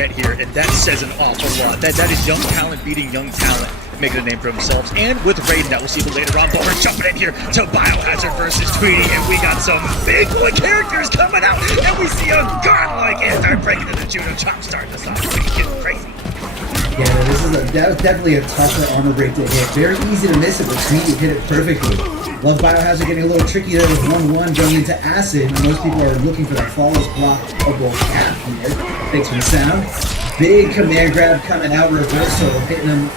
get here, and that says an awful lot. That is young talent beating young talent, making a name for themselves. And with Raiden, that we'll see later on, but we're jumping in here to Biohazard versus Tweedy, and we got some big boy characters coming out, and we see a godlike anti-break into the judo chop starting us off. It's getting crazy. Yeah, that was definitely a tougher armor break to hit. Very easy to miss it, but Tweedy hit it perfectly. Love Biohazard getting a little tricky there with 1-1 going into Acid, and most people are looking for that flawless blockable cap here. Thanks for the sound. Big command grab coming out, reversal, hitting him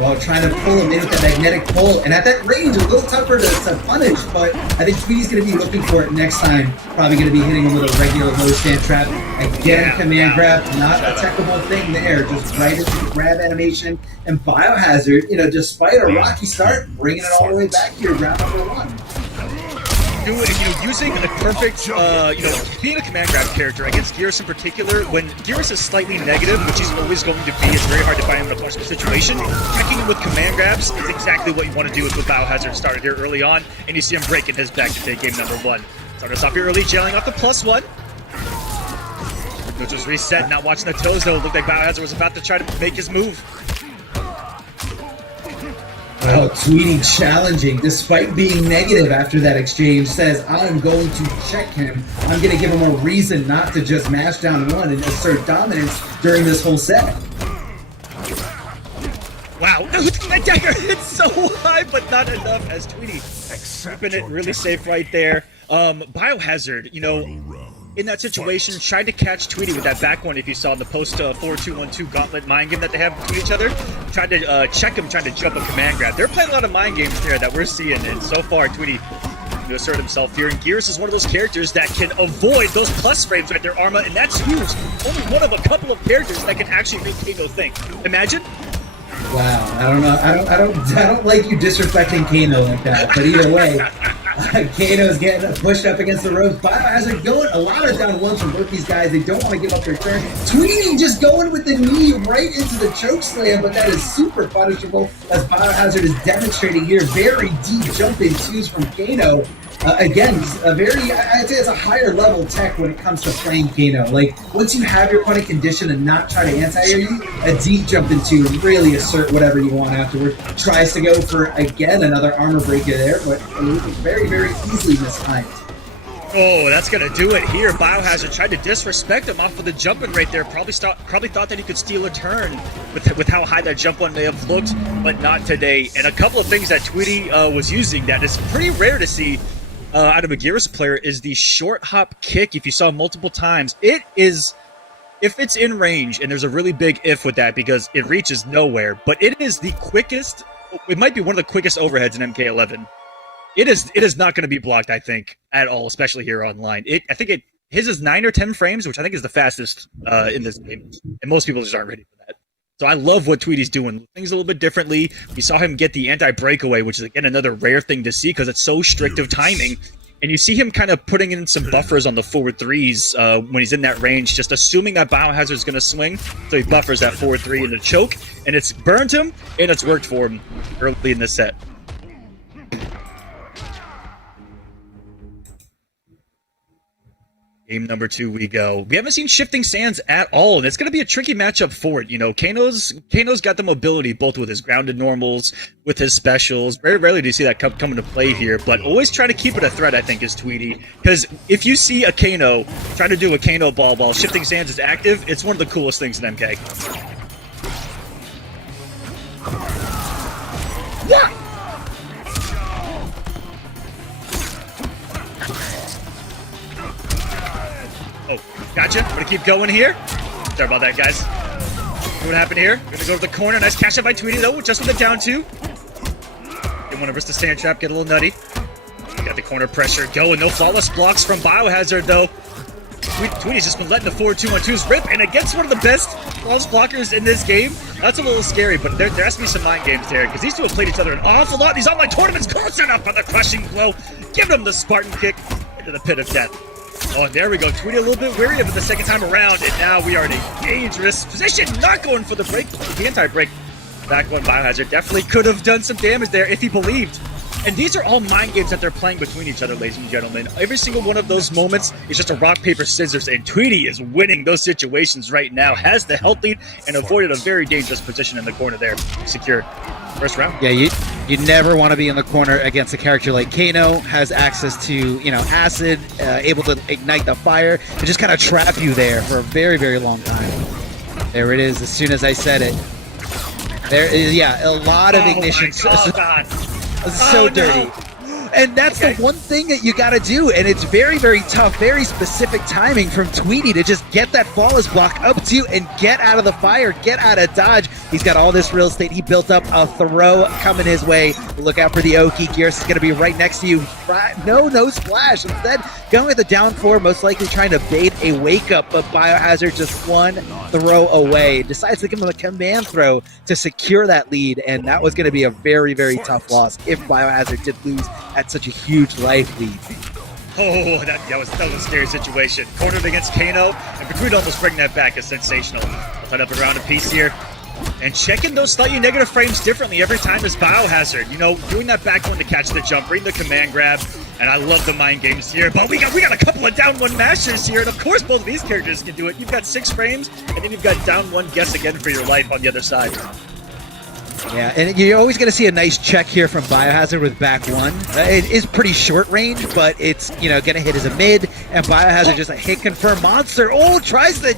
while trying to pull him in with that magnetic pull. And at that range, a little tougher to punish, but I think Tweedy's going to be looking for it next time. Probably going to be hitting him with a regular low stand trap. Again, command grab, not a technical thing there, just right into the grab animation. And Biohazard, you know, despite a rocky start, bringing it all the way back here, round number 1. Using a perfect, being a command grab character against Geras in particular, when Geras is slightly negative, which he's always going to be, it's very hard to find him in a punchable situation. Checking him with command grabs is exactly what you want to do with what Biohazard started here early on, and you see him breaking his back to take game number 1. Started us off here early, jailing off the +1. Which was reset, not watching the toes though. Looked like Biohazard was about to try to make his move. Oh, Tweedy challenging, despite being negative after that exchange, says, I'm going to check him. I'm going to give him a reason not to just mash down 1 and assert dominance during this whole set. Wow, that dagger hits so high, but not enough as Tweedy keeping it really safe right there. Biohazard, in that situation, tried to catch Tweedy with that back one, if you saw in the post 4-2-1-2 gauntlet mind game that they have between each other. Tried to check him, trying to jump a command grab. They're playing a lot of mind games there that we're seeing, and so far, Tweedy to assert himself here. And Geras is one of those characters that can avoid those plus frames with their Arma, and that's huge. Only one of a couple of characters that can actually make Kano think. Imagine. Wow, I don't know. I don't like you disrespecting Kano like that. But either way, Kano's getting pushed up against the ropes. Biohazard going a lot of down 1s from both these guys. They don't want to give up their turn. Tweedy just going with the knee right into the choke slam, but that is super punishable as Biohazard is demonstrating here. Very deep jumping 2s from Kano. Again, I'd say it's a higher level tech when it comes to playing Kano. Like, once you have your opponent conditioned and not try to anti-air you, a deep jump into really assert whatever you want afterward. Tries to go for, again, another armor breaker there, but very, very easily mistimed. Oh, that's going to do it here. Biohazard tried to disrespect him off of the jumping right there. Probably thought that he could steal a turn with how high that jump one may have looked, but not today. And a couple of things that Tweedy was using that is pretty rare to see out of a Geras player is the short hop kick. If you saw multiple times, it is, if it's in range, and there's a really big if with that because it reaches nowhere, but it is the quickest, it might be one of the quickest overheads in MK11. It is not going to be blocked, I think, at all, especially here online. His is 9 or 10 frames, which I think is the fastest in this game, and most people just aren't ready for that. So I love what Tweedy's doing. Things a little bit differently. We saw him get the anti-breakaway, which is, again, another rare thing to see because it's so strict of timing. And you see him kind of putting in some buffers on the forward 3s when he's in that range, just assuming that Biohazard is going to swing. So he buffers that forward 3 in the choke, and it's burned him, and it's worked for him early in the set. Game number 2 we go. We haven't seen shifting sands at all, and it's going to be a tricky matchup for it. Kano's got the mobility both with his grounded normals, with his specials. Very rarely do you see that come into play here, but always trying to keep it a threat, I think, is Tweedy. Because if you see a Kano trying to do a Kano ball, shifting sands is active, it's one of the coolest things in MK. Yeah! Oh, gotcha. I'm gonna keep going here. Sorry about that, guys. See what happened here? We're gonna go to the corner. Nice catch up by Tweedy, though, just with the down 2. Didn't want to risk the stand trap, get a little nutty. Got the corner pressure going. No flawless blocks from Biohazard, though. Tweedy's just been letting the 4-2-1-2s rip, and against one of the best flawless blockers in this game, that's a little scary, but there has to be some mind games there, because these two have played each other an awful lot. These online tournaments close enough for the crushing blow. Give them the Spartan kick into the pit of death. Oh, and there we go. Tweedy a little bit weary of it the second time around, and now we are in a dangerous position. Not going for the break, the anti-break. Back one, Biohazard definitely could have done some damage there if he believed. And these are all mind games that they're playing between each other, ladies and gentlemen. Every single one of those moments is just a rock, paper, scissors, and Tweedy is winning those situations right now, has the health lead, and avoided a very dangerous position in the corner there. Secure. First round. Yeah, you never want to be in the corner against a character like Kano, has access to, acid, able to ignite the fire, and just kind of trap you there for a very, very long time. There it is, as soon as I said it. There is, a lot of ignition. God. So dirty. No. And that's the one thing that you got to do, and it's very, very tough, very specific timing from Tweedy to just get that flawless block up to you and get out of the fire, get out of dodge. He's got all this real estate. He built up a throw coming his way. Look out for the Oki. Gears is going to be right next to you. No splash. Instead, going with the down 4, most likely trying to bait a wake-up, but Biohazard just one throw away. Decides to give him a command throw to secure that lead, and that was going to be a very, very tough loss if Biohazard did lose at such a huge life lead. Oh, that was a scary situation. Cornered against Kano, and for Tweedy to almost bring that back is sensational. I'll put up around a piece here. And checking those slightly negative frames differently every time is Biohazard. Doing that back one to catch the jump, bring the command grab, and I love the mind games here. But we got a couple of down 1 mashers here, and of course both of these characters can do it. You've got 6 frames, and then you've got down 1 guess again for your life on the other side. Yeah, and you're always going to see a nice check here from Biohazard with back 1. It is pretty short range, but it's, going to hit as a mid, and Biohazard just a hit confirm monster. Oh, tries the,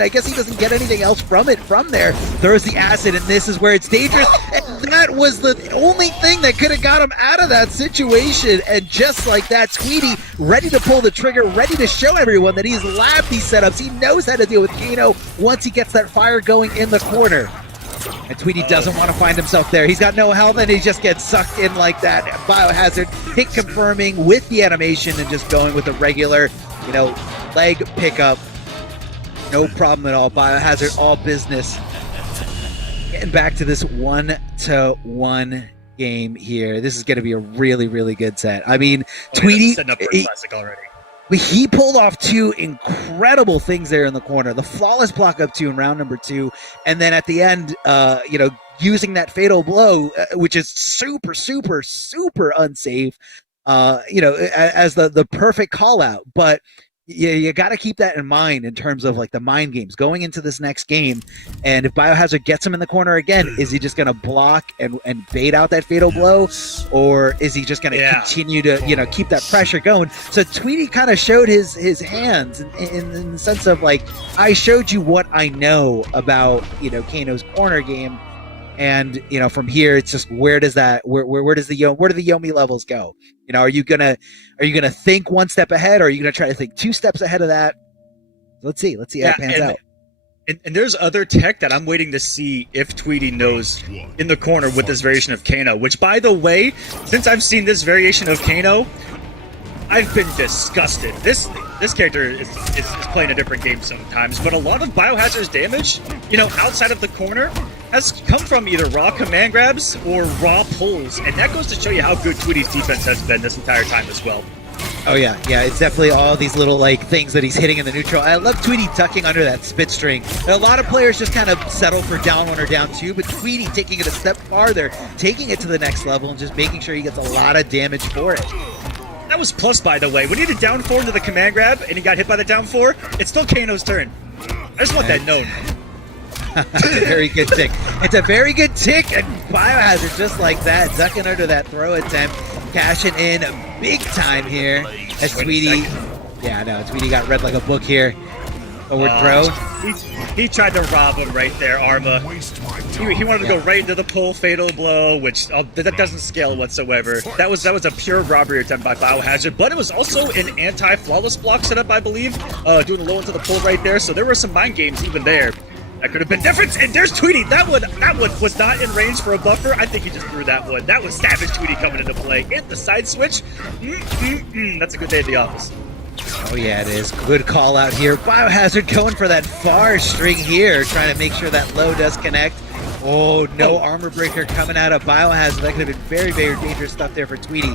I guess he doesn't get anything else from there. Throws the acid, and this is where it's dangerous. And that was the only thing that could have got him out of that situation. And just like that, Tweedy ready to pull the trigger, ready to show everyone that he's labbed these setups. He knows how to deal with Kano once he gets that fire going in the corner. And Tweedy doesn't want to find himself there. He's got no health, and he just gets sucked in like that. Biohazard hit confirming with the animation and just going with a regular, leg pickup. No problem at all. Biohazard, all business. Getting back to this 1-1 game here. This is going to be a really, really good set. Tweedy setting up for a classic already. He pulled off 2 incredible things there in the corner. The flawless block up 2 in round number 2. And then at the end, using that fatal blow, which is super, super, super unsafe, as the perfect call out. But you got to keep that in mind in terms of the mind games going into this next game. And if Biohazard gets him in the corner again, is he just going to block and bait out that fatal blow, or is he just going to continue to keep that pressure going? So Tweedy kind of showed his hands in the sense of I showed you what I know about Kano's corner game. And from here, it's just where do the Yomi levels go? Are you gonna think 1 step ahead, or are you gonna try to think 2 steps ahead of that? Let's see how it pans out. And there's other tech that I'm waiting to see if Tweedy knows in the corner with this variation of Kano. Which, by the way, since I've seen this variation of Kano, I've been disgusted. This character is playing a different game sometimes, but a lot of Biohazard's damage, outside of the corner, has come from either raw command grabs or raw pulls, and that goes to show you how good Tweedy's defense has been this entire time as well. Oh yeah, it's definitely all these little things that he's hitting in the neutral. I love Tweedy tucking under that spit string. A lot of players just kind of settle for down 1 or down 2, but Tweedy taking it a step farther, taking it to the next level, and just making sure he gets a lot of damage for it. That was plus, by the way. When he did down 4 into the command grab, and he got hit by the down 4, it's still Kano's turn. I just want that known. Very good tick. It's a very good tick, and Biohazard just like that, ducking under that throw attempt, cashing in big time here as Tweedy. Tweedy got read like a book here. Forward throw. He tried to rob him right there, Arma. He wanted to go right into the pull fatal blow, which that doesn't scale whatsoever. That was a pure robbery attempt by Biohazard, but it was also an anti-flawless block setup, I believe, doing the low into the pull right there. So there were some mind games even there. That could have been different. And there's Tweedy. That one was not in range for a buffer. I think he just threw that one. That was savage Tweedy coming into play. Hit the side switch. That's a good day at the office. Oh yeah, it is. Good call out here. Biohazard going for that far string here, trying to make sure that low does connect. Oh, no armor breaker coming out of Biohazard. That could have been very, very dangerous stuff there for Tweedy.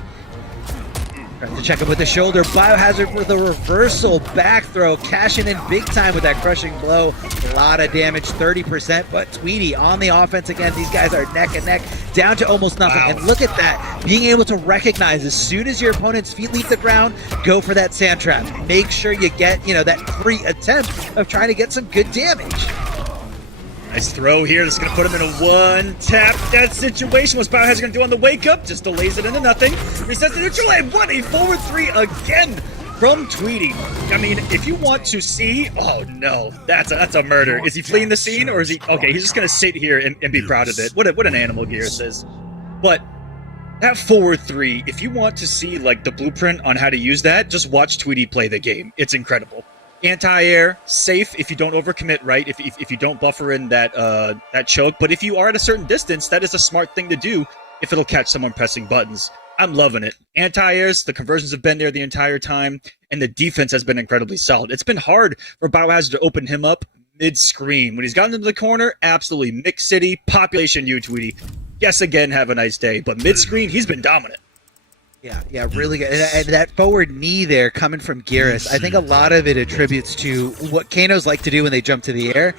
Trying to check him with the shoulder. Biohazard with a reversal back throw, cashing in big time with that crushing blow. A lot of damage, 30%, but Tweedy on the offense again. These guys are neck and neck, down to almost nothing. Wow. And look at that, being able to recognize as soon as your opponent's feet leave the ground, go for that sand trap. Make sure you get, that free attempt of trying to get some good damage. Nice throw here. This is going to put him in a one-tap death situation. What's Biohazard going to do on the wake-up? Just delays it into nothing. Resets the neutral, and what a forward three again from Tweedy. I mean, if you want to see... Oh, no. That's a murder. Is he fleeing the scene, or is he... Okay, he's just going to sit here and be proud of it. What an animal Gears is. But that forward three, if you want to see, like, the blueprint on how to use that, just watch Tweedy play the game. It's incredible. Anti-air, safe if you don't overcommit, right? If you don't buffer in that that choke. But if you are at a certain distance, that is a smart thing to do if it'll catch someone pressing buttons. I'm loving it. Anti-airs, the conversions have been there the entire time, and the defense has been incredibly solid. It's been hard for Biohazard to open him up mid-screen. When he's gotten into the corner, absolutely. Mixed City, population you, Tweedy. Yes, again, have a nice day. But mid-screen, he's been dominant. Yeah, really good. And that forward knee there coming from Geras, I think a lot of it attributes to what Kanos like to do when they jump to the air.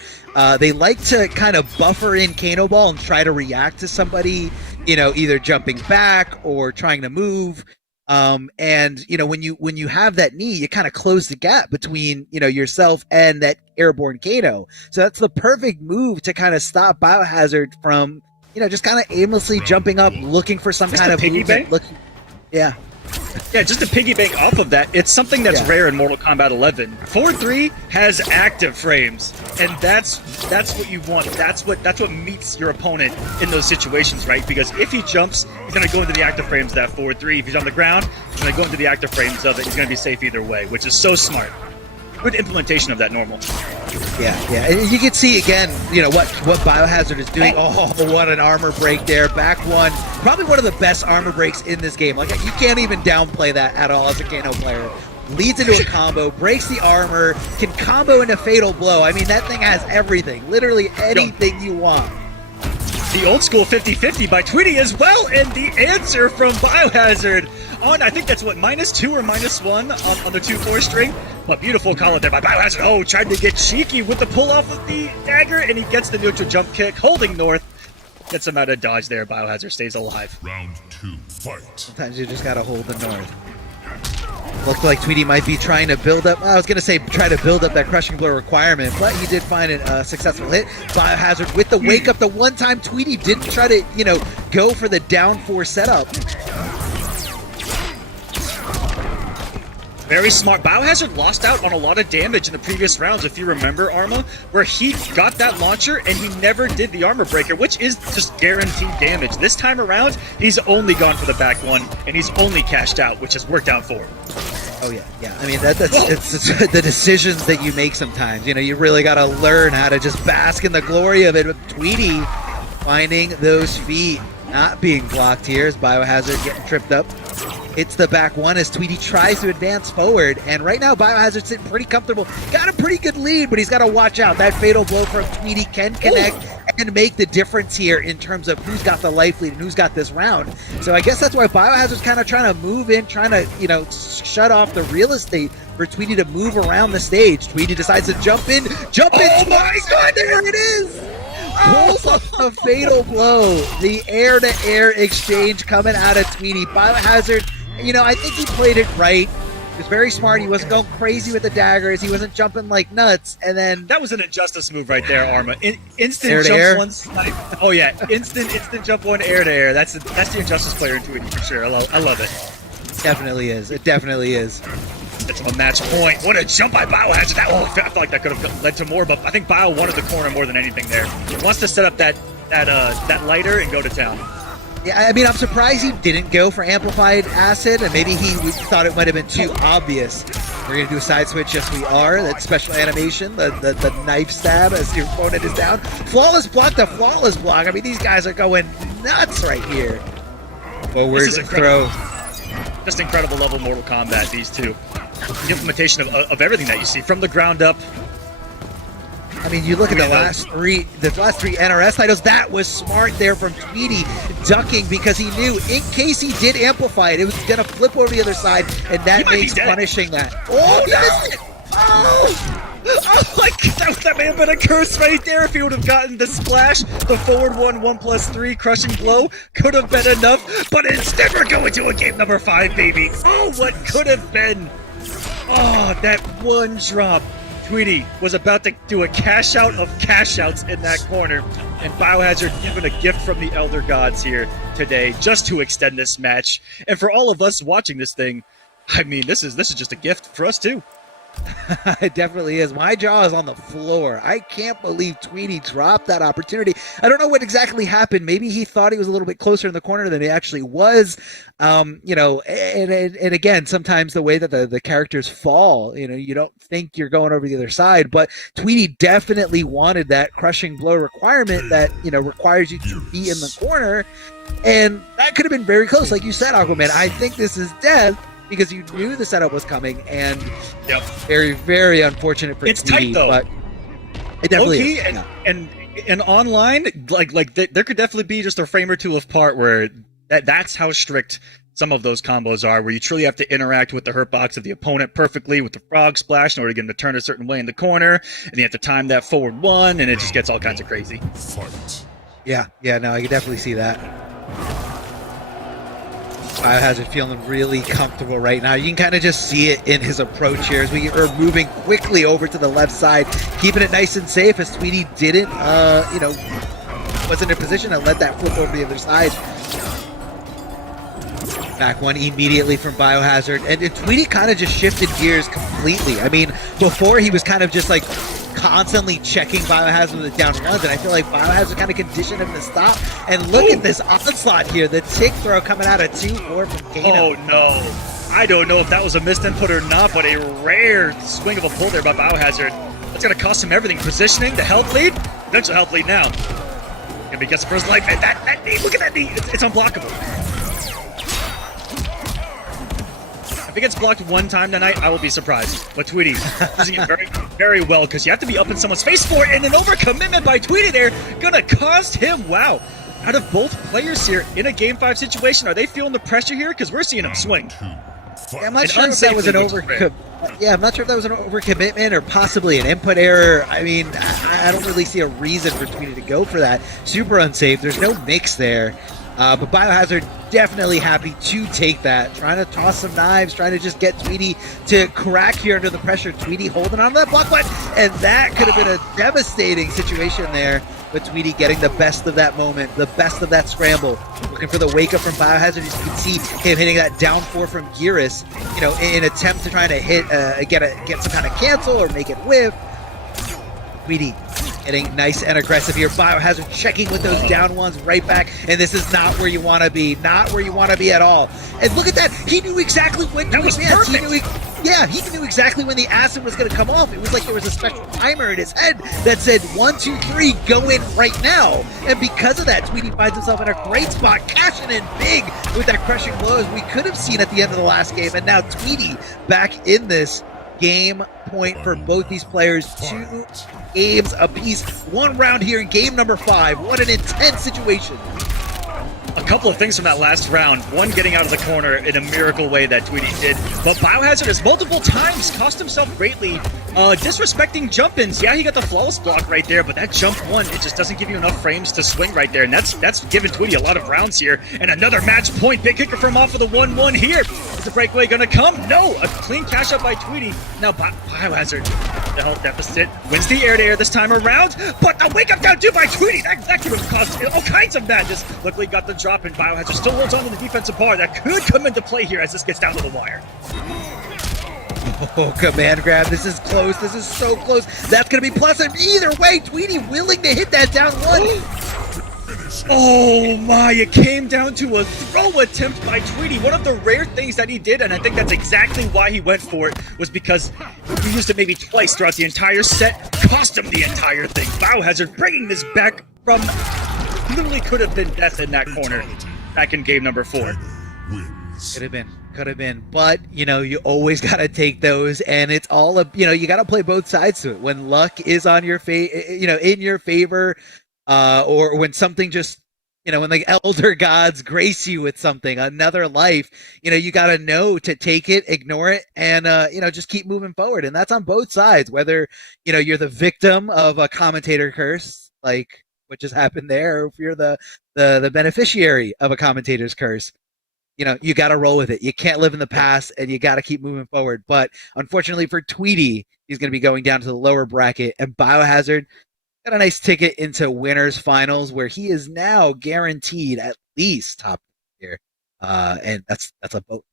They like to kind of buffer in Kano Ball and try to react to somebody, either jumping back or trying to move. And when you have that knee, you kind of close the gap between, yourself and that airborne Kano. So that's the perfect move to kind of stop Biohazard from, just kind of aimlessly jumping up, looking for some kind of movement. Yeah, just to piggyback off of that, it's something that's rare in Mortal Kombat 11. 4-3 has active frames, and that's what you want. That's what meets your opponent in those situations, right? Because if he jumps, he's going to go into the active frames of that 4-3. If he's on the ground, he's going to go into the active frames of it. He's going to be safe either way, which is so smart. Good implementation of that normal. Yeah. And you can see again, what Biohazard is doing. Oh, what an armor break there. Back one. Probably one of the best armor breaks in this game. Like, you can't even downplay that at all as a Kano player. Leads into a combo, breaks the armor, can combo into fatal blow. I mean, that thing has everything. Literally anything you want. The old school 50-50 by Tweedy as well, and the answer from Biohazard on, I think that's what, -2 or -1 on the 2-4 string. But beautiful call out there by Biohazard. Oh, tried to get cheeky with the pull off of the dagger, and he gets the neutral jump kick, holding north. Gets him out of dodge there. Biohazard stays alive. Round 2, fight. Sometimes you just gotta hold the north. Looked like Tweedy might be trying to build up, I was going to say try to build up that crushing blow requirement, but he did find a successful hit. Biohazard with the wake up. The one time Tweedy didn't try to, go for the down 4 setup. Very smart. Biohazard lost out on a lot of damage in the previous rounds, if you remember, Arma, where he got that launcher and he never did the armor breaker, which is just guaranteed damage. This time around, he's only gone for the back one, and he's only cashed out, which has worked out for him. Oh, yeah. I mean, it's the decisions that you make sometimes. You really got to learn how to just bask in the glory of it. With Tweedy finding those feet, not being blocked here as Biohazard getting tripped up. It's the back one as Tweedy tries to advance forward, and right now Biohazard's sitting pretty comfortable. Got a pretty good lead, but he's got to watch out. That fatal blow from Tweedy can connect and make the difference here in terms of who's got the life lead and who's got this round. So I guess that's why Biohazard's kind of trying to move in, trying to, shut off the real estate for Tweedy to move around the stage. Tweedy decides to jump in. Oh my God, there it is! Pulls off the fatal blow. The air-to-air exchange coming out of Tweedy. Biohazard, I think he played it right. He was very smart. He wasn't going crazy with the daggers. He wasn't jumping like nuts. And then that was an injustice move right there, Arma. Instant air to jump air. One snipe. Oh yeah, instant jump one air to air. That's the injustice player in Tweedy for sure. I love it. Definitely is. It definitely is. It's a match point. What a jump by Biohazard. I feel like that could have led to more, but I think Bio wanted the corner more than anything there. He wants to set up that lighter and go to town. Yeah, I mean, I'm surprised he didn't go for amplified acid, and maybe he thought it might have been too obvious. We're going to do a side switch. Yes, we are. That special animation, the knife stab as your opponent is down. Flawless block to flawless block. I mean, these guys are going nuts right here. Forward throw. Just incredible level Mortal Kombat, these two. The implementation of everything that you see from the ground up. I mean, you look at the last three NRS titles. That was smart there from Tweedy, ducking because he knew in case he did amplify it, it was going to flip over the other side, and that makes punishing that. Oh, he missed it! Oh! Oh my god, that may have been a curse right there if he would have gotten the splash. The forward 1+3 crushing blow could have been enough, but instead we're going to a game number 5, baby. Oh, what could have been. Oh, that one drop. Tweedy was about to do a cash out of cash outs in that corner, and Biohazard given a gift from the Elder Gods here today just to extend this match. And for all of us watching this thing, I mean, this is just a gift for us too. It definitely is. My jaw is on the floor. I can't believe Tweedy dropped that opportunity. I don't know what exactly happened. Maybe he thought he was a little bit closer in the corner than he actually was. You know, and again, sometimes the way that the characters fall, you know, you don't think you're going over the other side, but Tweedy definitely wanted that crushing blow requirement that, you know, requires you to be in the corner. And that could have been very close. Like you said, Aquaman, I think this is death, because you knew the setup was coming, and very, very unfortunate for it's Tweedy, tight though. but it definitely is. And online, like there could definitely be just a frame or two of part where that's how strict some of those combos are, where you truly have to interact with the hurt box of the opponent perfectly with the frog splash in order to get him to turn a certain way in the corner, and you have to time that forward one, and it just gets all kinds of crazy. Yeah, no, I can definitely see that. Biohazard feeling really comfortable right now. You can kind of just see it in his approach here as we are moving quickly over to the left side, keeping it nice and safe as Tweedy didn't, you know, wasn't in a position to let that flip over the other side. Back one immediately from Biohazard, and Tweedy kind of just shifted gears completely. I mean, before he was kind of just like constantly checking Biohazard with the down ones, and I feel like Biohazard kind of conditioned him to stop. And look at this onslaught here, the tick throw coming out of 2-4 from Kano. Oh no, I don't know if that was a missed input or not, but a rare swing of a pull there by Biohazard. That's gonna cost him everything. Positioning, the health lead, eventual health lead now. Gonna be gets the first life, and that knee, look at that knee, it's unblockable. If it gets blocked one time tonight, I will be surprised. But Tweedy using it very, very well, because you have to be up in someone's face for it, and an overcommitment by Tweedy there gonna cost him. Wow. Out of both players here in a Game 5 situation, are they feeling the pressure here? Because we're seeing him swing. Yeah, I'm not sure if that was an I'm not sure if that was an overcommitment or possibly an input error. I mean, I don't really see a reason for Tweedy to go for that. Super unsafe. There's no mix there. But Biohazard definitely happy to take that. Trying to toss some knives, trying to just get Tweedy to crack here under the pressure. Tweedy holding on to that block button, and that could have been a devastating situation there. But Tweedy getting the best of that moment, the best of that scramble. Looking for the wake up from Biohazard. As you can see him hitting that down 4 from Gearus, you know, in attempt to try to hit, get some kind of cancel or make it whiff. Tweedy getting nice and aggressive here. Biohazard checking with those down ones right back, and this is not where you want to be. Not where you want to be at all. And look at that. He knew exactly when that was perfect. He knew exactly when the acid was going to come off. It was like there was a special timer in his head that said 1, 2, 3, go in right now. And because of that, Tweedy finds himself in a great spot, cashing in big with that crushing blow as we could have seen at the end of the last game. And now Tweedy back in this game point for both these players. 2 games apiece. 1 round here in game number 5. What an intense situation. A couple of things from that last round. One, getting out of the corner in a miracle way that Tweedy did. But Biohazard has multiple times cost himself greatly. Disrespecting jump-ins. Yeah, he got the flawless block right there, but that jump one, it just doesn't give you enough frames to swing right there. And that's given Tweedy a lot of rounds here. And another match point. Big kicker from off of the 1-1 here. Is the breakaway gonna come? No! A clean cash out by Tweedy. Now Biohazard, the health deficit, wins the air-to-air this time around. But the wake-up down 2 by Tweedy. That could have caused all kinds of madness. Luckily got the drop, and Biohazard still holds on to the defensive bar. That could come into play here as this gets down to the wire. Oh, command grab. This is close. This is so close. That's going to be plus. And either way, Tweedy willing to hit that down 1. Oh my, it came down to a throw attempt by Tweedy. One of the rare things that he did, and I think that's exactly why he went for it, was because he used it maybe twice throughout the entire set. Cost him the entire thing. Biohazard bringing this back from literally could have been death in that corner back in game number 4. Could have been, but you always got to take those, and it's all you got to play both sides to it. When luck is on your in your favor, or when something just, when the elder gods grace you with something, another life, you got to know to take it, ignore it, and just keep moving forward. And that's on both sides. Whether you're the victim of a commentator curse, like what just happened there, or if you're the beneficiary of a commentator's curse. You got to roll with it. You can't live in the past, and you got to keep moving forward. But unfortunately for Tweedy, he's going to be going down to the lower bracket, and Biohazard got a nice ticket into winners finals, where he is now guaranteed at least top here, and that's a vote.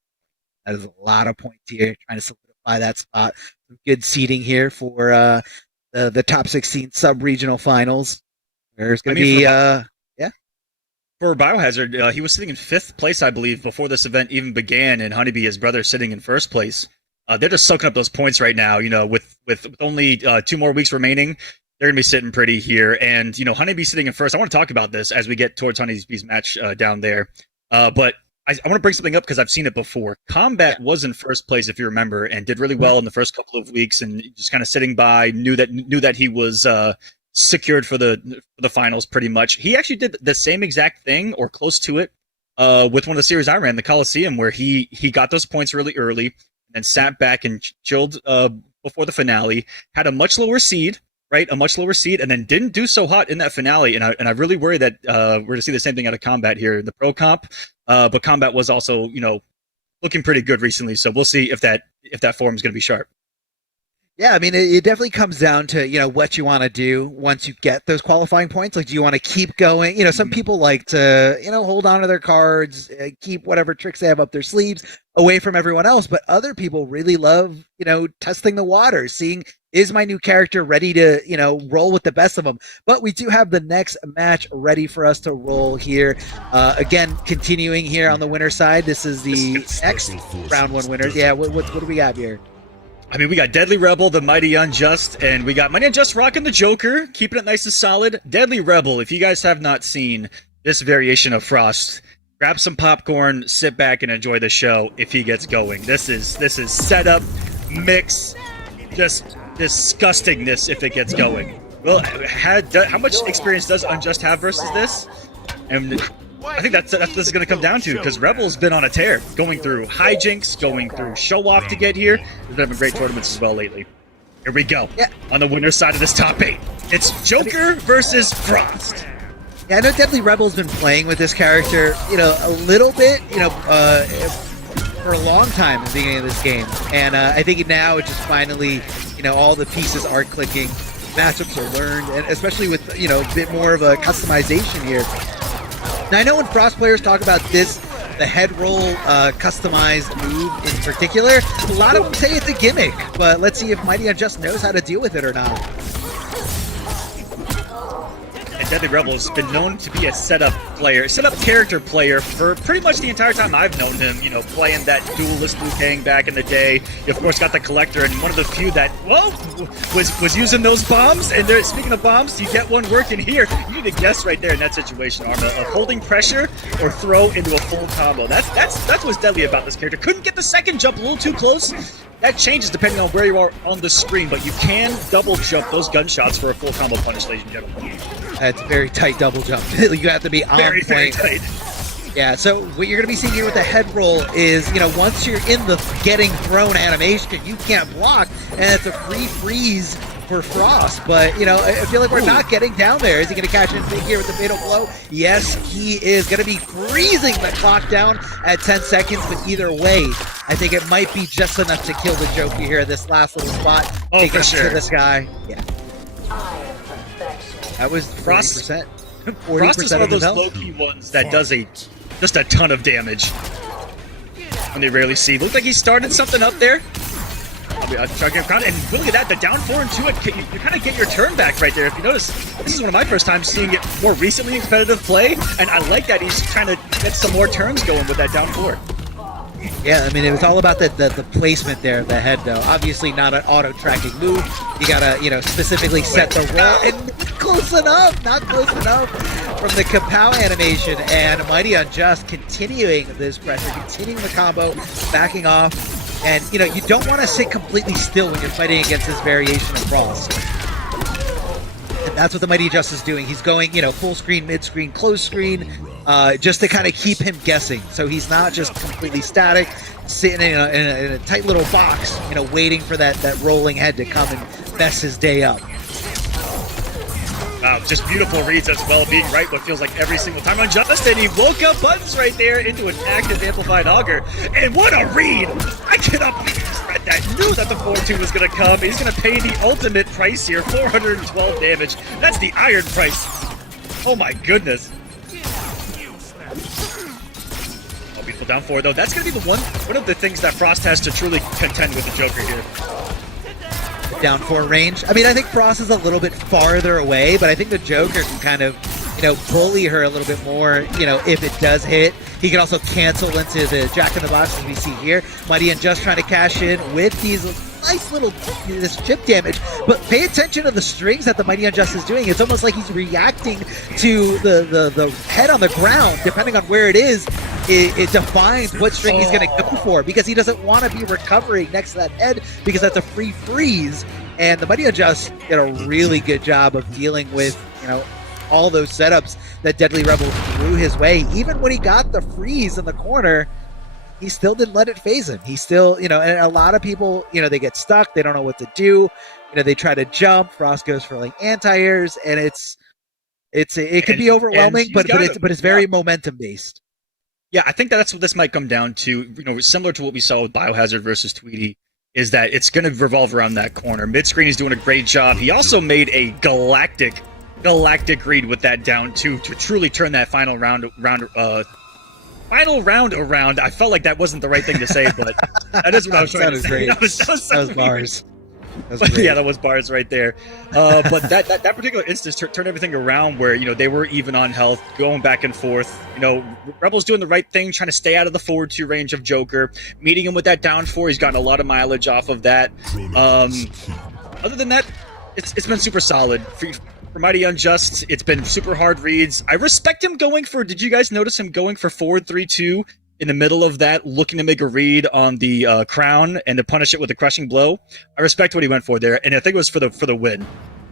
That is a lot of points here, trying to solidify that spot. Some good seeding here for the top 16 sub-regional finals. There's going to be For Biohazard, he was sitting in 5th place, I believe, before this event even began, and Honeybee, his brother, sitting in 1st place. They're just soaking up those points right now. With only 2 more weeks remaining, they're going to be sitting pretty here. And, Honeybee sitting in 1st. I want to talk about this as we get towards Honeybee's match down there. But I want to bring something up because I've seen it before. Kombat was in 1st place, if you remember, and did really well in the first couple of weeks, and just kind of sitting by, knew that he was secured for the finals pretty much. He actually did the same exact thing, or close to it, with one of the series I ran, the Coliseum, where he got those points really early, and then sat back and chilled before the finale, had a much lower seed, and then didn't do so hot in that finale, and I really worry that we're going to see the same thing out of Kombat here in the Pro Comp, but Kombat was also, looking pretty good recently, so we'll see if that form is going to be sharp. Yeah, I mean, it definitely comes down to, what you want to do once you get those qualifying points. Like, do you want to keep going? Some people like to, hold on to their cards, keep whatever tricks they have up their sleeves away from everyone else. But other people really love, testing the waters, seeing, is my new character ready to, roll with the best of them? But we do have the next match ready for us to roll here. Again, continuing here on the winner side. This is the next round 1 winners. Yeah, what do we got here? I mean, we got Deadly Rebel, the Mighty Unjust, and we got Mighty Unjust rocking the Joker, keeping it nice and solid. Deadly Rebel, if you guys have not seen this variation of Frost, grab some popcorn, sit back, and enjoy the show if he gets going. This is setup, mix, just disgustingness if it gets going. Well, how much experience does Unjust have versus this? And I think that's what this is going to come down to, because Rebel's been on a tear, going through hijinks, going through show-off to get here. There's been great tournaments as well lately. Here we go. Yeah. On the winner's side of this top 8, it's Joker versus Frost. Yeah, I know Deadly Rebel's been playing with this character, a little bit, for a long time at the beginning of this game. And I think now it just finally, all the pieces are clicking, matchups are learned, and especially with, a bit more of a customization here. Now, I know when Frost players talk about this, the head roll customized move in particular, a lot of them say it's a gimmick, but let's see if Mighty Unjust knows how to deal with it or not. And Deadly Rebel has been known to be a setup character player for pretty much the entire time I've known him, playing that duelist Liu Kang back in the day. You, of course, got the Collector, and one of the few that, was using those bombs. And speaking of bombs, you get one working here. You need to guess right there in that situation, Arma, of holding pressure or throw into a full combo. That's what's deadly about this character. Couldn't get the second jump, a little too close. That changes depending on where you are on the screen, but you can double jump those gunshots for a full combo punish, ladies and gentlemen. That's a very tight double jump. You have to be on very, point. very tight. Yeah, so what you're going to be seeing here with the head roll is, once you're in the getting thrown animation, you can't block, and it's a free freeze for Frost. But, I feel like we're not getting down there. Is he going to catch in big here with the fatal blow? Yes, he is going to be freezing the clock down at 10 seconds, but either way, I think it might be just enough to kill the Joker here, this last little spot. Oh, Take for us sure. to this guy. Yeah. That was 40%. Frost 40% Frost is one of those his health. low-key ones that does just a ton of damage when they rarely see. Looked like he started something up there. And look at that, the down 4 and 2, you kind of get your turn back right there. If you notice, this is one of my first times seeing it more recently in competitive play, and I like that he's trying to get some more turns going with that down 4. Yeah, I mean, it was all about the placement there of the head, though. Obviously not an auto-tracking move. You gotta, specifically set the roll. And close enough, not close enough from the Kapow animation. And Mighty Unjust continuing this pressure, continuing the combo, backing off. And, you don't want to sit completely still when you're fighting against this variation of Frost. And that's what the Mighty Unjust is doing. He's going, full screen, mid-screen, close screen, just to kind of keep him guessing. So he's not just completely static, sitting in a tight little box, waiting for that rolling head to come and mess his day up. Just beautiful reads as well, being right what feels like every single time on Justin. He woke up buttons right there into an active amplified auger. And what a read! I cannot believe he just read that. Knew that the 4-2 was going to come. He's going to pay the ultimate price here, 412 damage. That's the iron price. Oh my goodness. Oh, beautiful down 4 though. That's going to be the one of the things that Frost has to truly contend with the Joker here. Down 4 range. I mean, I think Frost is a little bit farther away, but I think the Joker can kind of, bully her a little bit more, if it does hit. He can also cancel into the Jack in the Box, as we see here. Mighty Unjust trying to cash in with these nice little this chip damage, but pay attention to the strings that the Mighty Unjust is doing. It's almost like he's reacting to the head on the ground. Depending on where it is, it defines what string he's going to go for, because he doesn't want to be recovering next to that head, because that's a free freeze. And the Mighty Unjust did a really good job of dealing with, all those setups that Deadly Rebel threw his way. Even when he got the freeze in the corner, he still didn't let it phase him. He still, and a lot of people, they get stuck. They don't know what to do. They try to jump. Frost goes for like anti-airs, and it can be overwhelming, but it's very momentum based. Yeah, I think that's what this might come down to. Similar to what we saw with Biohazard versus Tweedy, is that it's going to revolve around that corner. Mid-screen is doing a great job. He also made a galactic read with that down 2 to truly turn that final round around. I felt like that wasn't the right thing to say, but that is what I was trying to say. That was bars. Yeah, that was bars right there. But that particular instance turned everything around, where they were even on health, going back and forth. Rebel's doing the right thing, trying to stay out of the forward 2 range of Joker, meeting him with that down 4. He's gotten a lot of mileage off of that. Other than that, it's been super solid. For Mighty Unjust, it's been super hard reads. I respect him going for, did you guys notice him going for forward 3-2 in the middle of that, looking to make a read on the crown and to punish it with a crushing blow? I respect what he went for there, and I think it was for the win.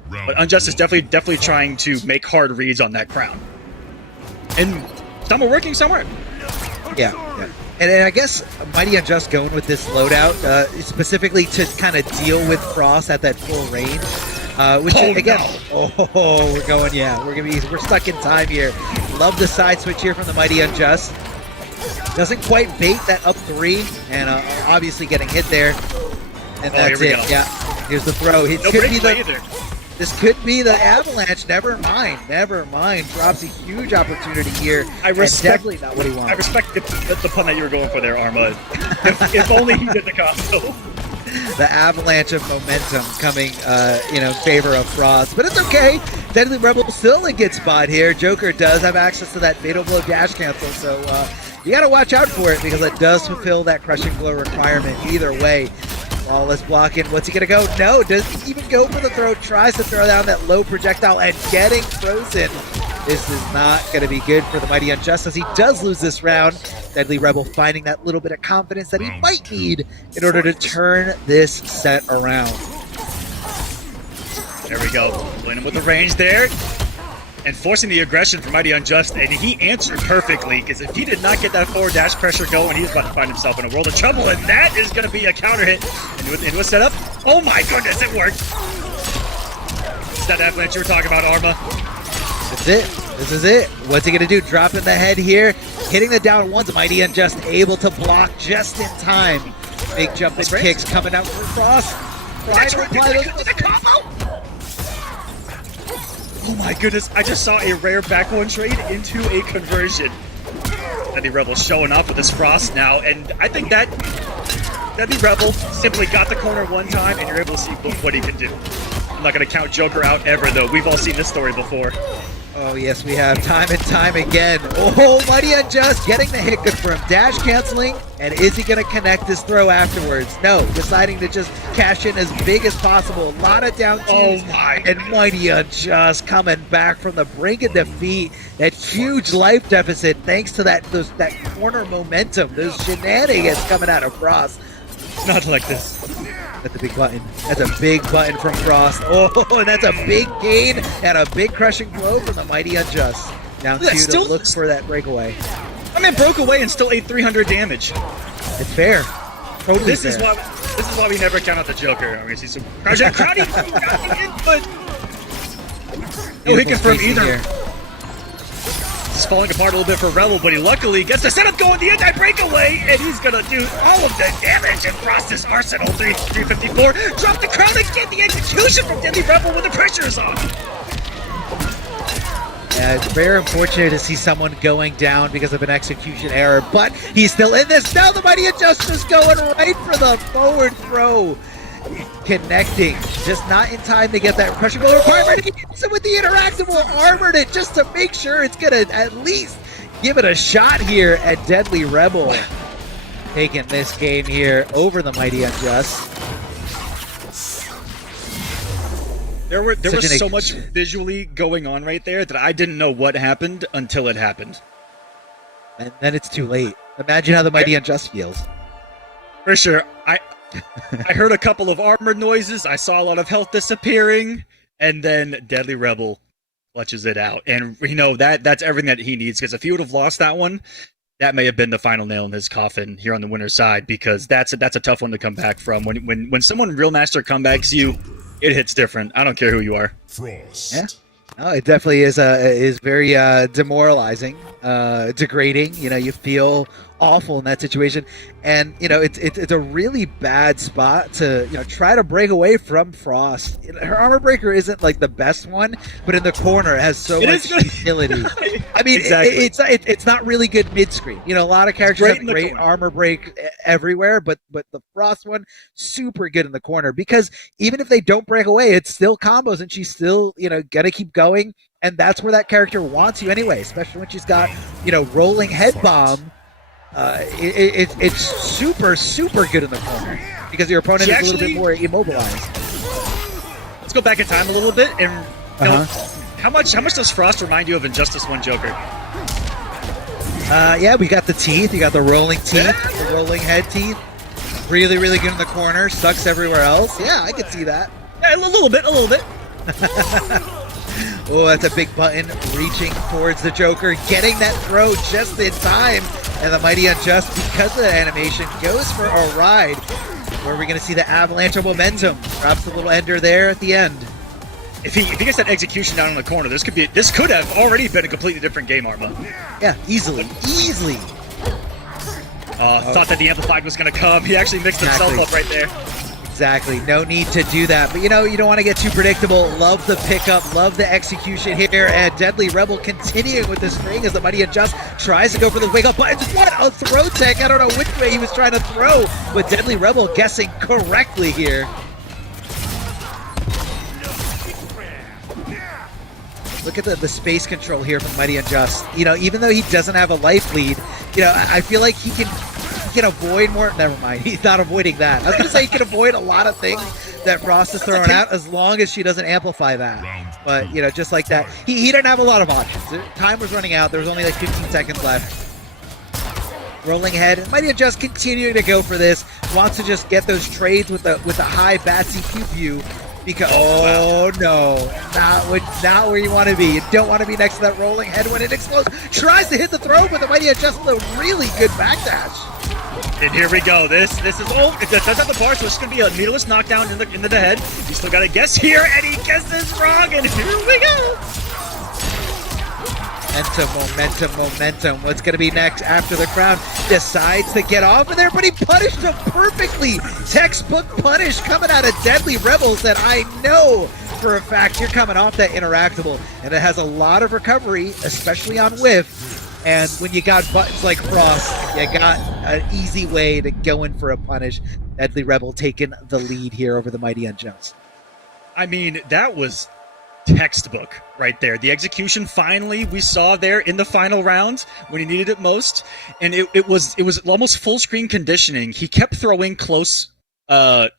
But Unjust is definitely trying to make hard reads on that crown. And some are working, some aren't. Yeah. And I guess Mighty Unjust going with this loadout, specifically to kind of deal with Frost at that full range. We're stuck in time here. Love the side switch here from the Mighty Unjust. Doesn't quite bait that up 3, and obviously getting hit there. And that's it. Go. Yeah, here's the throw. This could be the avalanche. Never mind. Drops a huge opportunity here. Definitely not what he wants. I respect the pun that you were going for there, Arma. if only he did the combo. The avalanche of momentum coming, in favor of Frost. But it's okay. Deadly Rebel still in a good spot here. Joker does have access to that Fatal Blow dash cancel, so you got to watch out for it, because it does fulfill that crushing blow requirement either way. Flawless blocking. What's he going to go? No, doesn't even go for the throw. Tries to throw down that low projectile and getting frozen. This is not going to be good for the Mighty Unjust, as he does lose this round. Deadly Rebel finding that little bit of confidence that he might need in order to turn this set around. There we go. Playing him with the range there. And forcing the aggression from Mighty Unjust. And he answered perfectly, because if he did not get that forward dash pressure going, he's about to find himself in a world of trouble. And that is going to be a counter hit. Into a setup. Oh my goodness, it worked. It's that avalanche you were talking about, Arma. That's it. This is it. What's he going to do? Dropping the head here. Hitting the down ones. Mighty Unjust able to block just in time. Big jump and kicks coming out from Frost. Trying to apply the combo. Oh my goodness, I just saw a rare back one trade into a conversion. Deadly Rebel showing up with this Frost now, and I think that Deadly Rebel simply got the corner one time, and you're able to see what he can do. I'm not going to count Joker out ever, though. We've all seen this story before. Oh, yes, we have time and time again. Oh, Mighty Unjust getting the hit confirmed. Dash canceling, and is he going to connect his throw afterwards? No, deciding to just cash in as big as possible. A lot of down twos. Oh, my. And Mighty Unjust coming back from the brink of defeat. That huge life deficit thanks to that corner momentum. Those shenanigans coming out of Frost. Not like this. That's a big button. That's a big button from Frost. Oh, and that's a big gain and a big crushing blow from the Mighty Unjust. Down two to look for that breakaway. I mean, broke away and still ate 300 damage. It's fair. Totally This fair. is why we never count out the Joker. I'm gonna see some crowding input. No hit confirm either. Here. It's falling apart a little bit for Rebel, but he luckily gets the setup going, the anti-breakaway, and he's gonna do all of the damage and Frost's Arsenal 354. Drop the crown and get the execution from Deadly Rebel when the pressure is on. Yeah, it's very unfortunate to see someone going down because of an execution error, but he's still in this. Now the Mighty Injustice going right for the forward throw. Connecting, just not in time to get that crushing blow requirement. He hits it with the interactable, armored it just to make sure it's gonna at least give it a shot here at Deadly Rebel. Taking this game here over the Mighty Unjust. There was so much visually going on right there that I didn't know what happened until it happened. And then it's too late. Imagine how the Mighty Unjust feels. For sure. I heard a couple of armored noises, I saw a lot of health disappearing, and then Deadly Rebel clutches it out. And, you know, that's everything that he needs, because if he would have lost that one, that may have been the final nail in his coffin here on the winner's side, because that's a tough one to come back from. When someone Real Master comebacks you, it hits different. I don't care who you are. Frost. Yeah. Oh, it definitely is very demoralizing, degrading. You know, you feel awful in that situation, and you know it's a really bad spot to try to break away from Frost. Her armor breaker isn't like the best one, but in the corner it has so much utility. I mean, exactly. it's not really good mid screen. You know, a lot of characters have great armor break everywhere, but the Frost one super good in the corner, because even if they don't break away, it's still combos, and she's still gonna keep going, and that's where that character wants you anyway, especially when she's got rolling head bomb. It's super good in the corner because your opponent is a little bit more immobilized. Let's go back in time a little bit and how much does Frost remind you of Injustice 1 Joker? Yeah, we got the teeth. You got the rolling teeth, the rolling head teeth. Really good in the corner. Sucks everywhere else. Yeah, I could see that. Yeah, a little bit. Oh, that's a big button. Reaching towards the Joker, getting that throw just in time. And the Mighty Unjust, because of the animation, goes for a ride. Where we're going to see the avalanche of momentum. Drops the little ender there at the end. If he gets that execution down in the corner, this could have already been a completely different game, Arma. Yeah, easily. Thought that the Amplified was going to come. He actually mixed himself up right there. Exactly. No need to do that. But you don't want to get too predictable. Love the pickup. Love the execution here. And Deadly Rebel continuing with the string as the Mighty Unjust tries to go for the wake up button. What a throw tech. I don't know which way he was trying to throw, but Deadly Rebel guessing correctly here. Look at the space control here from Mighty Unjust. Even though he doesn't have a life lead, I feel like he can avoid more. Never mind, he's not avoiding that. I was gonna say he can avoid a lot of things that Frost is throwing out as long as she doesn't amplify that. But just like that, he didn't have a lot of options. Time was running out. There was only like 15 seconds left. Rolling head, Mighty Unjust continuing to go for this. Wants to just get those trades with the high Batsy Q view. Because no, not where you want to be. You don't want to be next to that rolling head when it explodes. Tries to hit the throw, but the Mighty Unjust with a really good backdash. And here we go. This is it does have the bar, so it's gonna be a needleless knockdown into the head. You still gotta guess here, and he guesses wrong, and here we go. Momentum. What's gonna be next after the crowd decides to get off of there, but he punished him perfectly. Textbook punish coming out of Deadly Rebels that I know for a fact you're coming off that interactable, and it has a lot of recovery, especially on whiff. And when you got buttons like Frost, you got an easy way to go in for a punish. Deadly Rebel taking the lead here over the Mighty Unjust. I mean, that was textbook right there. The execution finally we saw there in the final round when he needed it most, and it was almost full screen conditioning. He kept throwing close. I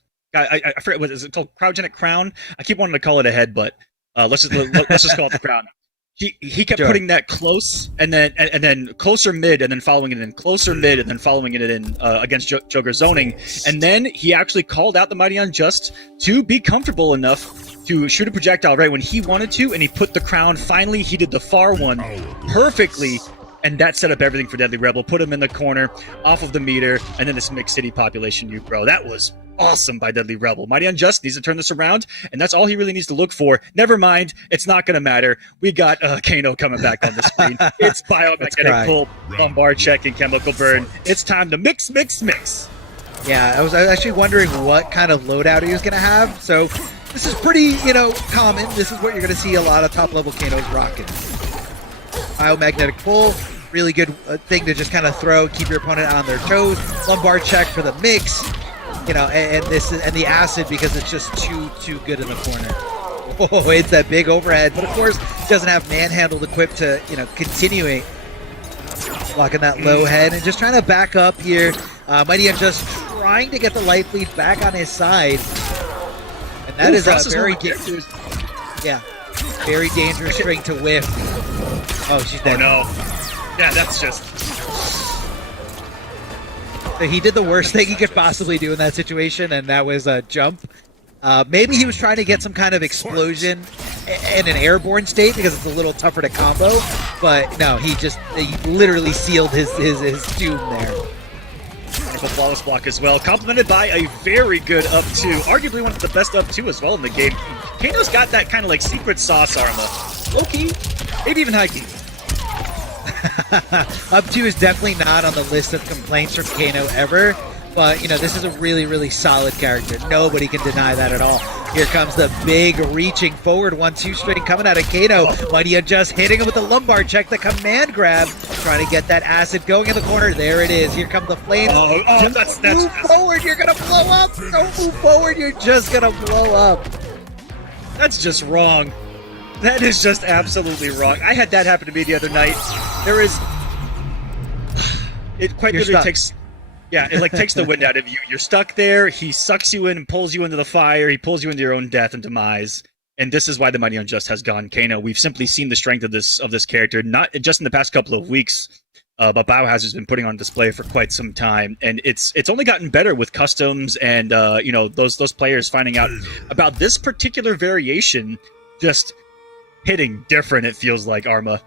forget what is it called, cryogenic crown. I keep wanting to call it a head, but let's just call it the crown. He kept putting that close and then closer mid and then following it in, closer mid and then following it in against Joker zoning, and then he actually called out the Mighty Unjust to be comfortable enough to shoot a projectile right when he wanted to, and he put the crown. Finally, he did the far one perfectly, and that set up everything for Deadly Rebel. Put him in the corner, off of the meter, and then this mixed city population nuke, bro. That was awesome by Deadly Rebel. Mighty Unjust needs to turn this around, and that's all he really needs to look for. Never mind, it's not going to matter. We got Kano coming back on the screen. It's biomagnetic pull, lumbar check, and chemical burn. It's time to mix. Yeah, I was actually wondering what kind of loadout he was going to have. So this is pretty, common. This is what you're going to see a lot of top-level Kanos rocking. Biomagnetic pull, really good thing to just kind of throw, keep your opponent on their toes. Lumbar check for the mix, and the acid because it's just too good in the corner. Oh, it's that big overhead, but of course doesn't have manhandled equipped to continuing blocking that low head and just trying to back up here. Mighty Unjust trying to get the light bleed back on his side. And that is a very dangerous, very dangerous string to whiff. Oh, she's dead. Oh no. Yeah, that's just... He did the worst thing he could possibly do in that situation, and that was a jump. Maybe he was trying to get some kind of explosion in an airborne state because it's a little tougher to combo, but no, he literally sealed his doom there. Wonderful flawless block as well, complemented by a very good up 2, arguably one of the best up 2 as well in the game. Kano's got that kind of like secret sauce Arma. Low-key, maybe even high-key. Up 2 is definitely not on the list of complaints from Kano ever, but this is a really, really solid character. Nobody can deny that at all. Here comes the big reaching forward 1-2 string coming out of Kano. Mighty Unjust hitting him with the lumbar check, the command grab, trying to get that acid going in the corner. There it is. Here come the flames. That's move forward, you're gonna blow up. Don't move forward, you're just gonna blow up. That's just wrong. That is just absolutely wrong. I had that happen to me the other night. There is... It quite literally takes... Yeah, it takes the wind out of you. You're stuck there. He sucks you in and pulls you into the fire. He pulls you into your own death and demise. And this is why the Mighty Unjust has gone Kano. We've simply seen the strength of this character, not just in the past couple of weeks, but Biohazard's been putting on display for quite some time. And it's only gotten better with customs and those players finding out about this particular variation, just hitting different, it feels like, Arma.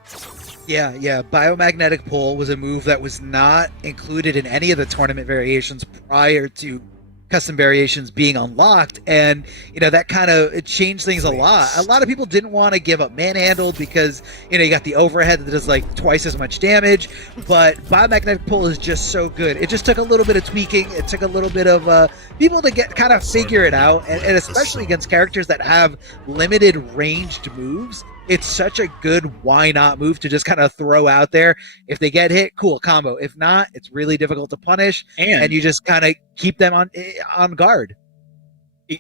Yeah. Biomagnetic pull was a move that was not included in any of the tournament variations prior to custom variations being unlocked, and that kind of it changed things a lot. A lot of people didn't want to give up manhandled because you got the overhead that does like twice as much damage, but biomagnetic pull is just so good. It just took a little bit of tweaking. It took a little bit of people to get kind of figure it out, and especially against characters that have limited ranged moves. It's such a good why not move to just kind of throw out there. If they get hit, cool, combo. If not, it's really difficult to punish, and you just kind of keep them on guard.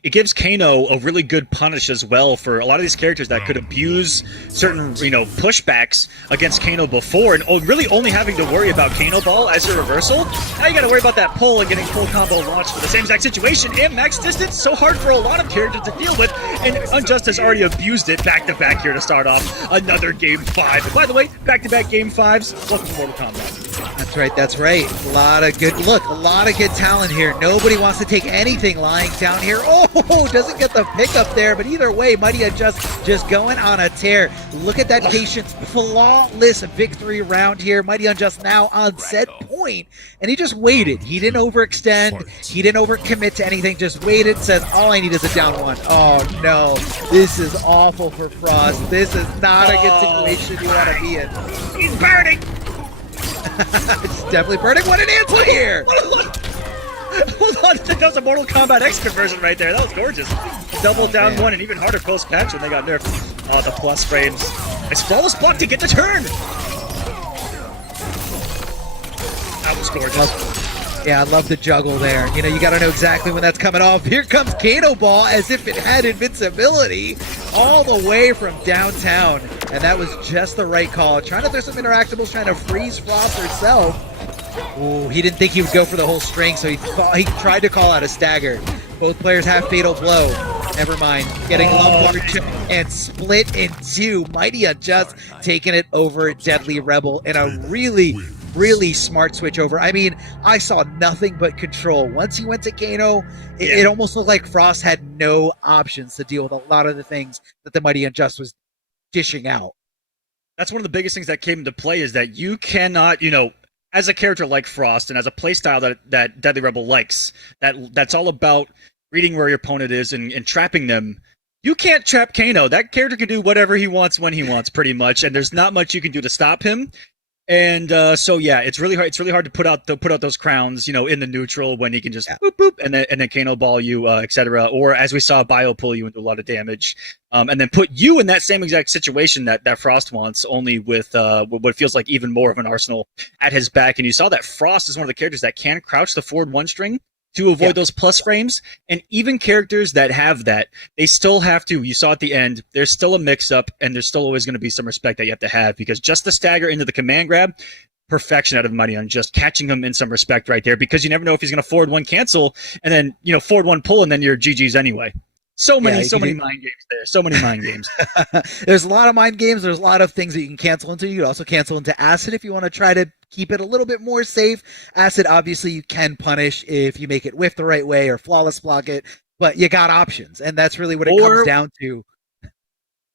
It gives Kano a really good punish as well for a lot of these characters that could abuse certain, pushbacks against Kano before, and really only having to worry about Kano Ball as your reversal. Now you got to worry about that pull and getting full combo launched for the same exact situation and max distance. So hard for a lot of characters to deal with, and Unjust has already abused it back-to-back here to start off another Game 5. And by the way, back-to-back Game 5s. Welcome to Mortal Kombat. That's right. A lot of good talent here. Nobody wants to take anything lying down here. Oh, doesn't get the pickup there, but either way, Mighty Unjust just going on a tear. Look at that patience, flawless victory round here. Mighty Unjust now on set point, and he just waited. He didn't overextend. He didn't overcommit to anything. Just waited. Says, all I need is a down one. Oh no, this is awful for Frost. This is not a good situation you want to be in. He's burning. It's definitely burning. What an answer here! Hold on, that was a Mortal Kombat X conversion right there. That was gorgeous. Double down one, and even harder post-patch when they got nerfed. Oh, the plus frames. It's flawless block to get the turn. That was gorgeous. Yeah, I love the juggle there. You got to know exactly when that's coming off. Here comes Kano Ball as if it had invincibility. all the way from downtown, and that was just the right call. Trying to throw some interactables, trying to freeze Frost herself. Ooh, he didn't think he would go for the whole string, so he tried to call out a stagger. Both players have fatal blow. Never mind. Getting lumped and split in two. Mighty Unjust taking it over Deadly Rebel in a really smart switch over. I mean, I saw nothing but control. Once he went to Kano, it almost looked like Frost had no options to deal with a lot of the things that the Mighty Unjust was dishing out. That's one of the biggest things that came into play is that you cannot, as a character like Frost and as a playstyle that Deadly Rebel likes, that's all about reading where your opponent is and trapping them. You can't trap Kano. That character can do whatever he wants when he wants, pretty much, and there's not much you can do to stop him. And so yeah, it's really hard. It's really hard to put out those crowns, in the neutral when he can just boop boop and then Kano ball you, etc. Or as we saw, Bio pull you into a lot of damage, and then put you in that same exact situation that Frost wants, only with what feels like even more of an arsenal at his back. And you saw that Frost is one of the characters that can crouch the forward one string to avoid those plus frames, and even characters that have that, they still have to, you saw at the end, there's still a mix-up, and there's still always going to be some respect that you have to have, because just the stagger into the command grab, perfection out of Mighty on just catching him in some respect right there, because you never know if he's going to forward one cancel, and then, forward one pull, and then you're GG's anyway. So many mind games there. So many mind games. There's a lot of mind games. There's a lot of things that you can cancel into. You can also cancel into Acid if you want to try to keep it a little bit more safe. Acid, obviously, you can punish if you make it whiff the right way or flawless block it, but you got options, and that's really what it comes down to.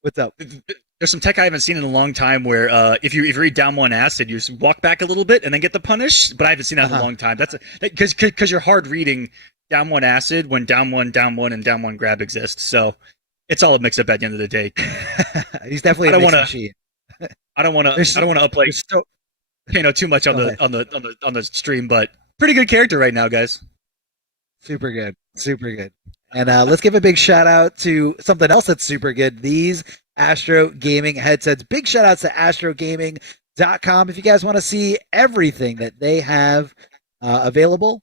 What's up? There's some tech I haven't seen in a long time where if you read down one Acid, you just walk back a little bit and then get the punish, but I haven't seen that in a long time. That's because you're hard reading down one Acid when down one, and down one grab exists. So it's all a mix up at the end of the day. He's definitely a mix machine. I don't want to up too much on the stream, but pretty good character right now, guys. Super good. And let's give a big shout out to something else that's super good. These Astro Gaming headsets. Big shout outs to astrogaming.com. If you guys want to see everything that they have available,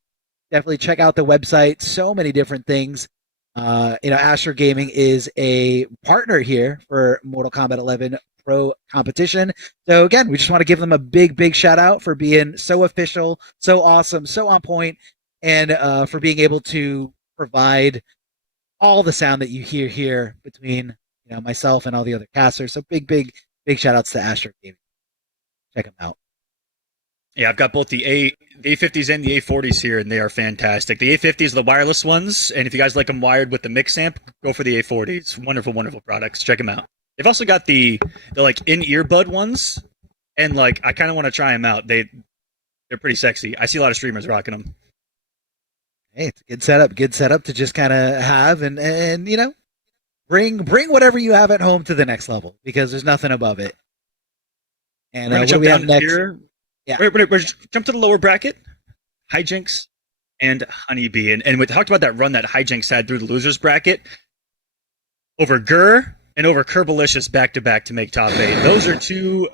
definitely check out the website. So many different things. Astro Gaming is a partner here for Mortal Kombat 11 Pro competition. So again, we just want to give them a big shout out for being so official, so awesome, so on point, and for being able to provide all the sound that you hear here between myself and all the other casters. So big shout outs to Astro Gaming. Check them out. Yeah, I've got both the A50s and the A40s here, and they are fantastic. The A50s are the wireless ones, and if you guys like them wired with the mix amp, go for the A40s. Wonderful products. Check them out. They've also got the like in-earbud ones, and like I kind of want to try them out. They're pretty sexy. I see a lot of streamers rocking them. Hey, it's a good setup to just kind of have and bring whatever you have at home to the next level, because there's nothing above it. And we're what do we have next? Here. Yeah, we're jump to the lower bracket. Hijinks and Honeybee, and we talked about that run that Hijinks had through the losers bracket over Gur and over Kerbalicious back to back to make top 8. Those are two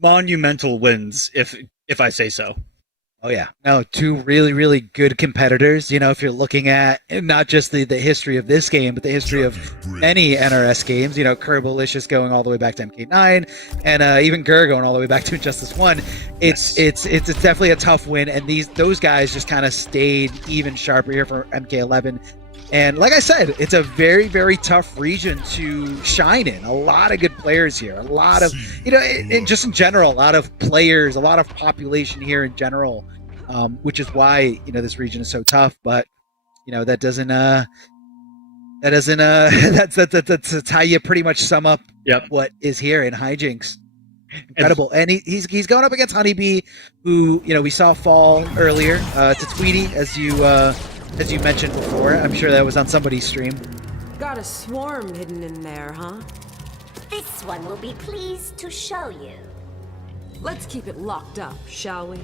monumental wins, if I say so. Oh yeah, no, two really good competitors. If you're looking at not just the history of this game, but the history of many NRS games. Kerbalicious going all the way back to MK9, and even Gur going all the way back to Injustice 1. It's definitely a tough win, and those guys just kind of stayed even sharper here for MK11. And like I said, it's a very tough region to shine in. A lot of good players here. A lot of, just in general, a lot of players, a lot of population here in general, which is why, this region is so tough. But, that's how you pretty much sum up what is here in Hijinks. Incredible. And he's going up against Honeybee, who, we saw fall earlier to Tweedy, as you mentioned before. I'm sure that was on somebody's stream. Got a swarm hidden in there, huh? This one will be pleased to show you. Let's keep it locked up, shall we?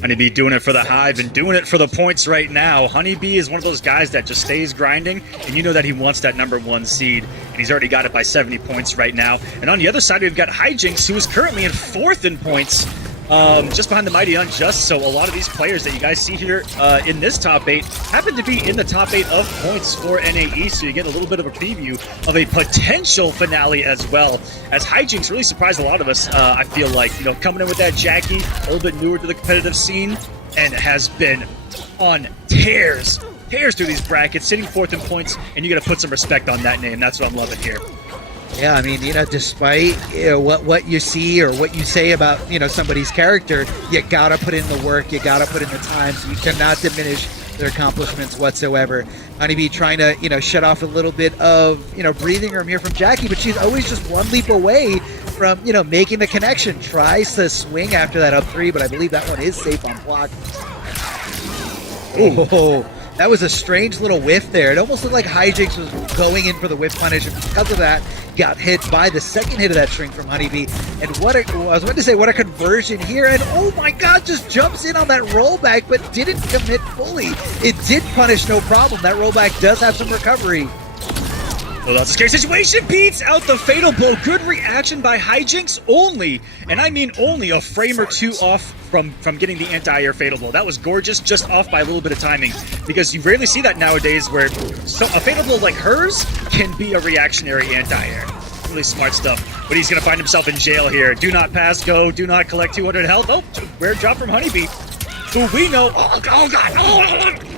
Honeybee doing it for the hive and doing it for the points right now. Honeybee is one of those guys that just stays grinding, and you know that he wants that #1 seed, and he's already got it by 70 points right now. And on the other side, we've got Hijinks, who is currently in 4th in points. just behind the Mighty Unjust. So a lot of these players that you guys see here in this top 8 happen to be in the top 8 of points for NAEAST, so you get a little bit of a preview of a potential finale as well. As Hijinks really surprised a lot of us, I feel like, you know, coming in with that Jackie, a little bit newer to the competitive scene, and has been on tears through these brackets, sitting 4th in points, and you got to put some respect on that name. That's what I'm loving here. Yeah, I mean, you know, despite what you see or what you say about, you know, somebody's character, you gotta put in the work, you gotta put in the time, so you cannot diminish their accomplishments whatsoever. Honeybee trying to, you know, shut off a little bit of, you know, breathing room here from Jackie, but she's always just one leap away from, you know, making the connection. Tries to swing after that up 3, but I believe that one is safe on block. Oh, that was a strange little whiff there. It almost looked like Hijinks was going in for the whiff punish, and because of that, got hit by the second hit of that string from Honeybee. And I was about to say, what a conversion here, and oh my god, just jumps in on that rollback, but didn't commit fully. It did punish no problem. That rollback does have some recovery. Well, that's a scary situation. Beats out the Fatal Blow. Good reaction by Hijinks, only, and I mean only, a frame or 2 off from getting the anti-air Fatal Blow. That was gorgeous, just off by a little bit of timing, because you rarely see that nowadays where a Fatal Blow like hers can be a reactionary anti-air. Really smart stuff. But he's going to find himself in jail here. Do not pass go. Do not collect 200 health. Oh, rare drop from Honeybee, who we know. Oh, God. Oh.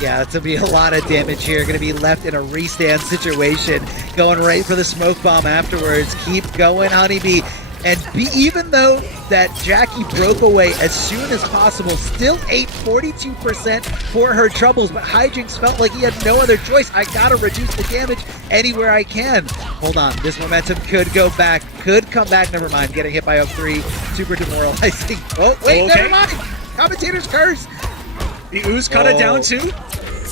Yeah, it's going to be a lot of damage here. Going to be left in a restand situation. Going right for the smoke bomb afterwards. Keep going, Honeybee. And even though that Jackie broke away as soon as possible, still ate 42% for her troubles, but Hijinks felt like he had no other choice. I got to reduce the damage anywhere I can. Hold on. This momentum could go back. Could come back. Never mind. Getting hit by up 3. Super demoralizing. Oh, wait. Okay. Never mind. Commentator's curse. The Ooze cut it down too.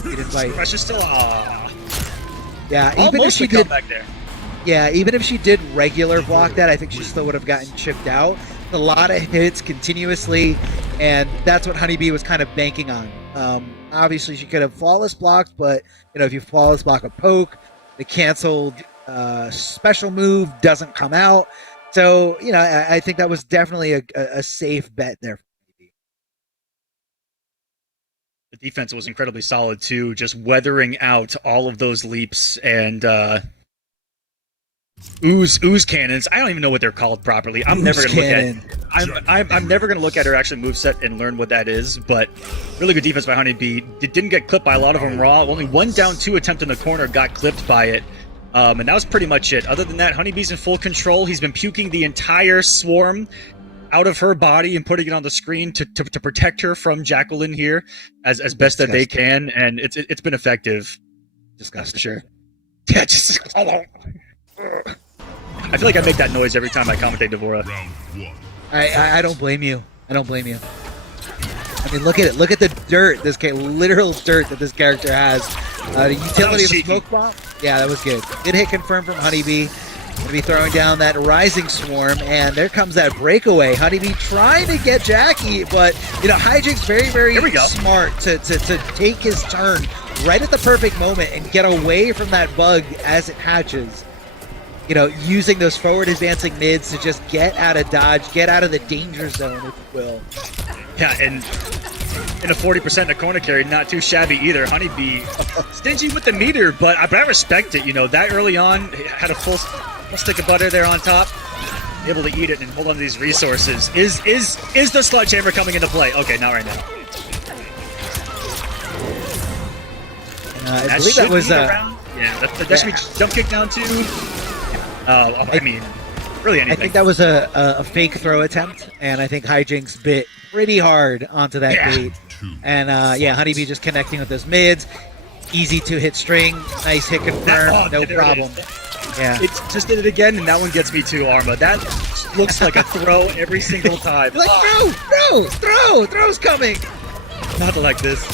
He didn't bite. Pressure still. Yeah, even if she did back there. Yeah, even if she did regular block that, I think she still would have gotten chipped out. A lot of hits continuously, and that's what Honeybee was kind of banking on. Obviously, she could have flawless blocked, but you know, if you flawless block a poke, the canceled special move doesn't come out. So, you know, I think that was definitely a safe bet there. The defense was incredibly solid too, just weathering out all of those leaps and ooze cannons. I don't even know what they're called properly. I'm never gonna look at. I'm never gonna look at her actual moveset and learn what that is. But really good defense by Honeybee. It didn't get clipped by a lot of them raw. Only 1 down 2 attempt in the corner got clipped by it. And that was pretty much it. Other than that, Honeybee's in full control. He's been puking the entire swarm out of her body and putting it on the screen to protect her from Jacqueline here as best that they can, and it's been effective. Disgusting. For sure. Yeah, just I feel like I make that noise every time I commentate Devora. I don't blame you. I don't blame you. I mean, look at it. Look at the dirt. This literal dirt that this character has. The utility of a smoke bomb. Yeah, that was good. Good hit confirmed from Honeybee. Going to be throwing down that rising swarm, and there comes that breakaway. Honeybee trying to get Jackie, but you know, Hijinks very smart to take his turn right at the perfect moment and get away from that bug as it hatches. You know, using those forward advancing mids to just get out of dodge, get out of the danger zone, if you will. Yeah, and in a 40% in the corner carry, not too shabby either. Honeybee stingy with the meter, but I respect it. You know, that early on, had a full stick of butter there on top, able to eat it and hold on to these resources. Is the sledgehammer coming into play? Okay, not right now. I believe that was that should be jump kick down too. I mean, really anything. I think that was a fake throw attempt, and I think Hijinks bit pretty hard onto that bait. And Honeybee just connecting with those mids. Easy to hit string, nice hit confirm, no problem. Yeah, it just did it again, and that one gets me too, Arma. That looks like a throw every single time. Like throw's coming. Not like this.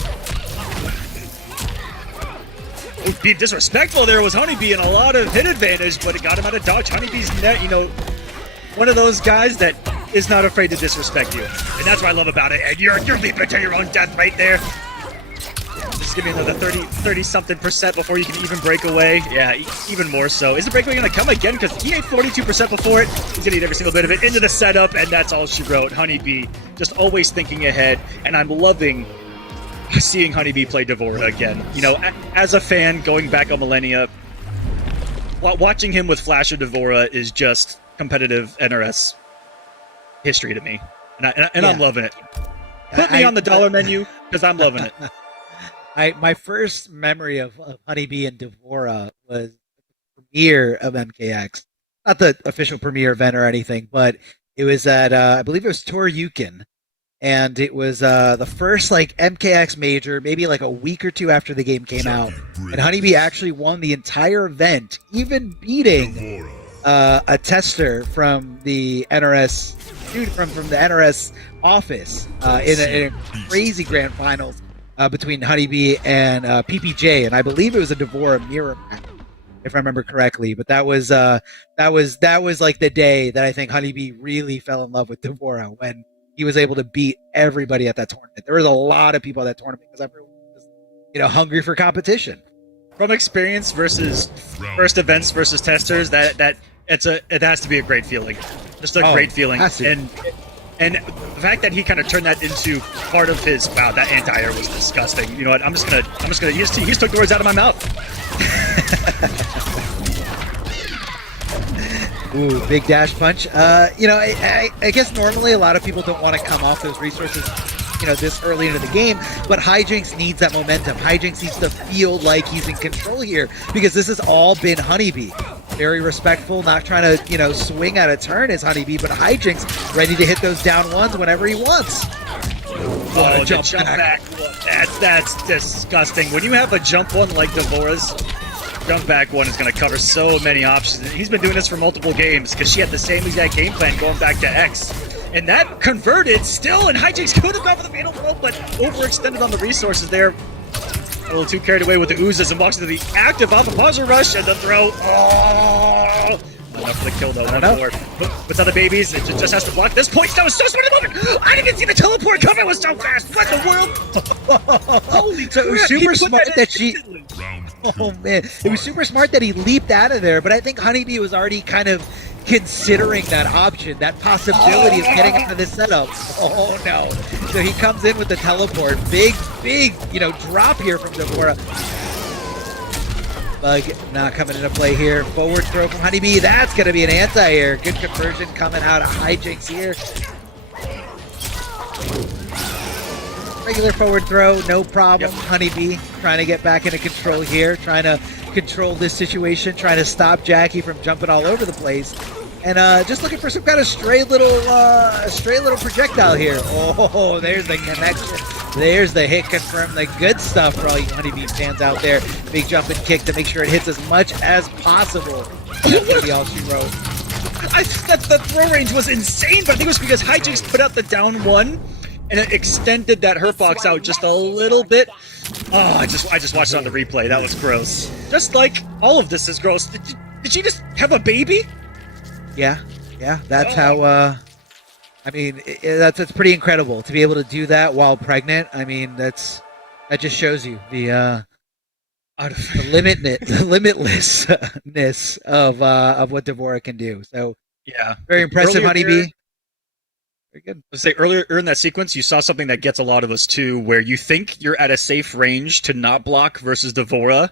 Being disrespectful there was Honeybee and a lot of hit advantage, but it got him out of dodge. Honeybee's net, you know, one of those guys that is not afraid to disrespect you, and that's what I love about it. And you're leaping to your own death right there. give me another 30 something percent before you can even break away. Yeah, even more so. Is the breakaway going to come again? Because he ate 42% before it. He's going to eat every single bit of it into the setup, and that's all she wrote. Honeybee just always thinking ahead, and I'm loving seeing Honeybee play Devora again. You know, as a fan going back on Millennia, watching him with Flash or Devora is just competitive NRS history to me, and I'm loving it. Put me on the dollar menu because I'm loving it. My first memory of Honeybee and Devora was the premiere of MKX, not the official premiere event or anything, but it was at I believe it was Toryukin, and it was the first like MKX major, maybe like a week or two after the game came out, and Honeybee actually won the entire event, even beating a tester from the NRS from the NRS office in a crazy grand finals between Honeybee and PPJ, and I believe it was a Devora mirror match, if I remember correctly. But that was like the day that I think Honeybee really fell in love with Devora, when he was able to beat everybody at that tournament. There was a lot of people at that tournament because everyone was, hungry for competition. From experience versus first events versus testers, it has to be a great feeling. Just a great feeling. And the fact that he kind of turned that into part of his, wow, that anti-air was disgusting. You know what? I'm just gonna he just took the words out of my mouth. Ooh, big dash punch. I guess normally a lot of people don't want to come off those resources, this early into the game, but Hijinks needs that momentum. Hijinks needs to feel like he's in control here, because this has all been Honeybee. Very respectful, not trying to, swing at a turn as Honeybee, but Hijinks ready to hit those down ones whenever he wants. Oh, jump back. That's disgusting. When you have a jump one like Devora's, jump back one is going to cover so many options. And he's been doing this for multiple games because she had the same exact game plan going back to X. And that converted still, and Hijinks could have gone for the fatal throw, but overextended on the resources there. A little too carried away with the oozes and walks into the active Alpha Pauser Rush and the throw. Oh! Enough for the kill though, 1-4. What's on the babies? It just has to block this point. That was so smart at the moment! I didn't even see the teleport come, it was so fast! What the world? Holy so crap, it was super smart that she... instantly. Oh man, it was super smart that he leaped out of there, but I think Honeybee was already kind of considering that option, that possibility of getting out of this setup. Oh no. So he comes in with the teleport. Big, drop here from Devora. Bug not coming into play here. Forward throw from Honeybee. That's going to be an anti-air. Good conversion coming out of Hijinks here. Regular forward throw, no problem. Yep. Honeybee trying to get back into control here, trying to control this situation, trying to stop Jackie from jumping all over the place, and just looking for some kind of stray little projectile here. Oh, there's the connection. There's the hit confirm, the good stuff for all you Honeybee fans out there. Big jump and kick to make sure it hits as much as possible. That's gonna be all she wrote. The throw range was insane, but I think it was because Hijinks put out the down one, and it extended that hurt box out just a little bit. Oh, I just watched it on the replay. That was gross. Just like all of this is gross. Did she just have a baby? Yeah. That's how. That's pretty incredible to be able to do that while pregnant. I mean, that just shows you the limitlessness of what Devora can do. So yeah, very impressive, Honeybee. Very good. Let's say earlier in that sequence, you saw something that gets a lot of us too, where you think you're at a safe range to not block versus Devora,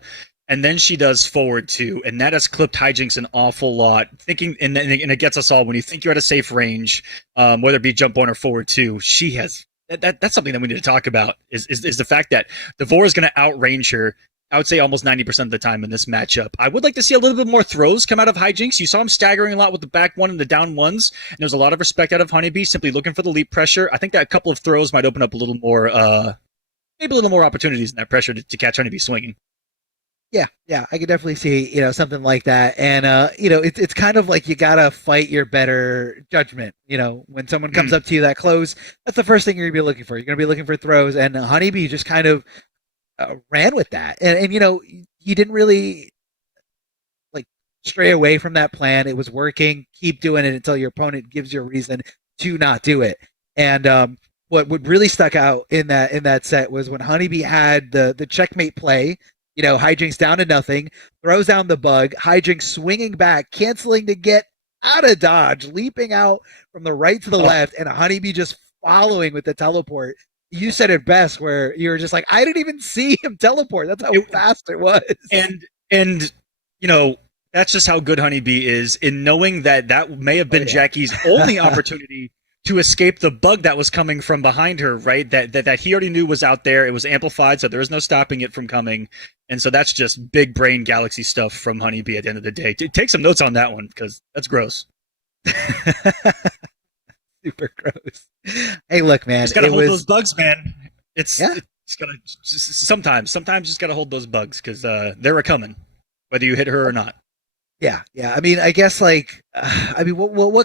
and then she does forward two, and that has clipped Hijinks an awful lot. Thinking, and it gets us all when you think you're at a safe range, whether it be jump one or forward two, she has. That's something that we need to talk about. Is the fact that Devora is going to outrange her. I would say almost 90% of the time in this matchup. I would like to see a little bit more throws come out of Hijinks. You saw him staggering a lot with the back one and the down ones, and there was a lot of respect out of Honeybee, simply looking for the leap pressure. I think that a couple of throws might open up a little more, maybe a little more opportunities in that pressure to catch Honeybee swinging. Yeah, I could definitely see, something like that. And, it's kind of like you got to fight your better judgment. When someone comes up to you that close, that's the first thing you're going to be looking for. You're going to be looking for throws, and Honeybee just kind of ran with that, and you didn't really stray away from that plan. It was working. Keep doing it until your opponent gives you a reason to not do it. And what really stuck out in that set was when Honeybee had the checkmate play. Hijinks down to nothing, throws down the bug, Hijinks swinging back, canceling to get out of dodge, leaping out from the right to the left, and Honeybee just following with the teleport. You said it best, where you were just like, I didn't even see him teleport. That's how fast it was. And that's just how good Honeybee is in knowing that may have been Jackie's only opportunity to escape the bug that was coming from behind her, right? That he already knew was out there. It was amplified, so there was no stopping it from coming. And so that's just big brain galaxy stuff from Honeybee at the end of the day. Take some notes on that one, because that's gross. Super gross. Hey, look, man. Just gotta hold those bugs, man. It's gotta sometimes just gotta hold those bugs, because they're a coming, whether you hit her or not. Yeah. I mean, I guess what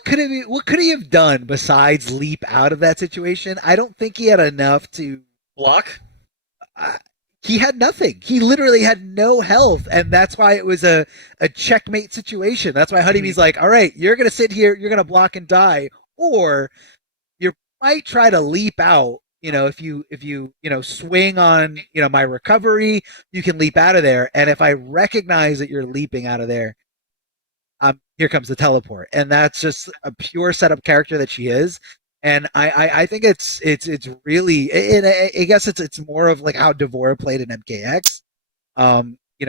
could he have done besides leap out of that situation? I don't think he had enough to block. He had nothing. He literally had no health, and that's why it was a checkmate situation. That's why Honeybee's like, all right, you're gonna sit here, you're gonna block and die, or you might try to leap out. If you swing on my recovery, you can leap out of there, and if I recognize that you're leaping out of there, here comes the teleport. And that's just a pure setup character that she is. And I think it's really, I guess it's more of like how Devora played in MKX.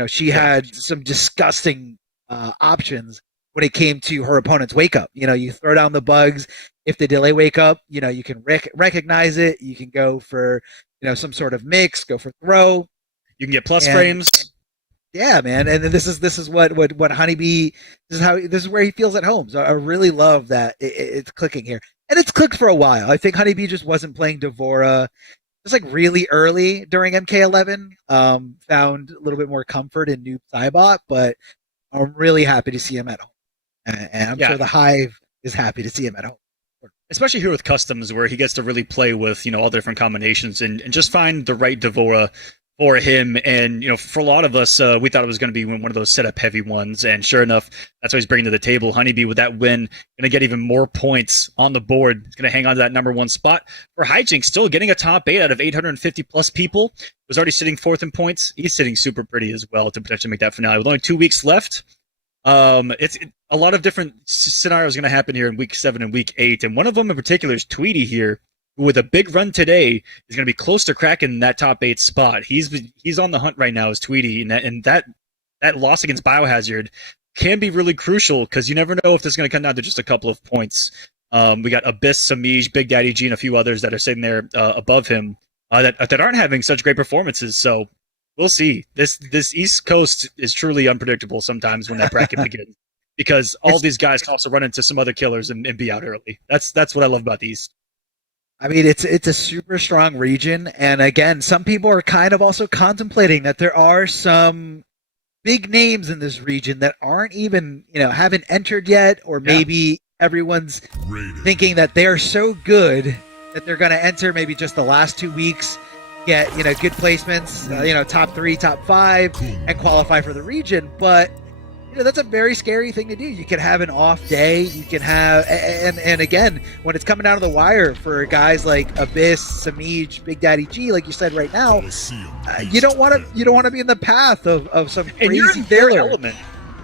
She had some disgusting options when it came to her opponent's wake up. You throw down the bugs. If they delay wake up, you can recognize it. You can go for, some sort of mix, go for throw. You can get plus frames. Yeah, man, and this is what Honeybee. This is where he feels at home. So I really love that it's clicking here, and it's clicked for a while. I think Honeybee just wasn't playing Devora. Just like really early during MK11, found a little bit more comfort in Noob Cybot, but I'm really happy to see him at home, and I'm sure the Hive is happy to see him at home. Especially here with customs, where he gets to really play with all the different combinations and just find the right Devora for him. And for a lot of us, we thought it was going to be one of those setup heavy ones, and sure enough, that's what he's bringing to the table. Honeybee, with that win, going to get even more points on the board. He's going to hang on to that number one spot. For Hijinks, still getting a top 8 out of 850 plus people. Was already sitting 4th in points. He's sitting super pretty as well to potentially make that finale with only 2 weeks left. It's a lot of different scenarios going to happen here in week 7 and week 8, and one of them in particular is Tweedy here, who with a big run today is going to be close to cracking that top 8 spot. He's on the hunt right now as Tweedy, and that loss against Biohazard can be really crucial, because you never know if this is going to come down to just a couple of points. We got Abyss, Samij, Big Daddy G, and a few others that are sitting there above him that aren't having such great performances. So we'll see. This East Coast is truly unpredictable sometimes when that bracket begins, because all these guys can also run into some other killers and be out early. That's what I love about the East. I mean, it's a super strong region, and again, some people are kind of also contemplating that there are some big names in this region that aren't even, haven't entered yet, or maybe everyone's thinking that they're so good that they're going to enter maybe just the last 2 weeks, get good placements, top 3, top 5, and qualify for the region. But that's a very scary thing to do. You can have an off day. You can have, and again, when it's coming down to the wire for guys like Abyss, Samij, Big Daddy G, like you said right now, you don't want to be in the path of some crazy and you're in their filler. element.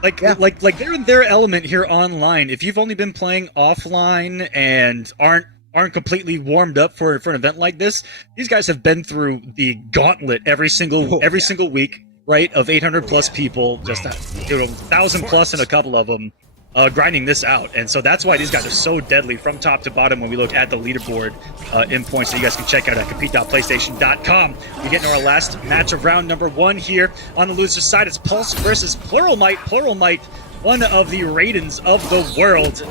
Like they're in their element here online. If you've only been playing offline and aren't completely warmed up for an event like this, these guys have been through the gauntlet every single week. Right, of 800 plus people, just 1,000 plus in a couple of them, grinding this out. And so that's why these guys are so deadly from top to bottom when we look at the leaderboard in points that you guys can check out at compete.playstation.com. We get into our last match of round number 1 here. On the loser side, it's Pulse versus Plural Might. Plural Might, one of the Raidens of the world,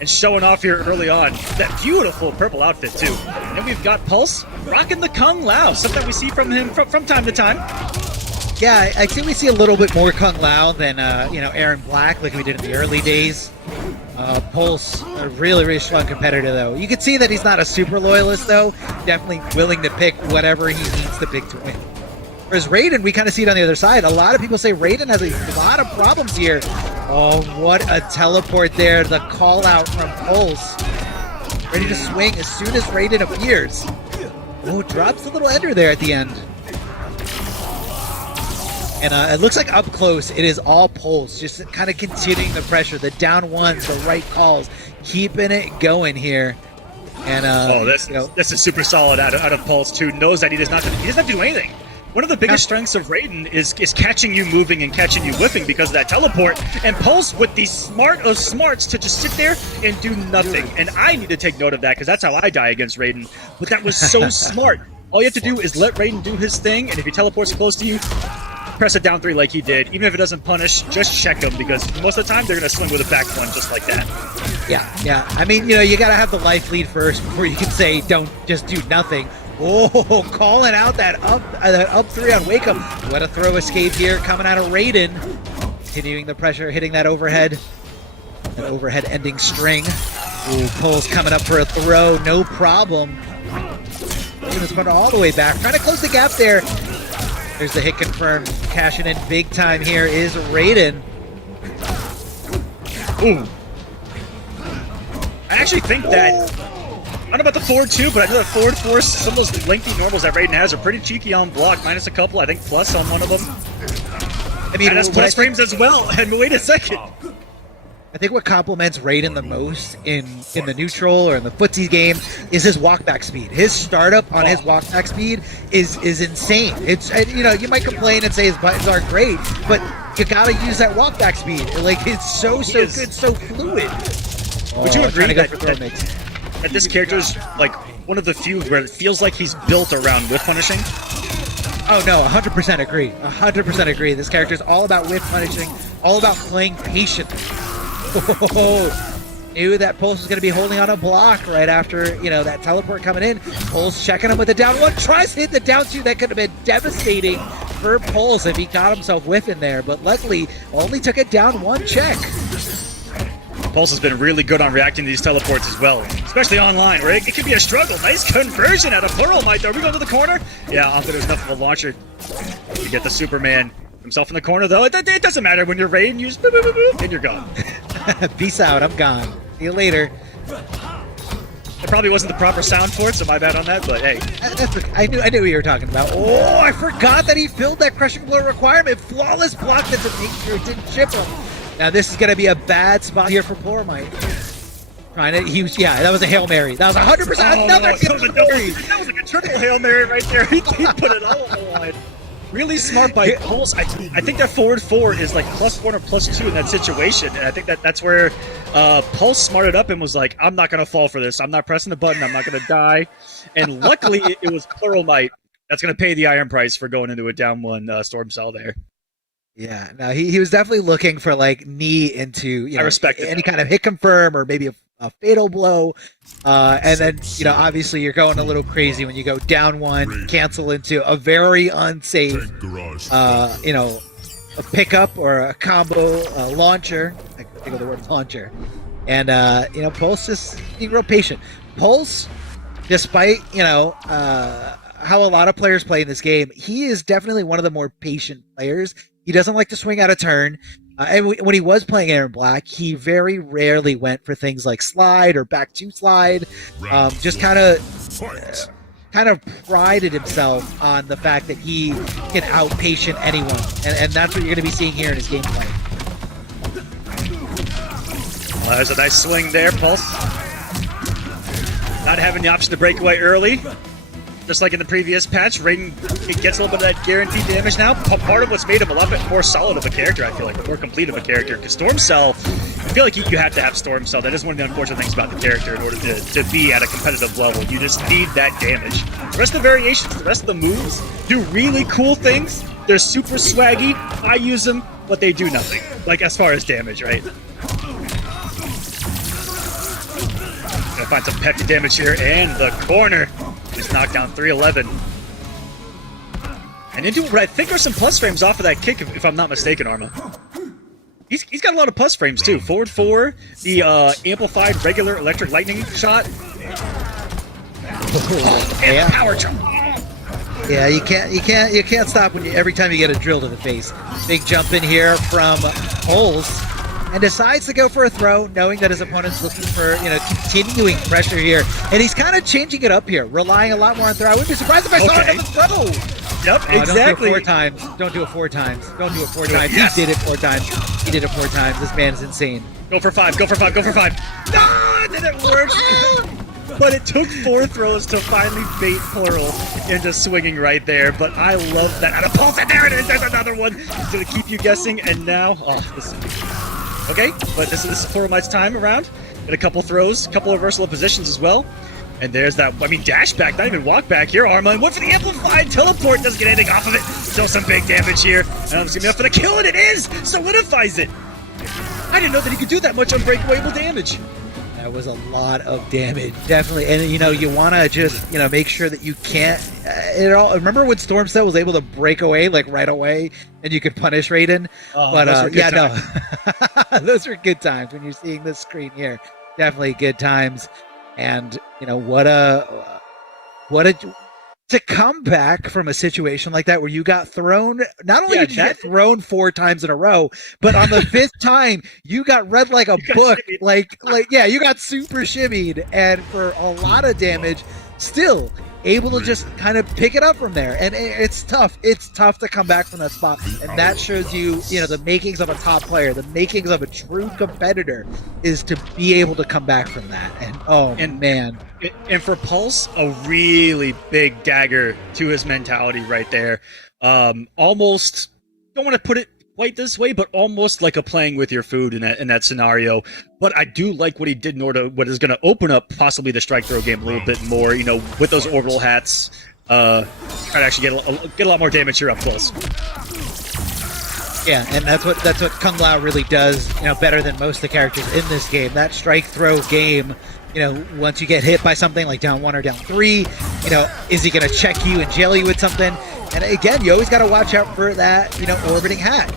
and showing off here early on. That beautiful purple outfit, too. And then we've got Pulse rocking the Kung Lao, something we see from him from time to time. Yeah, I think we see a little bit more Kung Lao than Aaron Black, like we did in the early days. Pulse, a really, really strong competitor, though. You can see that he's not a super loyalist, though. Definitely willing to pick whatever he needs to pick to win. Whereas Raiden, we kind of see it on the other side. A lot of people say Raiden has a lot of problems here. Oh, what a teleport there. The call out from Pulse. Ready to swing as soon as Raiden appears. Oh, drops a little ender there at the end. And it looks like up close, it is all Pulse, just kind of continuing the pressure, the down ones, the right calls, keeping it going here. And this is super solid out of Pulse too. Knows that he does not have to do anything. One of the biggest strengths of Raiden is catching you moving and catching you whiffing because of that teleport. And Pulse with the smart of smarts to just sit there and do nothing. And I need to take note of that because that's how I die against Raiden. But that was so smart. All you have to do is let Raiden do his thing, and if he teleports close to you, press it down 3 like he did. Even if it doesn't punish, just check him because most of the time they're going to swing with a back one just like that. Yeah. I mean, you got to have the life lead first before you can say don't just do nothing. Oh, calling out that up 3 on Wake Up. What a throw escape here coming out of Raiden. Continuing the pressure, hitting that overhead. An overhead ending string. Ooh, Pulse coming up for a throw, no problem. It's put all the way back, trying to close the gap there. There's the hit confirmed. Cashing in big time here is Raiden. Ooh. I actually think that, I don't know about the forward 2, but I know that forward 4, some of those lengthy normals that Raiden has are pretty cheeky on block, minus a couple, I think plus on one of them. I mean, and that's plus frames as well. And wait a second. I think what complements Raiden the most in the neutral or in the footsie game is his walkback speed. His startup on his walkback speed is insane. It's you might complain and say his buttons aren't great, but you gotta use that walkback speed. Like it's so good, so fluid. Would you agree that this character is like one of the few where it feels like he's built around whiff punishing? Oh no, 100% agree. 100% agree. This character is all about whiff punishing, all about playing patiently. Knew that Pulse was going to be holding on a block right after, that teleport coming in. Pulse checking him with the down 1, tries to hit the down 2. That could have been devastating for Pulse if he got himself whiffing there, but luckily only took a down 1 check. Pulse has been really good on reacting to these teleports as well, especially online, where it can be a struggle. Nice conversion out of Plural Might. Are we going to the corner? Yeah, I don't think there's enough of a launcher to get the Superman himself in the corner, though. It doesn't matter when you're Raiden, you just boop, boop, boop, boop, and you're gone. Peace out, I'm gone. See you later. It probably wasn't the proper sound for it, so my bad on that, but hey. I knew what you were talking about. Oh, I forgot that he filled that crushing blow requirement. Flawless block that to make sure it didn't chip him. Now this is going to be a bad spot here for Ploromite. That was a Hail Mary. That was 100% another Hail Mary. That was like a triple Hail Mary right there. He put it all on the line. Really smart by Pulse. I think that forward 4 is like +1 or +2 in that situation, and I think that's where Pulse smarted up and was like, I'm not going to fall for this. I'm not pressing the button. I'm not going to die. And luckily, it was Plural Might that's going to pay the iron price for going into a down 1 Storm Cell there. Yeah, no, he was definitely looking for like knee into I respect any kind of hit confirm or maybe a fatal blow, and then obviously you're going a little crazy when you go down 1, cancel into a very unsafe, a pickup or a combo launcher. I can think of the word launcher, and Pulse just being real patient. Pulse, despite how a lot of players play in this game, he is definitely one of the more patient players. He doesn't like to swing out of turn. And when he was playing Aaron Black, he very rarely went for things like slide or back 2 slide. Just kind of prided himself on the fact that he can outpatient anyone. And that's what you're going to be seeing here in his gameplay. There's a nice swing there, Pulse. Not having the option to break away early. Just like in the previous patch, Raiden gets a little bit of that guaranteed damage now. Part of what's made him a lot bit more solid of a character, I feel like, more complete of a character. Because Storm Cell, I feel like you have to have Storm Cell. That is one of the unfortunate things about the character in order to be at a competitive level. You just need that damage. The rest of the variations, the rest of the moves do really cool things. They're super swaggy. I use them, but they do nothing. Like, as far as damage, right? Gonna find some petty damage here, and the corner. Just knocked down 311. And into what I think are some plus frames off of that kick, if I'm not mistaken, Arma. He's got a lot of plus frames too. Forward 4, the amplified regular electric lightning shot. And power jump. Yeah, you can't stop when every time you get a drill to the face. Big jump in here from Pulse. and decides to go for a throw, knowing that his opponent's looking for, continuing pressure here. And he's kind of changing it up here, relying a lot more on throw. I wouldn't be surprised if I saw another throw. Yep, exactly. Don't do it 4 times. Don't do it 4 times. Don't do it 4 times. Yes. He did it 4 times. He did it 4 times. This man is insane. Go for 5, go for 5, go for 5. No, it didn't work. But it took 4 throws to finally bait Plural into swinging right there. But I love that. Out of pulse, and there it is. There's another one. It's going to keep you guessing. And now, okay, but this is Plural Might's time around. Get a couple throws, a couple reversal of positions as well. And there's that, dash back, not even walk back here. Arma went for the amplified teleport, doesn't get anything off of it. Still some big damage here. And it's going to be enough for the kill, and it is! Solidifies it! I didn't know that he could do that much unbreakable damage. That was a lot of damage, definitely. And you want to just make sure that you can't. Remember when Stormset was able to break away right away, and you could punish Raiden? But no, those are good times when you're seeing this screen here. Definitely good times. And to come back from a situation like that where you got thrown, not only did you get thrown 4 times in a row, but on the 5th time you got read like a book, you got super shimmied, and for a lot of damage, still able to just kind of pick it up from there. And it's tough. It's tough to come back from that spot, and that shows you, the makings of a top player, the makings of a true competitor, is to be able to come back from that. And man. And for Pulse, a really big dagger to his mentality right there. Almost, don't want to put it quite this way, but almost like a playing with your food in that scenario. But I do like what he did in order, what is going to open up possibly the strike throw game a little bit more, with those orbital hats. Try to actually get a lot more damage here up close. Yeah, and that's what Kung Lao really does, better than most of the characters in this game. That strike throw game, once you get hit by something like down 1 or down 3, is he going to check you and jail you with something? And again, you always got to watch out for that, orbiting hat.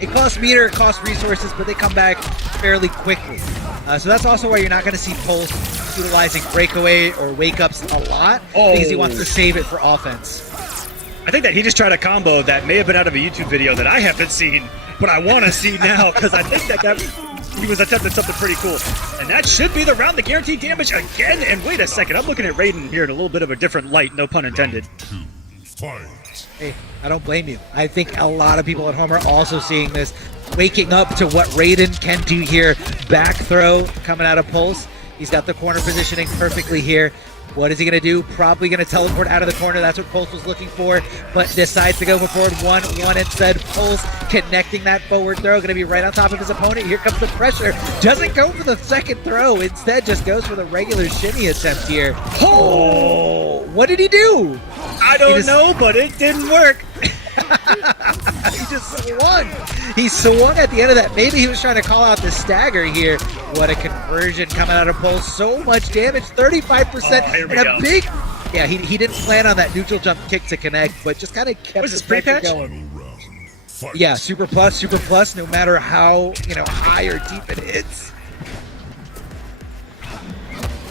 It costs meter, it costs resources, but they come back fairly quickly. So that's also why you're not going to see Pulse utilizing breakaway or wake-ups a lot, because he wants to save it for offense. I think that he just tried a combo that may have been out of a YouTube video that I haven't seen, but I want to see now, because I think that he was attempting something pretty cool. And that should be the round, the guaranteed damage again. And wait a second, I'm looking at Raiden here in a little bit of a different light, no pun intended. Hey, I don't blame you. I think a lot of people at home are also seeing this, waking up to what Raiden can do here. Back throw coming out of Pulse. He's got the corner positioning perfectly here. What is he going to do? Probably going to teleport out of the corner. That's what Pulse was looking for, but decides to go for forward 1-1 instead. Pulse connecting that forward throw. Going to be right on top of his opponent. Here comes the pressure. Doesn't go for the second throw. Instead, just goes for the regular shimmy attempt here. Oh! What did he do? I don't know, but it didn't work. He just swung. He swung at the end of that. Maybe he was trying to call out the stagger here. What a conversion coming out of Pulse. So much damage, 35%. Here we and go. A big... Yeah, he didn't plan on that neutral jump kick to connect, but just kind of kept this, the pressure going. Yeah, super plus, no matter how, high or deep it hits.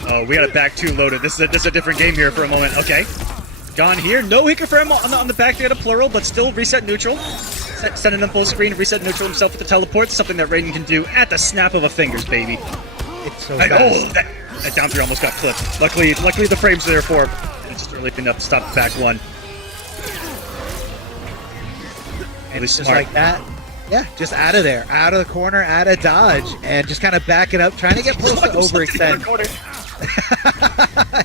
Oh, we got it back 2 loaded. This is a different game here for a moment. Okay. Gone here. No hit confirm on the back there to Plural, but still reset neutral. Sending him full screen, reset neutral himself with the teleport. Something that Raiden can do at the snap of a fingers, baby. It's so fast. That down 3 almost got clipped. Luckily the frames are there for him. It's just early enough to stop the back 1. And just like that. Yeah, just out of there. Out of the corner, out of dodge. And just kind of backing up, trying to get Pulse to overextend.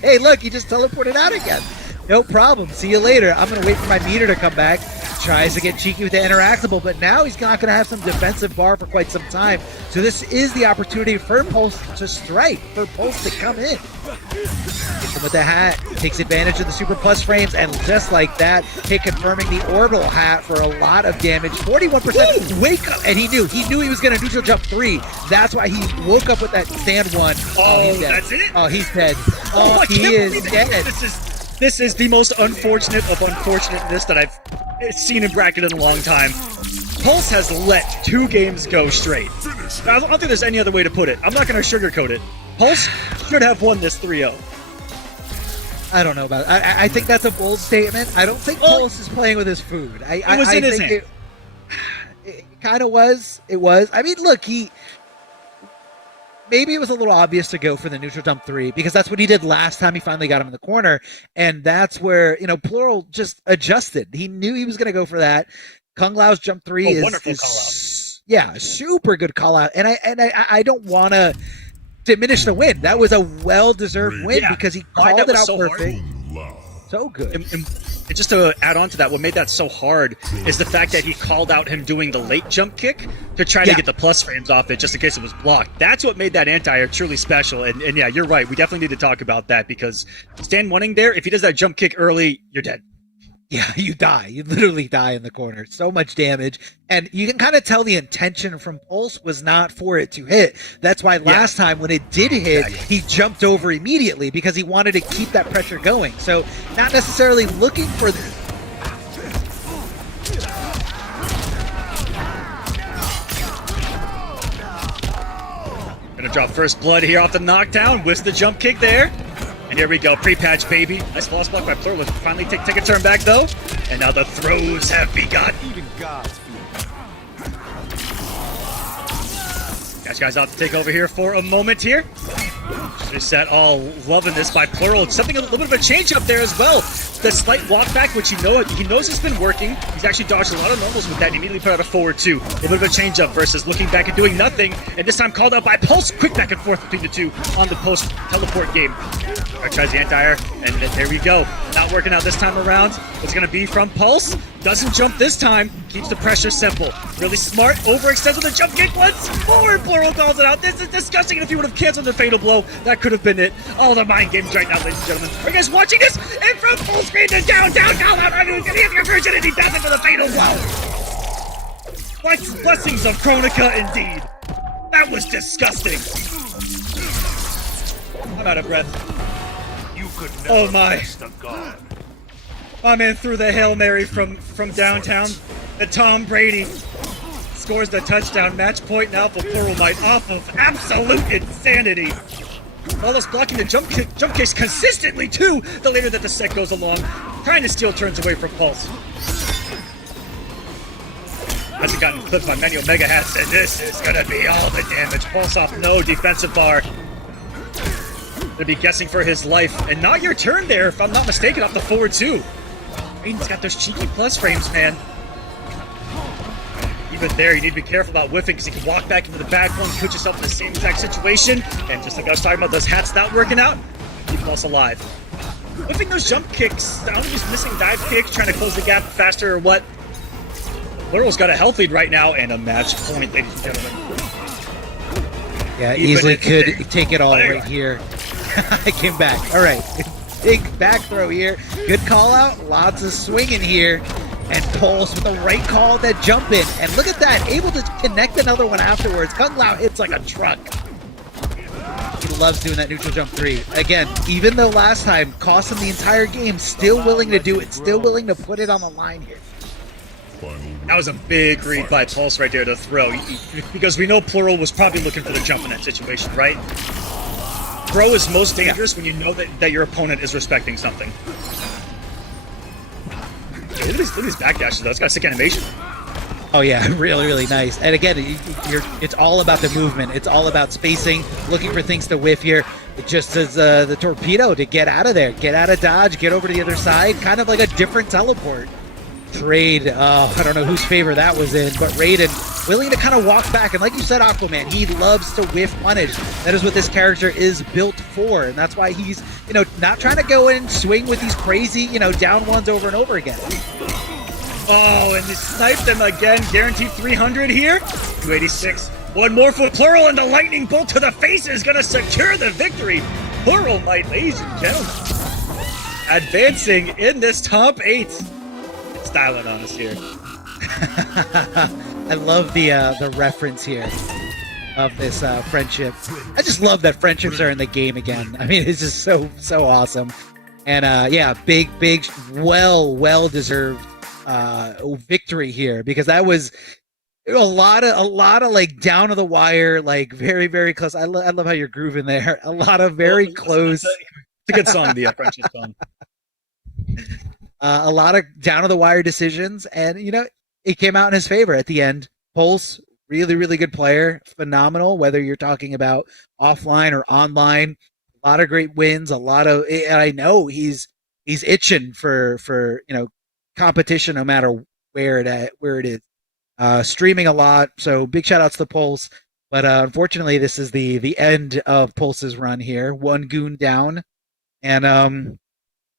Hey, look, he just teleported out again. No problem. See you later. I'm going to wait for my meter to come back. Tries to get cheeky with the interactable, but now he's not going to have some defensive bar for quite some time. So this is the opportunity for Pulse to strike, for Pulse to come in. Hits him with the hat, takes advantage of the super plus frames, and just like that, hit confirming the orbital hat for a lot of damage. 41%. Woo! Wake up! And he knew he was going to neutral jump 3. That's why he woke up with that stand 1. Oh, that's it? Oh, he's dead. Oh, he is dead. This is the most unfortunate of unfortunateness that I've seen in bracket in a long time. Pulse has let 2 games go straight. I don't think there's any other way to put it. I'm not going to sugarcoat it. Pulse should have won this 3-0. I don't know about it. I think that's a bold statement. I don't think Pulse is playing with his food. It was in his hand. kind of was. It was. I mean, look, maybe it was a little obvious to go for the neutral jump 3 because that's what he did last time he finally got him in the corner. And that's where, Plural just adjusted. He knew he was going to go for that. Kung Lao's jump 3 is wonderful call out. Yeah, super good call out. And I don't want to diminish the win. That was a well-deserved win because he called it out so perfect. So good. And just to add on to that, what made that so hard is the fact that he called out him doing the late jump kick to try to get the plus frames off it just in case it was blocked. That's what made that anti-air truly special. And yeah, you're right. We definitely need to talk about that because stand wanting there, if he does that jump kick early, you're dead. Yeah, you die. You literally die in the corner. So much damage. And you can kind of tell the intention from Pulse was not for it to hit. That's why last time when it did hit, he jumped over immediately because he wanted to keep that pressure going. So not necessarily looking for the... Gonna drop first blood here off the knockdown. Whiffs the jump kick there. And here we go, pre-patch, baby. Nice false block by Plural. Let's finally take a turn back, though. And now the throws have begun. Even God's guys out to take over here for a moment here. Set all loving this by Plural. It's something a little bit of a change up there as well. The slight walk back, which he knows has been working. He's actually dodged a lot of normals with that and immediately put out a forward 2. A little bit of a change up versus looking back and doing nothing. And this time called out by Pulse. Quick back and forth between the two on the post teleport game. Tries the anti-air, and there we go. Not working out this time around. It's going to be from Pulse. Doesn't jump this time. Keeps the pressure simple. Really smart. Overextends with the jump kick once more. Plural calls it out. This is disgusting. And if he would have canceled the fatal blow, that could have been it. All the mind games right now, ladies and gentlemen. Are you guys watching this? And from full screen to down, call out. I mean, he has conversion and he does it for the fatal blow. Blessings of Chronica, indeed. That was disgusting. I'm out of breath. Oh my! My man threw the Hail Mary from downtown. The Tom Brady scores the touchdown. Match point now for Plural Might off of absolute insanity. Wallace blocking the jump kicks consistently too. The later that the set goes along, trying to steal turns away from Pulse. Hasn't gotten clipped by many Omega hats, and this is gonna be all the damage. Pulse off no defensive bar. Gonna be guessing for his life, and not your turn there, if I'm not mistaken, off the forward 2. Raiden's got those cheeky plus frames, man. Even there, you need to be careful about whiffing because he can walk back into the back one, put yourself in the same exact situation, and just like I was talking about, those hats not working out, keep Pulse alive. Whiffing those jump kicks, I don't know if he's missing dive kicks, trying to close the gap faster or what. Plural's got a health lead right now, and a match point, ladies and gentlemen. Yeah, easily could take it all right here. I came back. All right. Big back throw here. Good call out. Lots of swinging here. And Pulse with the right call, that jump in. And look at that. Able to connect another one afterwards. Kung Lao hits like a truck. He loves doing that neutral jump 3. Again, even though last time cost him the entire game, still willing to do it. Still willing to put it on the line here. That was a big read by Pulse right there to throw. Because we know Plural was probably looking for the jump in that situation, right? Throw is most dangerous when you know that your opponent is respecting something. Hey, look at these backdashes, though. It's got a sick animation. Oh yeah, really, really nice. And again, it's all about the movement. It's all about spacing, looking for things to whiff here. It just as the torpedo to get out of there, get out of dodge, get over to the other side, kind of like a different teleport. Trade, I don't know whose favor that was in, but Raiden willing to kind of walk back. And like you said, Aquaman, he loves to whiff punish. That is what this character is built for. And that's why he's, not trying to go in and swing with these crazy, down ones over and over again. Oh, and he sniped them again. Guaranteed 300 here. 286. One more for Plural, and the lightning bolt to the face is going to secure the victory. Plural Might, ladies and gentlemen. Advancing in this top 8. Styling on us here. I love the reference here of this friendship. I just love that friendships are in the game again. I mean, it's just so awesome. And yeah, big, well deserved victory here, because that was a lot of like down to the wire, like very, very close. I love how you're grooving there. A lot of very close. It's a good song, the friendship song. A lot of down to the wire decisions, and it came out in his favor at the end. Pulse, really, really good player, phenomenal. Whether you're talking about offline or online, a lot of great wins, a lot of, and I know he's itching for competition, no matter where it is. Streaming a lot, so big shout outs to Pulse. But unfortunately, this is the end of Pulse's run here. One goon down, and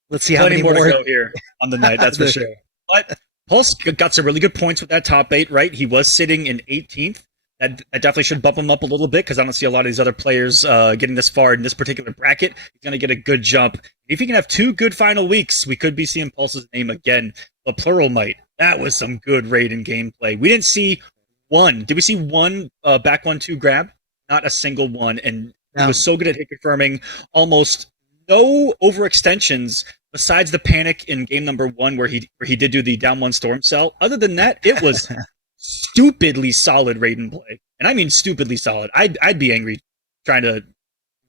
let's see how Plenty many more more to go here on the night, that's for sure. But Pulse got some really good points with that top 8, right? He was sitting in 18th. That definitely should bump him up a little bit because I don't see a lot of these other players getting this far in this particular bracket. He's going to get a good jump. If he can have 2 good final weeks, we could be seeing Pulse's name again. The Plural Might, that was some good Raiden gameplay. We didn't see one. Did we see one back 1-2 grab? Not a single one. And he was so good at hit confirming. Almost no overextensions besides the panic in game number 1 where he did do the down 1 storm cell. Other than that, it was stupidly solid Raiden play. And I mean stupidly solid. I'd be angry trying to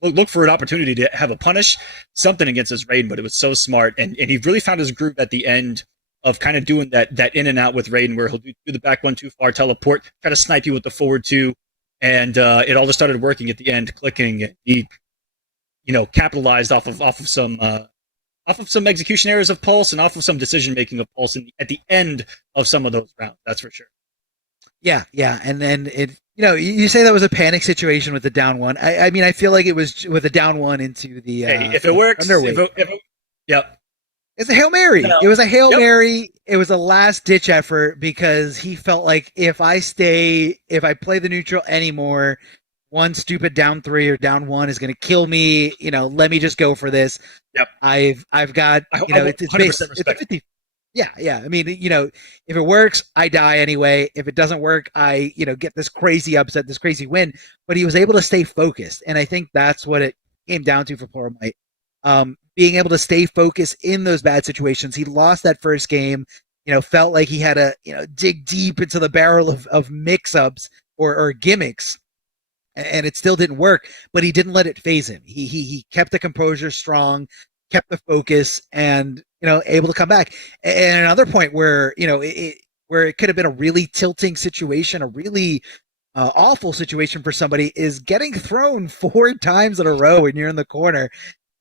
look for an opportunity to have a punish, something against this Raiden, but it was so smart. And he really found his groove at the end of kind of doing that in and out with Raiden, where he'll do the back 1 too far, teleport, try to snipe you with the forward 2, and it all just started working at the end, clicking. He, capitalized off of some execution errors of Pulse and off of some decision making of Pulse at the end of some of those rounds. That's for sure. Yeah, and then it, you say that was a panic situation with the down 1. I mean, I feel like it was with a down 1 into the. Hey, if it works, yep. It's a Hail Mary. No. It was a Hail Mary. It was a last ditch effort because he felt like if I play the neutral anymore, one stupid down 3 or down 1 is going to kill me. Let me just go for this. Yep. I've got, it's 50. Yeah. I mean, if it works, I die anyway. If it doesn't work, I, get this crazy upset, this crazy win. But he was able to stay focused. And I think that's what it came down to for Plural Might. Being able to stay focused in those bad situations. He lost that first game, felt like he had to, dig deep into the barrel of mix-ups or gimmicks, and it still didn't work, but he didn't let it phase him. He kept the composure strong, kept the focus, and, able to come back. And another point where, where it could have been a really tilting situation, a really awful situation for somebody, is getting thrown 4 times in a row when you're in the corner.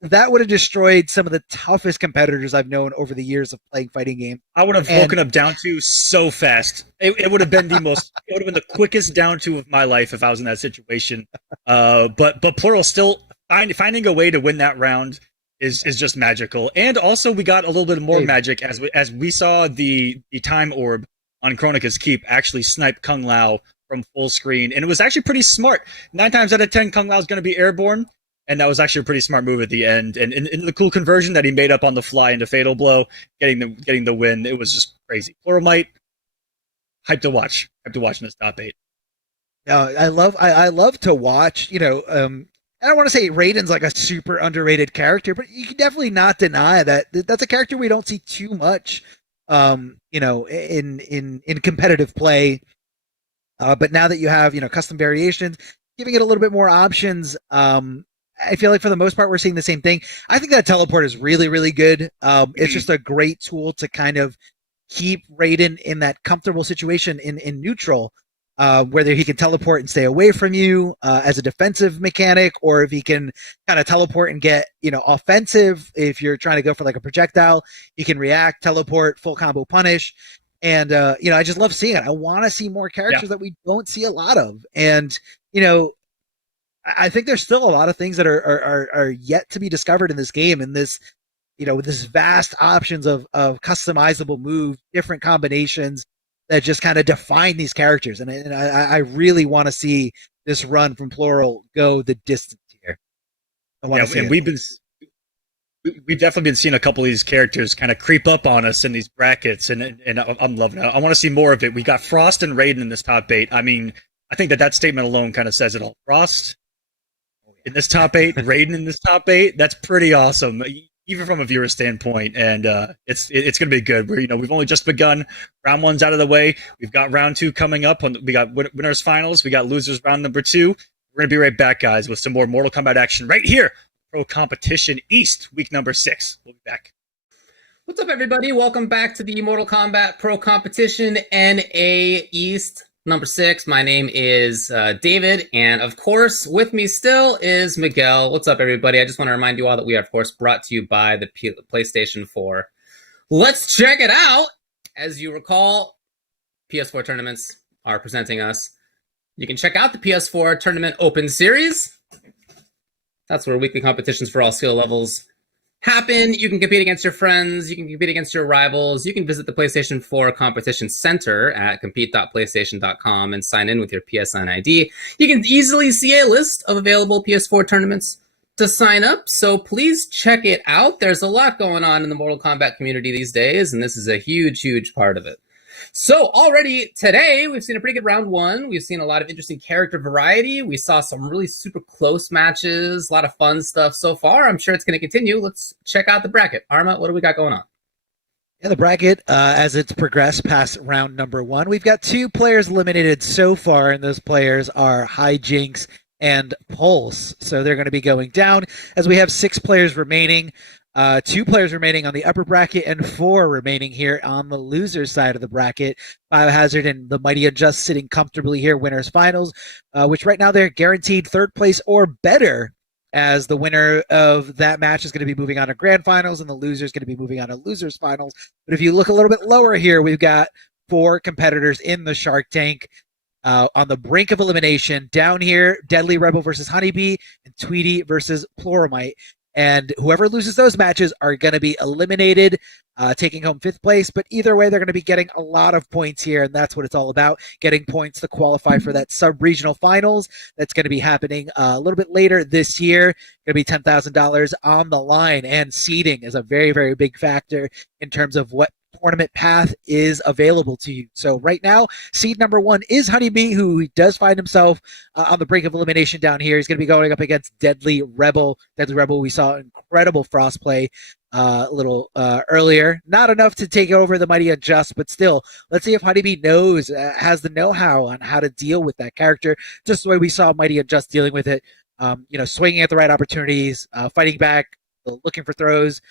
That would have destroyed some of the toughest competitors I've known over the years of playing fighting games. I would have woken up down 2 so fast. It would have been it would have been the quickest down 2 of my life if I was in that situation. But Plural still finding a way to win that round is just magical. And also we got a little bit more magic as we saw the time orb on Kronika's Keep actually snipe Kung Lao from full screen. And it was actually pretty smart. 9 times out of 10, Kung Lao is going to be airborne. And that was actually a pretty smart move at the end. And the cool conversion that he made up on the fly into Fatal Blow, getting the win, it was just crazy. Plural Might, hype to watch. Hype to watch in this top 8. I love to watch, I don't want to say Raiden's like a super underrated character, but you can definitely not deny that that's a character we don't see too much, in competitive play. But now that you have, custom variations, giving it a little bit more options, I feel like for the most part, we're seeing the same thing. I think that teleport is really, really good. It's just a great tool to kind of keep Raiden in that comfortable situation in neutral, whether he can teleport and stay away from you as a defensive mechanic, or if he can kind of teleport and get, offensive. If you're trying to go for like a projectile, he can react, teleport, full combo punish. And, I just love seeing it. I want to see more characters that we don't see a lot of. And, I think there's still a lot of things that are yet to be discovered in this game, and this, with this vast options of customizable moves, different combinations that just kind of define these characters. And I really want to see this run from Plural go the distance here. And we've definitely been seeing a couple of these characters kind of creep up on us in these brackets, and I'm loving it. I want to see more of it. We got Frost and Raiden in this top 8. I mean, I think that statement alone kind of says it all. Frost in this top 8, Raiden in this top 8. That's pretty awesome, even from a viewer standpoint. And it's going to be good. We've only just begun. Round 1's out of the way. We've got round 2 coming up. We got winners finals. We got losers round number 2. We're going to be right back, guys, with some more Mortal Kombat action right here. Pro Competition East, week number 6. We'll be back. What's up, everybody? Welcome back to the Mortal Kombat Pro Competition NA East number 6. My name is David, and of course, with me still is Miguel. What's up, everybody? I just want to remind you all that we are, of course, brought to you by the PlayStation 4. Let's check it out! As you recall, PS4 tournaments are presenting us. You can check out the PS4 Tournament Open Series. That's where weekly competitions for all skill levels happen. You can compete against your friends. You can compete against your rivals. You can visit the PlayStation 4 Competition Center at compete.playstation.com and sign in with your PSN ID. You can easily see a list of available PS4 tournaments to sign up, so please check it out. There's a lot going on in the Mortal Kombat community these days, and this is a huge, huge part of it. So already today, we've seen a pretty good round 1. We've seen a lot of interesting character variety. We saw some really super close matches, a lot of fun stuff so far. I'm sure it's going to continue. Let's check out the bracket. Arma, what do we got going on? Yeah, the bracket, as it's progressed past round number 1, we've got 2 players eliminated so far, and those players are Hijinks and Pulse. So they're going to be going down as we have 6 players remaining. 2 players remaining on the upper bracket and 4 remaining here on the loser side of the bracket. Biohazard and the Mighty Unjust sitting comfortably here, winners finals, which right now they're guaranteed 3rd place or better, as the winner of that match is going to be moving on to grand finals and the loser is going to be moving on to losers finals. But if you look a little bit lower here, we've got 4 competitors in the Shark Tank. On the brink of elimination. Down here, Deadly Rebel versus Honeybee and Tweedy versus Pluralmite. And whoever loses those matches are going to be eliminated, taking home 5th place. But either way, they're going to be getting a lot of points here, and that's what it's all about, getting points to qualify for that sub-regional finals. That's going to be happening a little bit later this year. Going to be $10,000 on the line, and seeding is a very, very big factor in terms of what tournament path is available to you. So right now, seed number 1 is Honeybee, who does find himself on the brink of elimination down here. He's going to be going up against Deadly Rebel. Deadly Rebel, we saw incredible Frost play a little earlier. Not enough to take over the Mighty Unjust, but still, let's see if Honeybee has the know-how on how to deal with that character, just the way we saw Mighty Unjust dealing with it. Swinging at the right opportunities, fighting back, looking for throws,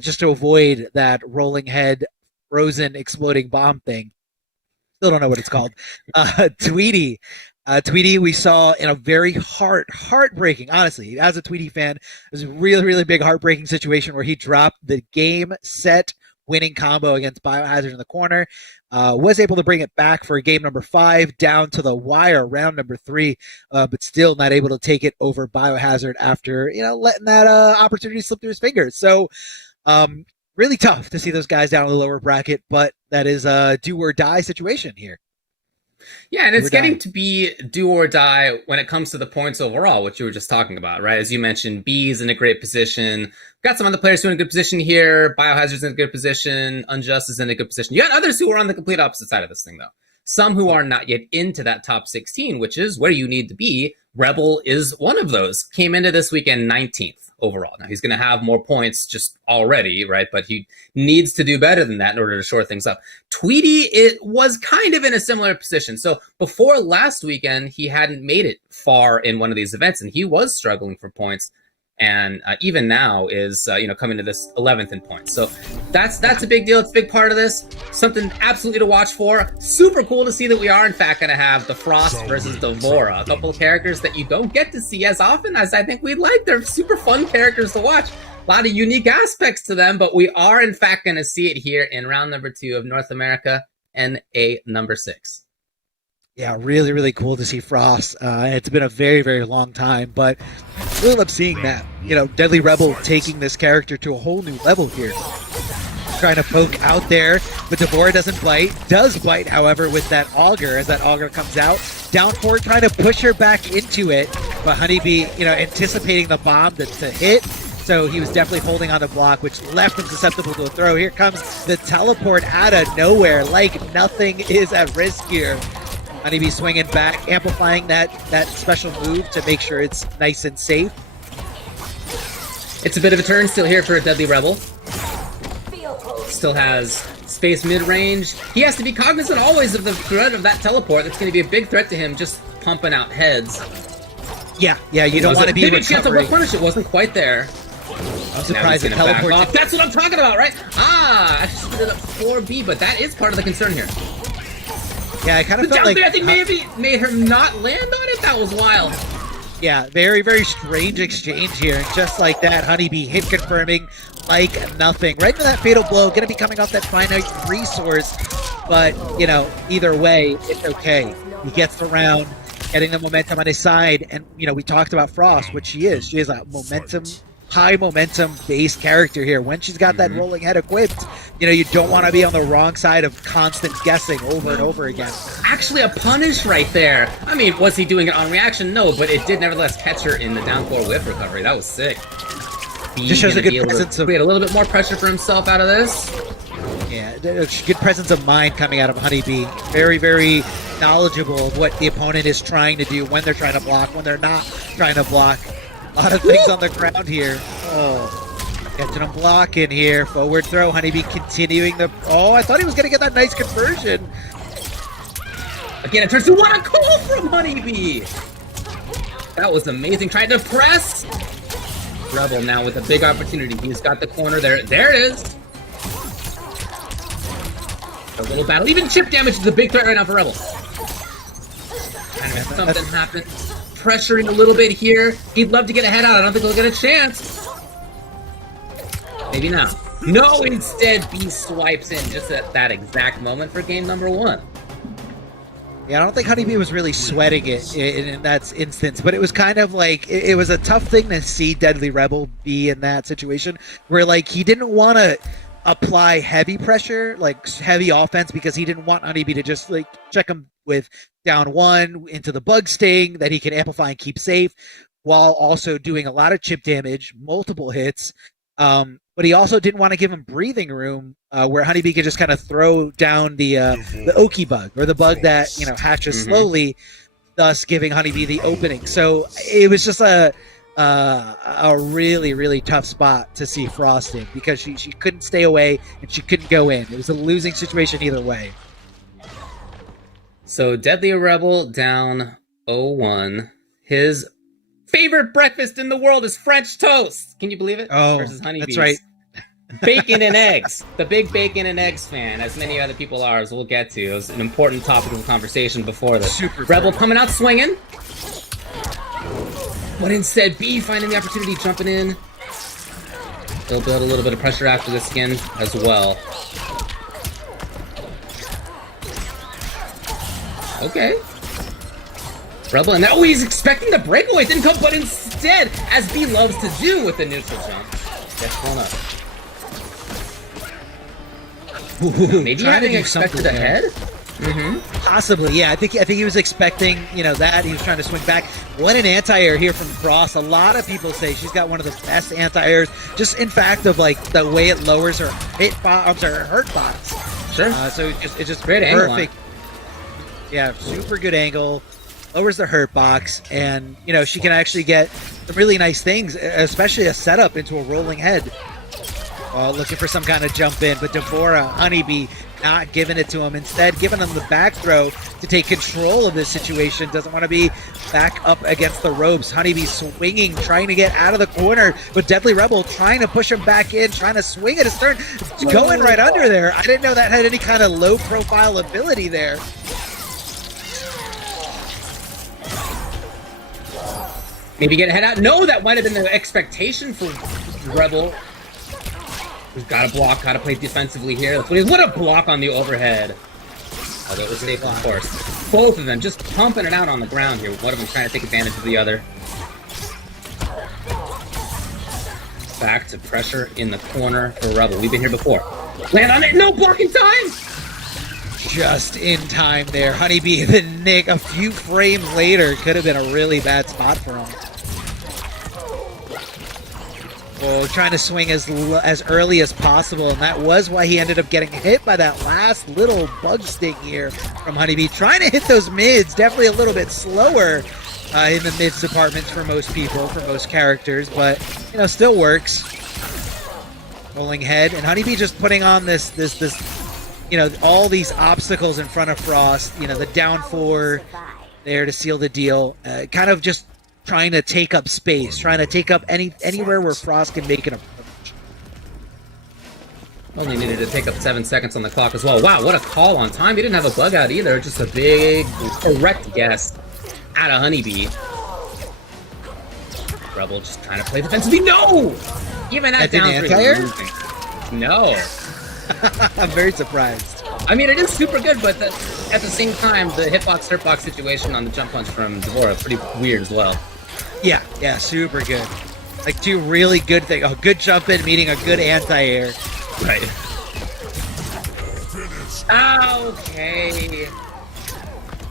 just to avoid that rolling head frozen exploding bomb thing. Still don't know what it's called. Tweedy, we saw in a very heartbreaking, honestly, as a Tweedy fan, it was a really, really big heartbreaking situation where he dropped the game set winning combo against Biohazard in the corner, was able to bring it back for game number 5 down to the wire, round number 3, but still not able to take it over Biohazard after, letting that opportunity slip through his fingers. So, really tough to see those guys down in the lower bracket, but that is a do or die situation here. Yeah, and it's getting to be do or die when it comes to the points overall, which you were just talking about, right? As you mentioned, B's in a great position. Got some other players who are in a good position here. Biohazard's in a good position. Unjust is in a good position. You got others who are on the complete opposite side of this thing, though. Some who are not yet into that top 16, which is where you need to be. Rebel is one of those. Came into this weekend 19th overall. Now, he's going to have more points just already, right? But he needs to do better than that in order to shore things up. Tweedy, it was kind of in a similar position. So before last weekend, he hadn't made it far in one of these events, and he was struggling for points. And even now is coming to this 11th in points. So that's a big deal. It's a big part of this. Something absolutely to watch for. Super cool to see that we are in fact going to have the Frost versus Devora, a couple of characters that you don't get to see as often as I think we'd like. They're super fun characters to watch. A lot of unique aspects to them, but we are in fact going to see it here in round number 2 of North America NA number 6. Yeah, really, really cool to see Frost. It's been a very, very long time, but really love seeing that. Deadly Rebel taking this character to a whole new level here. Trying to poke out there, but Devora doesn't bite. Does bite, however, with that auger as that auger comes out. Down forward, trying to push her back into it, but Honeybee, anticipating the bomb to hit. So he was definitely holding on the block, which left him susceptible to a throw. Here comes the teleport out of nowhere, like nothing is at risk here. Honeybee swinging back, amplifying that special move to make sure it's nice and safe. It's a bit of a turn still here for a Deadly Rebel. Still has space mid-range. He has to be cognizant always of the threat of that teleport. That's going to be a big threat to him, just pumping out heads. Yeah, you don't want to be recovering. Chance to replenish it wasn't quite there. I'm surprised the teleport. That's what I'm talking about, right? I split it up 4B, but that is part of the concern here. Yeah, I kind The of felt down like three, I think, maybe made her not land on it. That was wild. yeah, very, very strange exchange here. And just like that, Honeybee hit confirming like nothing. Right into that fatal blow, going to be coming off that finite resource. But, you know, either way, it's okay. He gets the round, getting the momentum on his side. And, you know, we talked about Frost, which she is. She is a high momentum based character here. When she's got that rolling head equipped, you know, you don't want to be on the wrong side of constant guessing over and over again. Actually, a punish right there. I mean, was he doing it on reaction? No, but it did nevertheless catch her in the down 4 whiff recovery. That was sick. Just shows a good presence of... create a little bit more pressure for himself out of this. Yeah, good presence of mind coming out of Honeybee. Very, very knowledgeable of what the opponent is trying to do, when they're trying to block, when they're not trying to block. A lot of things on the ground here. Oh, catching him blocking here. Forward throw. Honeybee continuing the... Oh, I thought he was going to get that nice conversion. Again, it turns to what a call from Honeybee. That was amazing. Trying to press. Rebel now with a big opportunity. He's got the corner there. There it is. A little battle. Even chip damage is a big threat right now for Rebel. Trying to make something happen. Pressuring a little bit here. He'd love to get a head out. I don't think he'll get a chance. Maybe not. No, instead, B swipes in just at that exact moment for game number 1. Yeah, I don't think Honeybee was really sweating it in that instance, but it was kind of like, it was a tough thing to see Deadly Rebel be in that situation, where like he didn't want to apply heavy pressure, like heavy offense, because he didn't want Honeybee to just like check him with down 1 into the bug sting that he can amplify and keep safe, while also doing a lot of chip damage, multiple hits. But he also didn't want to give him breathing room, where Honeybee could just kind of throw down the Oki bug, or the bug that, you know, hatches slowly, thus giving Honeybee the opening. So it was just a really, really tough spot to see Frost in, because she couldn't stay away and she couldn't go in. It was a losing situation either way. So Deadly Rebel down 0-1. His favorite breakfast in the world is French toast. Can you believe it? Oh, versus Honeybees. that's right. Bacon and eggs. The big bacon and eggs fan, as many other people are, as we'll get to. It was an important topic of conversation before this. Super Rebel coming out swinging. But instead, B finding the opportunity, jumping in. He'll build a little bit of pressure after the skin as well. Okay. Rebel, and now he's expecting the breakaway. Didn't come, but instead, as B loves to do with the neutral jump, gets blown up. Maybe having expected a head? Possibly, yeah. I think he was expecting, you know, that. He was trying to swing back. What an anti-air here from Frost. A lot of people say she's got one of the best anti-airs, just in fact of like the way it lowers her hurt box. Sure. So it's just Great perfect. Yeah, super good angle. Lowers the hurt box, and you know, she can actually get some really nice things, especially a setup into a rolling head. Looking for some kind of jump in, but Devora, Honeybee, not giving it to him. Instead, giving him the back throw to take control of this situation. Doesn't want to be back up against the ropes. Honeybee swinging, trying to get out of the corner, but Deadly Rebel trying to push him back in, trying to swing at his turn. It's going right under there. I didn't know that had any kind of low-profile ability there. Maybe get a head out. No, that might have been the expectation for Rebel. He's got to block, got to play defensively here. That's what what a block on the overhead. Although it was safe, of course. Both of them just pumping it out on the ground here. One of them trying to take advantage of the other. Back to pressure in the corner for Rebel. We've been here before. Land on it. No blocking time. Just in time there. Honeybee, the nick a few frames later, could have been a really bad spot for him. Oh, trying to swing as early as possible, and that was why he ended up getting hit by that last little bug sting here from Honeybee. Trying to hit those mids, definitely a little bit slower in the mids departments for most people, for most characters, but you know, still works. Rolling head, and Honeybee just putting on this, you know, all these obstacles in front of Frost. You know, the down 4 there to seal the deal. Kind of just trying to take up space, trying to take up anywhere where Frost can make an approach. Only needed to take up 7 seconds on the clock as well. Wow, what a call on time. He didn't have a bug out either. Just a big, correct guess out of Honeybee. Rebel just trying to play defensively. No! Even at down 3. No. I'm very surprised. I mean, it is super good, but at the same time, the hitbox, hurtbox situation on the jump punch from Devora is pretty weird as well. Yeah, super good. Like 2 really good things. A good jump in meeting a good anti-air. Right. Okay.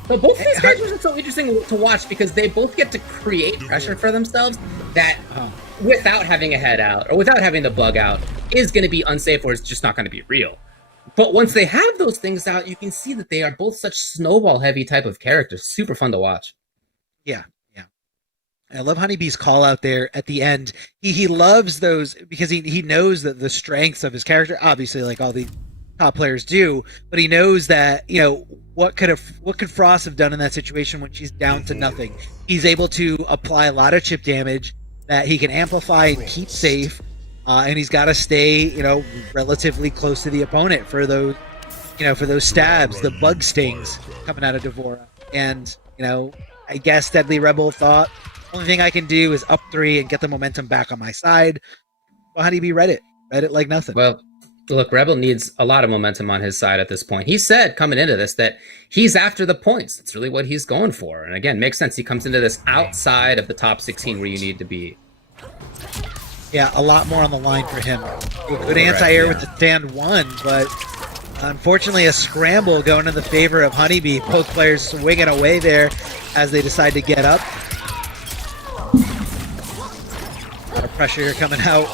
So both of these guys are so interesting to watch because they both get to create pressure for themselves that without having a head out or without having the bug out is going to be unsafe or it's just not going to be real. But once they have those things out, you can see that they are both such snowball heavy type of characters. Super fun to watch. Yeah. I love Honeybee's call out there at the end. He loves those because he knows that the strengths of his character, obviously like all the top players do, but he knows that, you know, what could Frost have done in that situation when she's down to nothing? He's able to apply a lot of chip damage that he can amplify and keep safe, and he's got to stay, you know, relatively close to the opponent for those, you know, for those stabs, the bug stings coming out of Devora. And, you know, I guess Deadly Rebel thought, only thing I can do is up 3 and get the momentum back on my side. Well, Honeybee read it like nothing. Well, look, Rebel needs a lot of momentum on his side at this point. He said coming into this that he's after the points. That's really what he's going for. And again, makes sense. He comes into this outside of the top 16 where you need to be. Yeah, a lot more on the line for him. A good anti-air with the stand 1, but unfortunately a scramble going in the favor of Honeybee. Both players swinging away there as they decide to get up. A lot of pressure here coming out.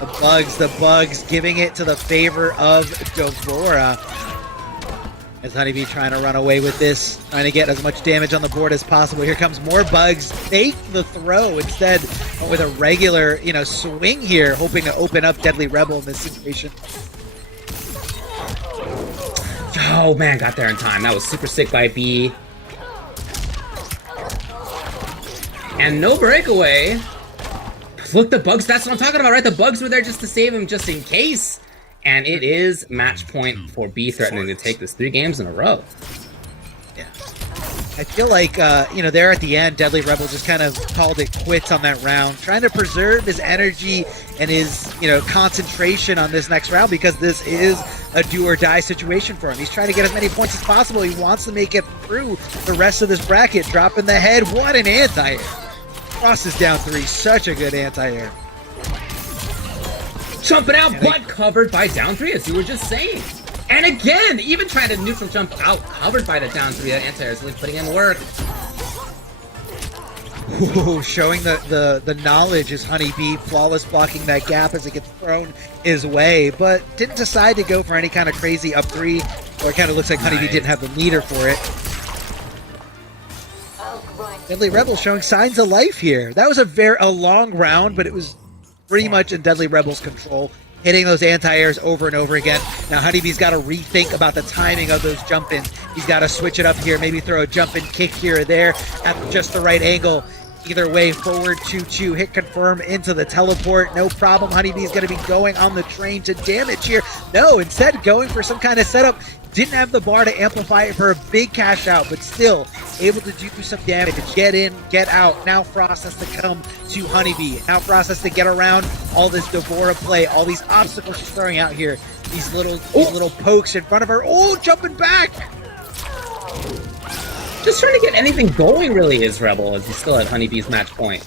The bugs giving it to the favor of Devora. As Honeybee trying to run away with this, trying to get as much damage on the board as possible. Here comes more bugs. Fake the throw instead with a regular, you know, swing here, hoping to open up Deadly Rebel in this situation. Oh man, got there in time. That was super sick by B. And no breakaway. Look, the bugs, that's what I'm talking about, right? The bugs were there just to save him just in case. And it is match point for B threatening to take this 3 games in a row. Yeah. I feel like, you know, there at the end, Deadly Rebel just kind of called it quits on that round, trying to preserve his energy and his, you know, concentration on this next round because this is a do-or-die situation for him. He's trying to get as many points as possible. He wants to make it through the rest of this bracket. Dropping the head. What an anti-air. Frost is down 3. Such a good anti-air. Jumping out, but covered by down 3, as you were just saying. And again, even trying to neutral jump out, covered by the down 3. That anti-air is really putting in work. Ooh, showing the knowledge is Honeybee, flawless blocking that gap as it gets thrown his way, but didn't decide to go for any kind of crazy up 3, or it kind of looks like Honeybee didn't have the meter for it. Deadly Rebel showing signs of life here. That was a long round, but it was pretty much in Deadly Rebel's control, hitting those anti-airs over and over again. Now Honeybee's got to rethink about the timing of those jump-ins. He's got to switch it up here, maybe throw a jump-in kick here or there at just the right angle. Either way, forward 2-2, hit confirm into the teleport. No problem. Honeybee's going to be going on the train to damage here. No, instead going for some kind of setup. Didn't have the bar to amplify it for a big cash out, but still able to do some damage. Get in, get out. Now Frost has to come to Honeybee. Now Frost has to get around all this Devora play, all these obstacles she's throwing out here. These little pokes in front of her. Oh, jumping back! Just trying to get anything going, really, is Rebel, as he's still at Honeybee's match point.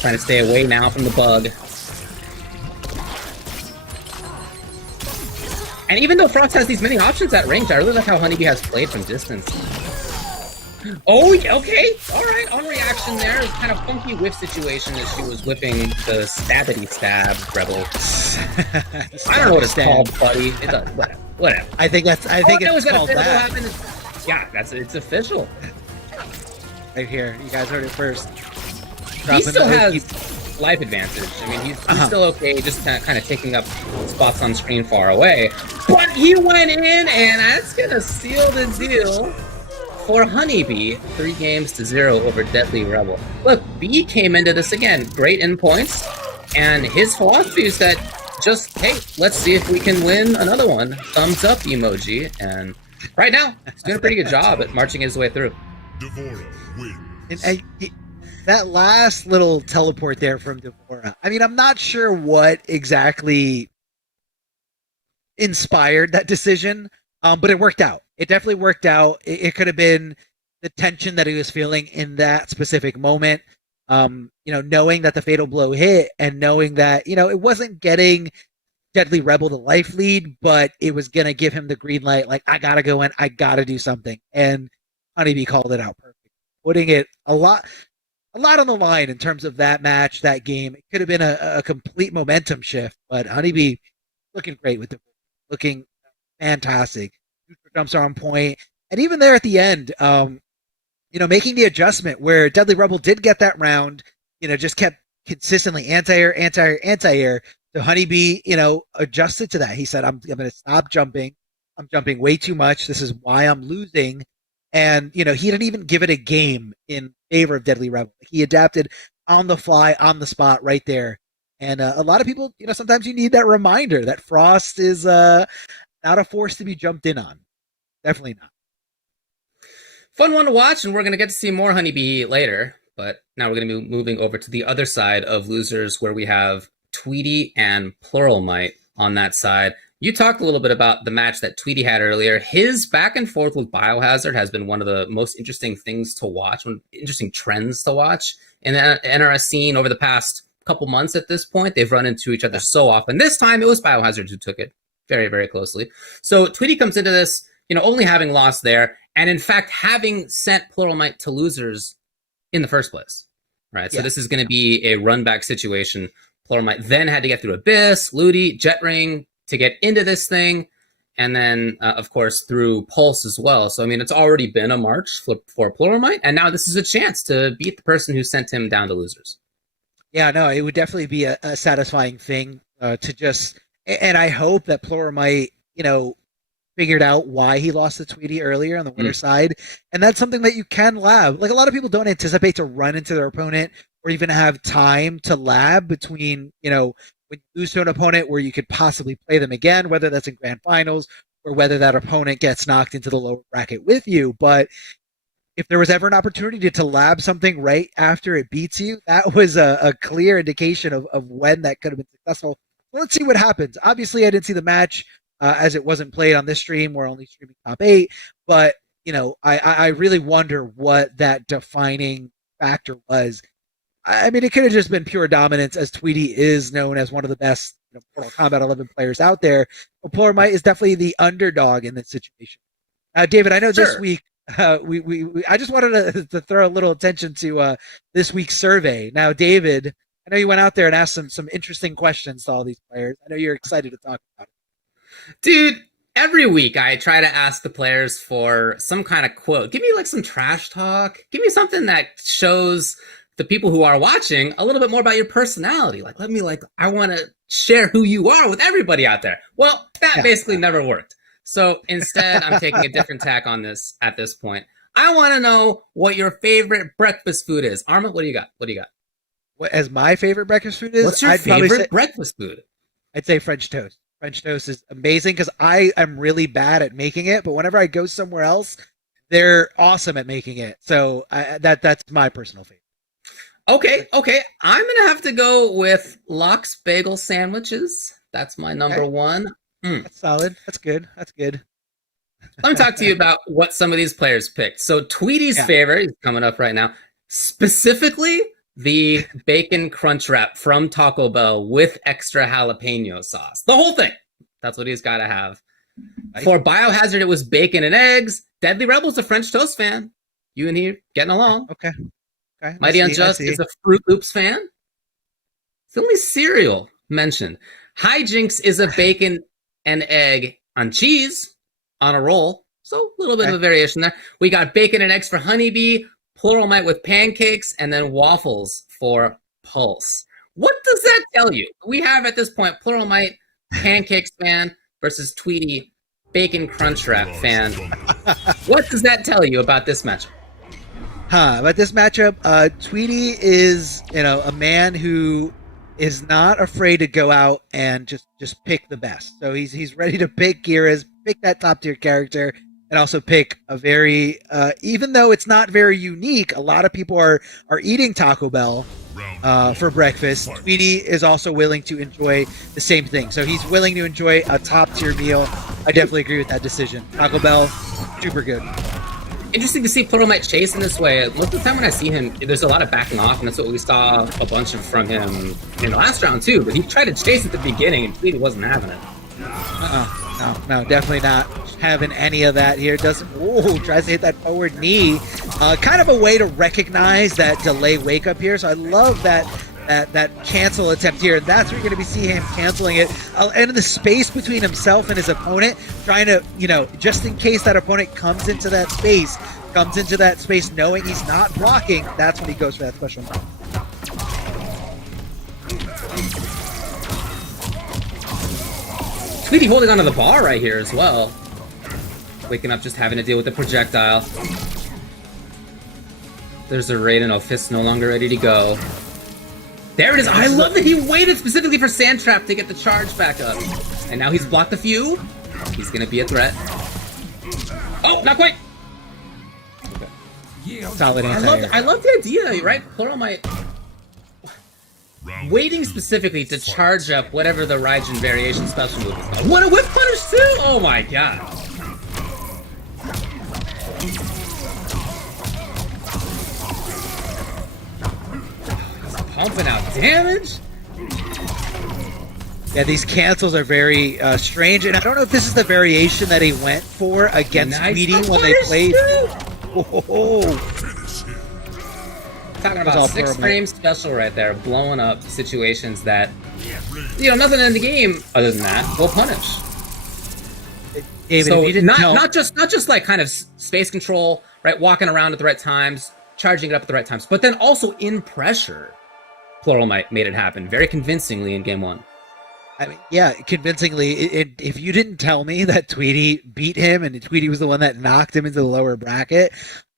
Trying to stay away now from the bug. And even though Frost has these many options at range, I really like how Honeybee has played from distance. Oh, okay. All right. On reaction there. It's kind of funky whiff situation as she was whipping the stabbity stab Rebel. I don't know what it's called, buddy. It does, whatever. I think it's called that. Yeah, it's official. Right here. You guys heard it first. He still has life advantage. I mean, he's still okay, just kind of taking up spots on screen far away. But he went in, and that's going to seal the deal for Honeybee. 3-0 over Deadly Rebel. Look, B came into this again. Great in points. And his philosophy is that just, hey, let's see if we can win another one. Thumbs up emoji. And right now, he's doing a pretty good job at marching his way through. And that last little teleport there from Devora, I mean, I'm not sure what exactly inspired that decision, but it worked out. It definitely worked out. It could have been the tension that he was feeling in that specific moment. Knowing that the fatal blow hit and knowing that, it wasn't getting Deadly Rebel the life lead, but it was going to give him the green light. Like, I got to go in. I got to do something. And Honeybee called it out perfect, putting it a lot on the line in terms of that match, that game. It could have been a complete momentum shift, but Honeybee looking great with looking fantastic. Jumps are on point. And even there at the end, making the adjustment where Deadly Rebel did get that round, just kept consistently anti-air. So Honeybee, adjusted to that. He said, I'm going to stop jumping. I'm jumping way too much. This is why I'm losing. And, he didn't even give it a game in favor of Deadly Rebel. He adapted on the fly, on the spot right there. And a lot of people, sometimes you need that reminder that Frost is not a force to be jumped in on. Definitely not. Fun one to watch, and we're going to get to see more Honeybee later. But now we're going to be moving over to the other side of losers, where we have Tweedy and Pluralmight on that side. You talked a little bit about the match that Tweedy had earlier. His back and forth with Biohazard has been one of the most interesting things to watch, interesting trends to watch in the NRS scene over the past couple months at this point. They've run into each other so often. This time, it was Biohazard who took it very, very closely. So Tweedy comes into this, only having lost there, and in fact, having sent Pluralmight to losers in the first place, right? So this is going to be a run-back situation. Pluralmight then had to get through Abyss, Ludi, Jet Ring to get into this thing, and then, of course, through Pulse as well. So, I mean, it's already been a march for Pluralmight, and now this is a chance to beat the person who sent him down to losers. Yeah, no, it would definitely be a satisfying thing to just, and I hope that Pluralmight, figured out why he lost to Tweedy earlier on the winner side. And that's something that you can lab. Like, a lot of people don't anticipate to run into their opponent or even have time to lab between, when you lose to an opponent where you could possibly play them again, whether that's in grand finals or whether that opponent gets knocked into the lower bracket with you. But if there was ever an opportunity to lab something right after it beats you, that was a clear indication of when that could have been successful. Well, let's see what happens. Obviously, I didn't see the match as it wasn't played on this stream. We're only streaming top 8. But, I really wonder what that defining factor was. I mean, it could have just been pure dominance, as Tweedy is known as one of the best Mortal Kombat 11 players out there. But Pluralmight is definitely the underdog in this situation. David, I know this week, I just wanted to throw a little attention to this week's survey. Now, David, I know you went out there and asked some interesting questions to all these players. I know you're excited to talk about it. Dude, every week I try to ask the players for some kind of quote. Give me some trash talk. Give me something that shows the people who are watching a little bit more about your personality. I want to share who you are with everybody out there. Well, that basically never worked. So instead, I'm taking a different tack on this at this point. I want to know what your favorite breakfast food is. Arma, what do you got? What as my favorite breakfast food is? What's your favorite breakfast food? I'd say French toast. French toast is amazing because I am really bad at making it, but whenever I go somewhere else, they're awesome at making it. So that's my personal favorite. Okay. I'm going to have to go with Locke's Bagel Sandwiches. That's my number one. That's solid. That's good. Let me talk to you about what some of these players picked. So Tweedy's favorite is coming up right now. Specifically, the bacon crunch wrap from Taco Bell with extra jalapeno sauce. The whole thing. That's what he's got to have. Right. For Biohazard, it was bacon and eggs. Deadly Rebel's a French toast fan. You and he getting along. Okay. Mighty Unjust is a Fruit Loops fan. It's the only cereal mentioned. Hijinks is a bacon and egg on cheese on a roll. So a little bit of a variation there. We got bacon and eggs for Honeybee, Pluralmight with pancakes, and then waffles for Pulse. What does that tell you? We have at this point Pluralmight pancakes fan versus Tweedy bacon crunch wrap fan. What does that tell you about this matchup? About this matchup, Tweedy is a man who is not afraid to go out and just pick the best. So he's ready to pick Geras, pick that top tier character, and also pick a very even though it's not very unique, a lot of people are eating Taco Bell for breakfast. Tweedy is also willing to enjoy the same thing. So he's willing to enjoy a top tier meal. I definitely agree with that decision. Taco Bell, super good. Interesting to see Pluralmite chase in this way. Most of the time when I see him, there's a lot of backing off, and that's what we saw a bunch of from him in the last round too. But he tried to chase at the beginning, and Tweedy wasn't having it. No, definitely not having any of that here. Tries to hit that forward knee. Kind of a way to recognize that delay wake up here. So I love that cancel attempt here. That's where you're going to see him canceling it. And in the space between himself and his opponent, trying to, just in case that opponent comes into that space knowing he's not blocking, that's when he goes for that special move. Tweedy holding onto the bar right here as well. Waking up just having to deal with the projectile. There's a Raiden. Oh, fist no longer ready to go. There it is. I love that he waited specifically for Sand Trap to get the charge back up. And now he's blocked a few. He's going to be a threat. Oh, not quite. Okay. Solid anti-air. I love the idea, right? Pluralmite waiting specifically to charge up whatever the Raijin variation special move is. What a whip punish too! Oh my god. He's pumping out damage. Yeah, these cancels are very strange, and I don't know if this is the variation that he went for against Tweedy when they played. Talking about 6 frame special right there, blowing up situations that, nothing in the game other than that will punish. David, so if you didn't not just like kind of space control, right? Walking around at the right times, charging it up at the right times, but then also in pressure. Pluralmite made it happen very convincingly in game 1. I mean, yeah, convincingly. If you didn't tell me that Tweedy beat him and Tweedy was the one that knocked him into the lower bracket,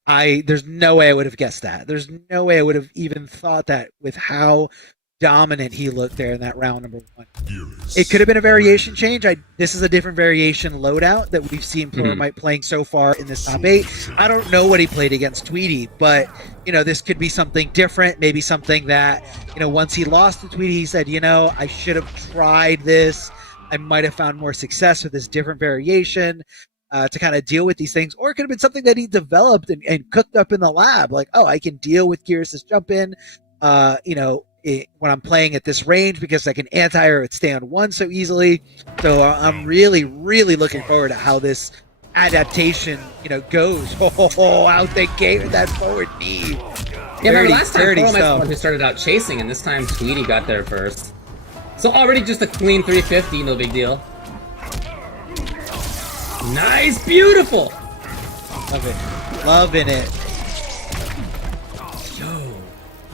there's no way I would have guessed that. There's no way I would have even thought that with how dominant he looked there in that round number 1. It could have been a variation change. This is a different variation loadout that we've seen Pluralmite playing so far in this top 8. I don't know what he played against Tweedy, but this could be something different. Maybe something that once he lost to Tweedy, he said, I should have tried this. I might have found more success with this different variation. To kind of deal with these things, or it could have been something that he developed and cooked up in the lab. Like, I can deal with Geras' jump in, when I'm playing at this range because I can anti-air it stay on 1 so easily. So I'm really, really looking forward to how this adaptation, goes. Out the gate with that forward knee. Yeah, remember last time Pluralmite's who started out chasing, and this time Tweedy got there first. So already just a clean 350, no big deal. Nice, beautiful. Love it. Loving it. Yo,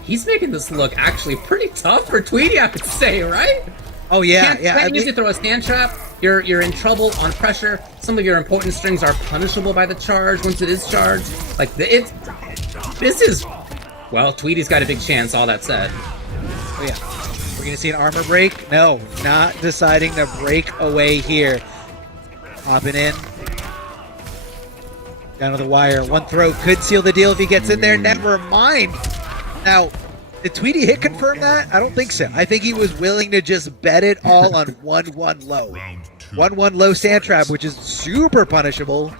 he's making this look actually pretty tough for Tweedy, I would say, right? Oh yeah, Can't usually throw a stand trap. You're in trouble on pressure. Some of your important strings are punishable by the charge once it is charged. Like this is, well, Tweedy's got a big chance. All that said. Oh yeah, we're gonna see an armor break. No, not deciding to break away here. Hopping in. Down to the wire. 1 throw could seal the deal if he gets in there. Never mind. Now, did Tweedy hit confirm that? I don't think so. I think he was willing to just bet it all on 1-1 low. 1-1 low sand trap, which is super punishable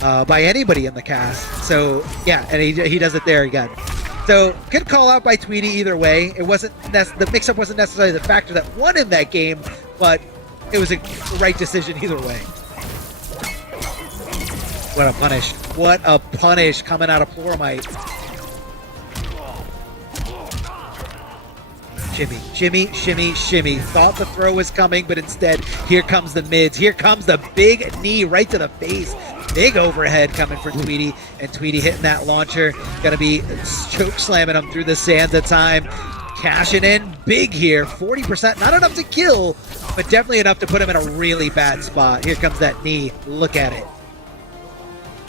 by anybody in the cast. So, yeah, and he does it there again. So, good call out by Tweedy either way. It wasn't the mix-up wasn't necessarily the factor that won in that game, but it was a right decision either way. What a punish. What a punish coming out of Pluralmite. Shimmy, shimmy, shimmy. Thought the throw was coming, but instead, here comes the mids. Here comes the big knee right to the face. Big overhead coming for Tweedy, and Tweedy hitting that launcher. Gonna be choke slamming him through the sands of time. Cashing in big here. 40%. Not enough to kill, but definitely enough to put him in a really bad spot. Here comes that knee. Look at it.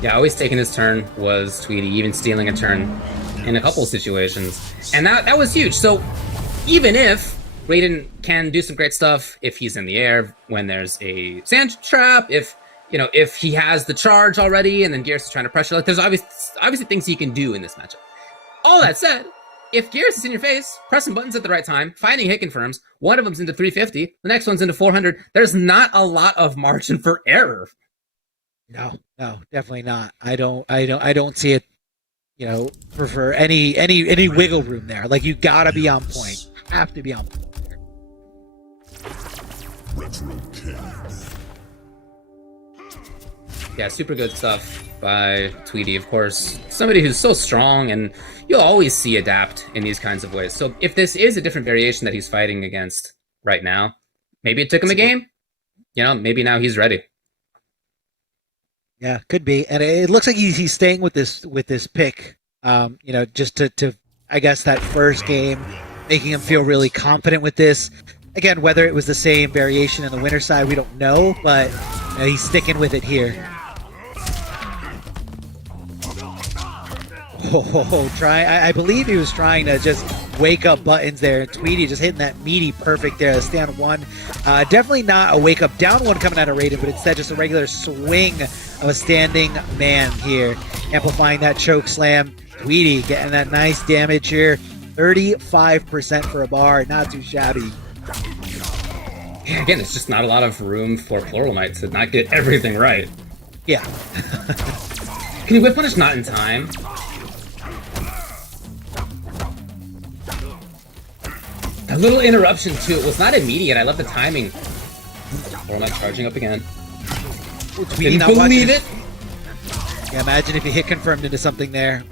Yeah, always taking his turn was Tweedy, even stealing a turn in a couple of situations. And that was huge. So even if Raiden can do some great stuff if he's in the air, when there's a sand trap, if he has the charge already, and then Geras is trying to pressure. Like, there's obviously things he can do in this matchup. All that said, if Geras is in your face, pressing buttons at the right time, finding hit confirms, one of them's into 350, the next one's into 400, there's not a lot of margin for error. No, definitely not. I don't see it, for any wiggle room there. Like, you gotta be on point. Have to be on point. Yeah, super good stuff by Tweedy, of course. Somebody who's so strong, and you'll always see adapt in these kinds of ways. So if this is a different variation that he's fighting against right now, maybe it took him a game. Maybe now he's ready. Yeah, could be. And it looks like he's staying with this pick, just to I guess that first game, making him feel really confident with this. Again, whether it was the same variation in the winner side, we don't know, but he's sticking with it here. I believe he was trying to just wake up buttons there. Tweedy just hitting that meaty perfect there. The stand one. Definitely not a wake up down one coming out of Raiden, but instead just a regular swing of a standing man here. Amplifying that choke slam. Tweedy getting that nice damage here. 35% for a bar. Not too shabby. Yeah, again, it's just not a lot of room for Plural Knight to not get everything right. Yeah. Can you whip punish? Not in time. A little interruption too. It was not immediate. I love the timing. Plural Knight charging up again. Didn't believe it. Yeah, imagine if you hit confirmed into something there.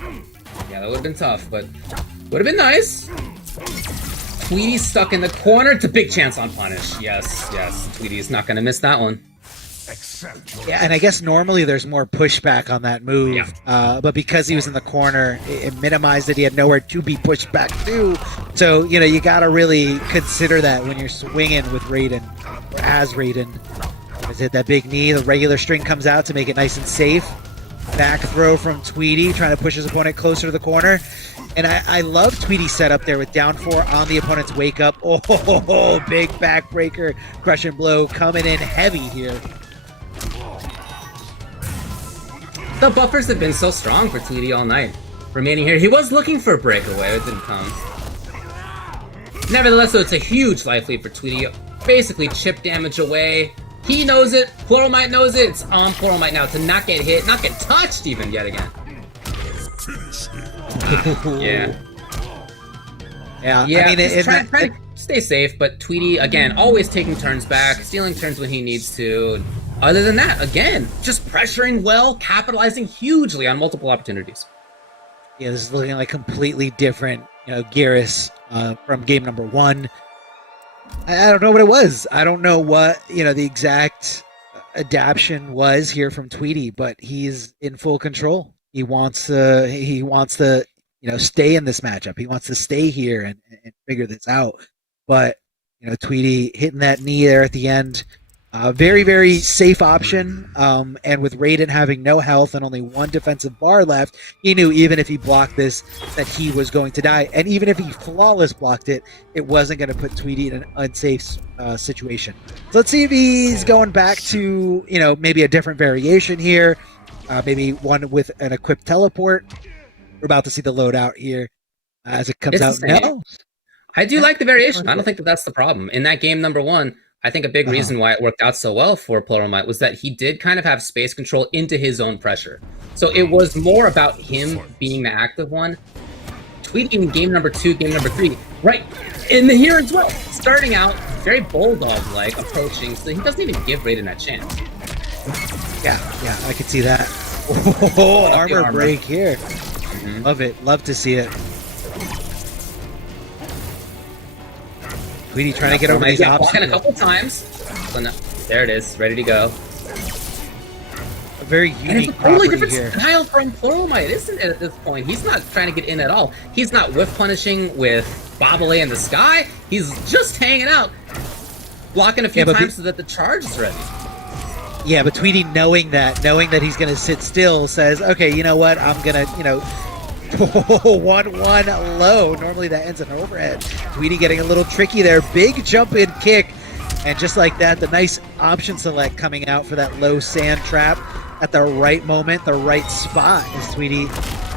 Yeah, that would have been tough, but would have been nice. Tweedy's stuck in the corner. It's a big chance on punish. Yes. Tweedy's not going to miss that one. Yeah, and I guess normally there's more pushback on that move. Yeah. But because he was in the corner, it minimized it. He had nowhere to be pushed back to. So, you got to really consider that when you're swinging with Raiden, or as Raiden. Is it that big knee? The regular string comes out to make it nice and safe. Back throw from Tweedy, trying to push his opponent closer to the corner. And I love Tweedy's setup there with down 4 on the opponent's wake up. Oh, big backbreaker, crushing blow coming in heavy here. The buffers have been so strong for Tweedy all night. Remaining here, he was looking for a breakaway, it didn't come. Nevertheless, though, it's a huge life lead for Tweedy. Basically chip damage away. He knows it, Plural Might knows it. It's on Plural Might now to not get hit, not get touched even yet again. Yeah. I mean, trying to stay safe, but Tweedy, again, always taking turns back, stealing turns when he needs to. Other than that, again, just pressuring well, capitalizing hugely on multiple opportunities. Yeah, this is looking like completely different, Geras from game number 1. I don't know what it was. I don't know what, the exact adaptation was here from Tweedy, but he's in full control. He wants to, stay in this matchup. He wants to stay here and figure this out. But, Tweedy hitting that knee there at the end, very, very safe option. And with Raiden having no health and only 1 defensive bar left, he knew even if he blocked this, that he was going to die. And even if he flawless blocked it, it wasn't going to put Tweedy in an unsafe situation. So let's see if he's going back to, maybe a different variation here. Maybe one with an equipped teleport. We're about to see the loadout here as it comes out. No, I do like the variation. I don't think that's the problem. In that game number 1, I think a big reason why it worked out so well for Plural Might was that he did kind of have space control into his own pressure. So it was more about him being the active one. Tweedy in game number 2, game number 3, right in the here as well. Starting out very Bulldog-like, approaching, so he doesn't even give Raiden that chance. Yeah, I could see that. Oh, armor break here. Mm-hmm. Love it. Love to see it. Tweedy trying to get over these obstacles. A couple times. So now, there it is, ready to go. A very unique and totally different here. Style from Plural Might, isn't it, at this point? He's not trying to get in at all. He's not whiff punishing with Bobble in the sky. He's just hanging out, blocking a few times so that the charge is ready. Yeah, but Tweedy knowing that he's going to sit still says, okay, you know what? I'm going to, 1-1 low. Normally that ends in overhead. Tweedy getting a little tricky there. Big jump in kick. And just like that, the nice option select coming out for that low sand trap at the right moment, the right spot. Is Tweedy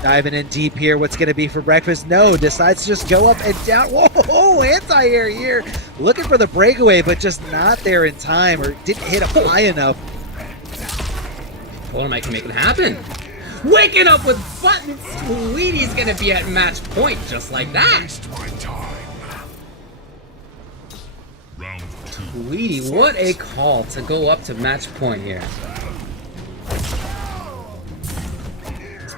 diving in deep here? What's going to be for breakfast? No, decides to just go up and down. Whoa, anti-air here. Looking for the breakaway, but just not there in time, or didn't hit up high enough. Honeybee can make it happen. Waking up with buttons. Tweedy's going to be at match point just like that. Tweedy, what a call to go up to match point here.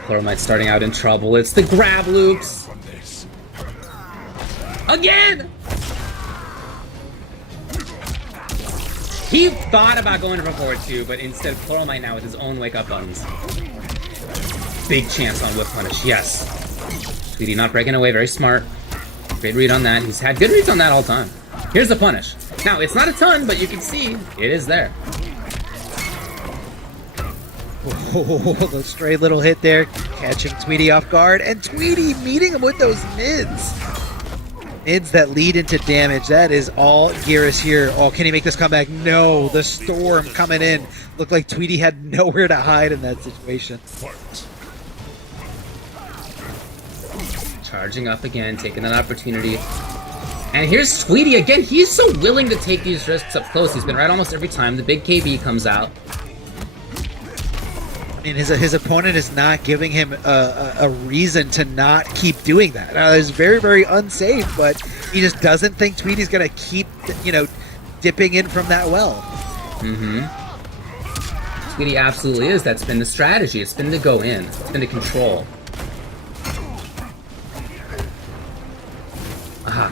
Pluralmite starting out in trouble. It's the grab loops. Again! He thought about going for forward two, but instead Pluralmite now with his own wake up buttons. Big chance on whip punish, yes. Tweedy not breaking away, very smart. Great read on that. He's had good reads on that all time. Here's the punish. Now, it's not a ton, but you can see it is there. Oh, the stray little hit there, catching Tweedy off guard, and Tweedy meeting him with those mids. Mids that lead into damage. That is all Geras here. Oh, can he make this comeback? No, the storm coming in. Looked like Tweedy had nowhere to hide in that situation. Charging up again, taking that opportunity. And here's Tweedy again. He's so willing to take these risks up close. He's been right almost every time the big KB comes out. I mean, his opponent is not giving him a reason to not keep doing that. It's very, very unsafe, but he just doesn't think Tweedy's going to keep, dipping in from that well. Mm-hmm. Tweedy absolutely is. That's been the strategy. It's been to go in. It's been to control.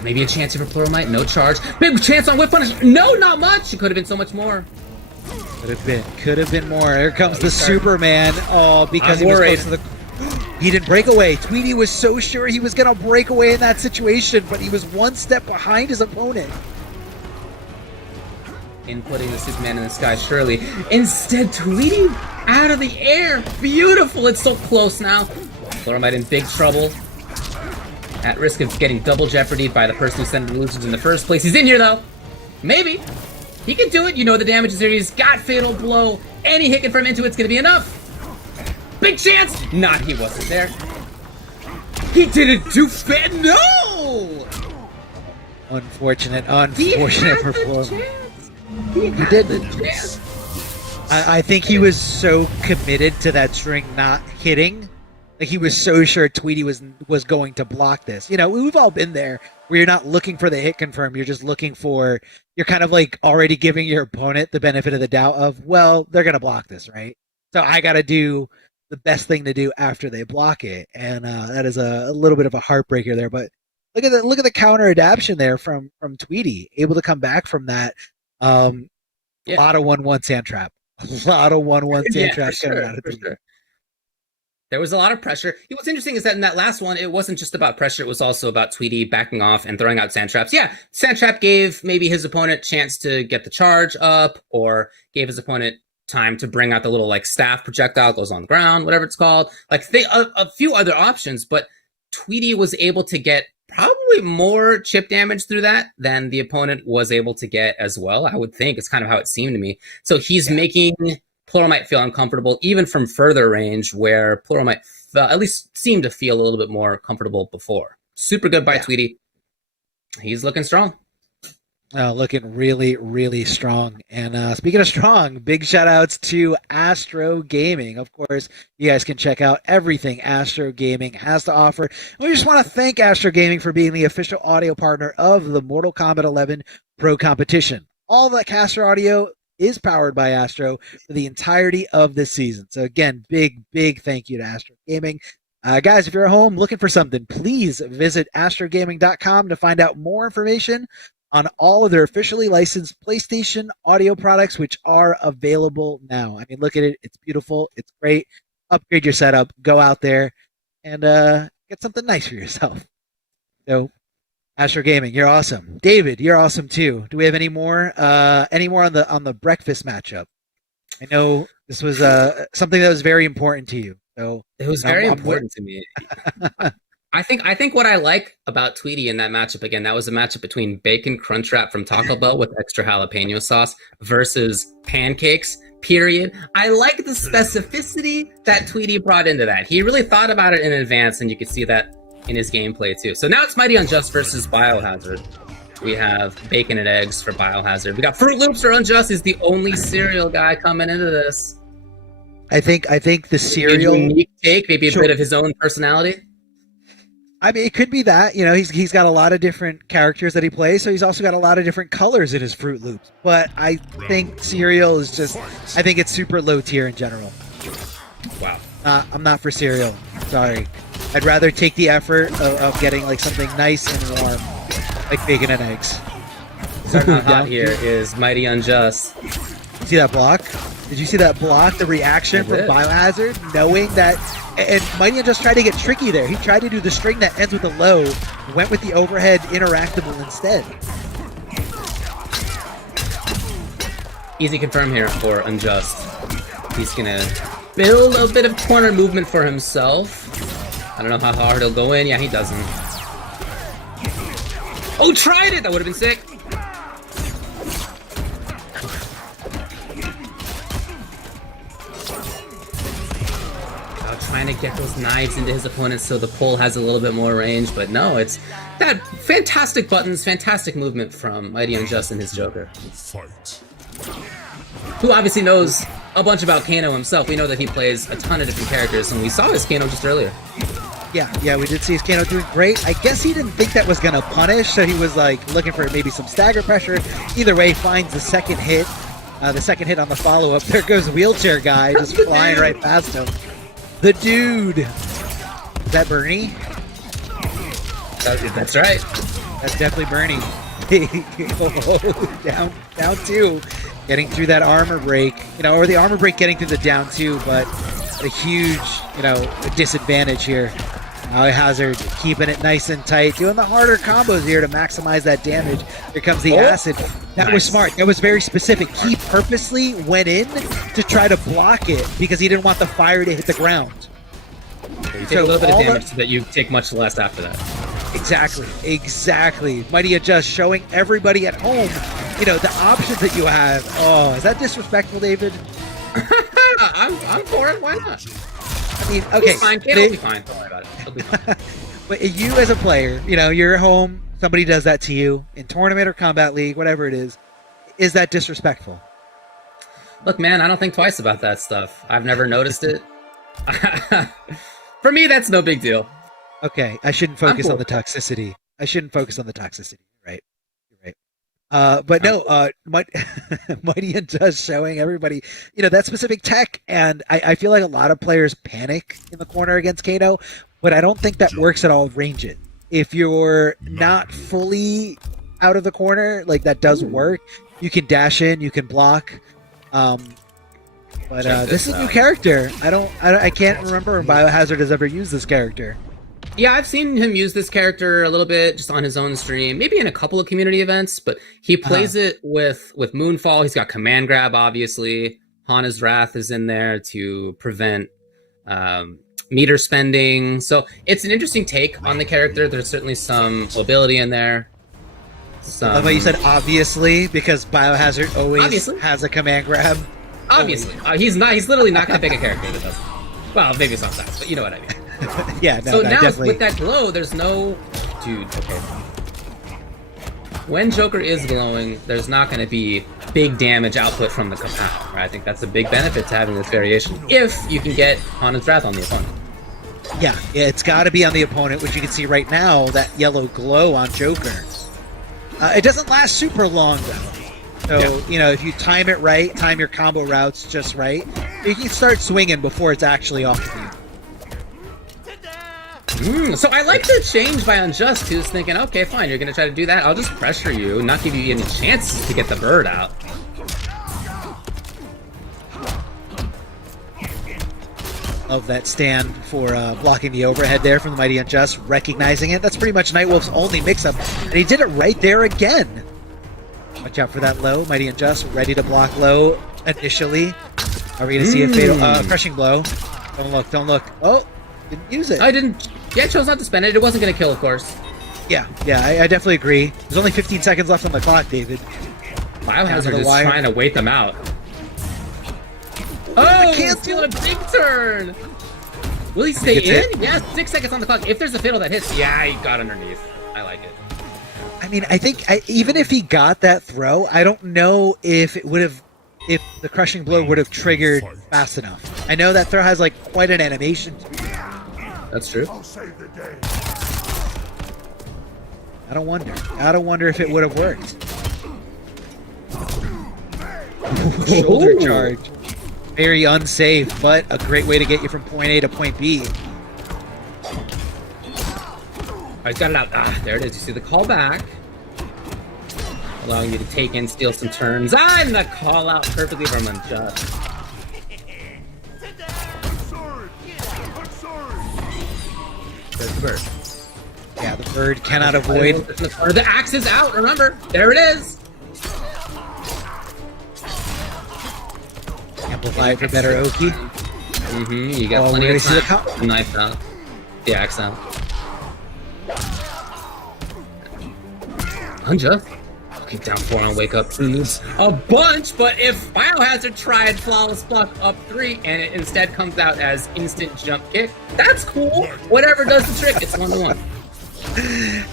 Maybe a chance here for Pluralmite. No charge. Big chance on whip punish. No, not much. It could have been so much more. Could have been more. Here comes the Superman. Oh, because I'm he was worried. close to the... He didn't break away. Tweedy was so sure he was going to break away in that situation, but he was one step behind his opponent. Inputting the Superman in the sky, surely. Instead, Tweedy out of the air. Beautiful. It's so close now. Pluralmite in big trouble. At risk of getting double jeopardied by the person who sent the illusions in the first place. He's in here, though. Maybe. He can do it. You know the damage is here. He's got Fatal Blow. Any hit confirm into it's going to be enough. Big chance. Not. He wasn't there. He didn't do fit. No! Unfortunate He had for the Pluralmite. chance. He did. the chance. I think he was so committed to that string not hitting. Like, he was so sure Tweedy was going to block this. We've all been there where you're not looking for the hit confirm. You're just looking for, you're kind of like already giving your opponent the benefit of the doubt of, well, they're going to block this, right? So I got to do the best thing to do after they block it. And that is a little bit of a heartbreaker there. But look at the counter adaptation there from Tweedy, able to come back from that. A lot of 1-1 sand trap. A lot of 1-1 sand trap coming out of Tweedy. Sure. There was a lot of pressure. What's interesting is that in that last one, it wasn't just about pressure. It was also about Tweedy backing off and throwing out sand traps. Yeah, sand trap gave maybe his opponent a chance to get the charge up, or gave his opponent time to bring out the little staff projectile, goes on the ground, whatever it's called. A few other options, but Tweedy was able to get probably more chip damage through that than the opponent was able to get as well. I would think it's kind of how it seemed to me. So he's making Pluralmite feel uncomfortable, even from further range, where Pluralmite at least seemed to feel a little bit more comfortable before. Super good by Tweedy. He's looking strong. Looking really, really strong. And speaking of strong, big shout outs to Astro Gaming. Of course, you guys can check out everything Astro Gaming has to offer. And we just want to thank Astro Gaming for being the official audio partner of the Mortal Kombat 11 Pro Competition. All the caster audio is powered by Astro for the entirety of this season. So again, big thank you to Astro Gaming. Guys, if you're at home looking for something, please visit astrogaming.com to find out more information on all of their officially licensed PlayStation audio products, which are available now. I mean, look at it. It's beautiful. It's great. Upgrade your setup. Go out there and get something nice for yourself. So Astro Gaming, you're awesome. David, you're awesome too. Do we have any more on the breakfast matchup? I know this was something that was very important to you. So It was very important to me. I think what I like about Tweedy in that matchup, again, that was a matchup between bacon crunch wrap from Taco Bell with extra jalapeno sauce versus pancakes, period. I like the specificity that Tweedy brought into that. He really thought about it in advance, and you could see that in his gameplay too. So now it's Mighty Unjust versus Biohazard. We have bacon and eggs for Biohazard. We got Fruit Loops for Unjust. He's the only cereal guy coming into this. I think the cereal unique take, maybe a bit of his own personality. I mean, it could be that, you know, he's got a lot of different characters that he plays, so he's also got a lot of different colors in his Fruit Loops. But I think cereal is just, I think it's super low tier in general. Wow. I'm not for cereal. Sorry. I'd rather take the effort of getting like something nice and warm, like bacon and eggs. Starting out hot here is Mighty Unjust. See that block? Did you see that block? The reaction from Biohazard, knowing that, and Mighty Unjust tried to get tricky there. He tried to do the string that ends with a low, went with the overhead interactable instead. Easy confirm here for Unjust. He's gonna build a bit of corner movement for himself. I don't know how hard he'll go in. Yeah, he doesn't. Oh, tried it! That would have been sick. Trying to get those knives into his opponent so the pull has a little bit more range, but no, it's that fantastic buttons, fantastic movement from Mighty Unjust and his Joker. Who obviously knows a bunch about Kano himself. We know that he plays a ton of different characters, and we saw his Kano just earlier. Yeah, we did see his Kano doing great. I guess he didn't think that was going to punish, so he was like looking for maybe some stagger pressure. Either way, finds the second hit. The second hit on the follow-up. There goes Wheelchair Guy, just flying right past him. The dude. Is that Bernie? That's right. That's definitely Bernie. down two. Getting through that armor break. You know, or the armor break getting through the down two, but a huge, you know, disadvantage here. Hazard keeping it nice and tight, doing the harder combos here to maximize that damage. Here comes the acid. That was smart. That was very specific. He purposely went in to try to block it because he didn't want the fire to hit the ground. You take a little bit of damage so that you take much less after that. Exactly. Mighty Unjust showing everybody at home, you know, the options that you have. Oh, is that disrespectful, David? I'm for it. Why not? I mean, okay. He's fine. It'll be fine. Don't worry about it. It'll be fine. But you as a player, you know, you're at home, somebody does that to you in tournament or combat league, whatever it is that disrespectful? Look, man, I don't think twice about that stuff. I've never noticed it. For me, that's no big deal. Okay, I shouldn't focus on the toxicity. Right. You're right. But no, Mighty Unjust showing everybody, you know, that specific tech, and I feel like a lot of players panic in the corner against Kano, but I don't think that works at all range it. If you're not fully out of the corner, like that does work. You can dash in, you can block. But this is a new character. I can't remember if Biohazard has ever used this character. Yeah, I've seen him use this character a little bit just on his own stream, maybe in a couple of community events, but he plays it with Moonfall. He's got Command Grab, obviously. Hana's Wrath is in there to prevent meter spending. So it's an interesting take on the character. There's certainly some mobility in there. I love how you said obviously, because Biohazard always has a Command Grab. Obviously. He's literally not going to pick a character that doesn't. Well, maybe sometimes, but you know what I mean. Yeah, no, so no, now definitely. with that glow, there's no... Dude, okay. When Joker is glowing, there's not going to be big damage output from the compound, right? I think that's a big benefit to having this variation, if you can get Hana's Wrath on the opponent. Yeah, it's got to be on the opponent, which you can see right now, that yellow glow on Joker. It doesn't last super long, though. So, you know, if you time it right, time your combo routes just right, you can start swinging before it's actually off of you. So I like the change by Unjust, who's thinking, okay, fine, you're going to try to do that. I'll just pressure you, not give you any chances to get the bird out. Love that stand for blocking the overhead there from the Mighty Unjust, recognizing it. That's pretty much Nightwolf's only mix-up, and he did it right there again. Watch out for that low. Mighty Unjust ready to block low initially. Are we going to see a fatal crushing blow? Don't look, don't look. Oh, didn't use it. I didn't. Yeah, chose not to spend it. It wasn't going to kill, of course. Yeah, I definitely agree. There's only 15 seconds left on the clock, David. Biohazard is trying to wait them out. Oh, he's steal a big turn. Will he stay in? Yeah, 6 seconds on the clock. If there's a fatal that hits, yeah, he got underneath. I like it. I mean, I think even if he got that throw, I don't know if it would have, if the crushing blow would have triggered fast enough. I know that throw has like quite an animation to it. That's true. Gotta wonder if it would have worked. Shoulder charge. Very unsafe, but a great way to get you from point A to point B. He's got it out. Ah, there it is. You see the call back. Allowing you to take in, steal some turns. Ah, and the call out perfectly from Unjust. There's the bird. Yeah, the bird cannot avoid. The axe is out, remember? There it is. Amplify it for better Oki. You got plenty of see the time. Knife out. The axe out. Unjust. Keep down 4 on wake up, please. A bunch, but if Biohazard tried flawless block up 3 and it instead comes out as instant jump kick, that's cool. Whatever does the trick, it's 1-1.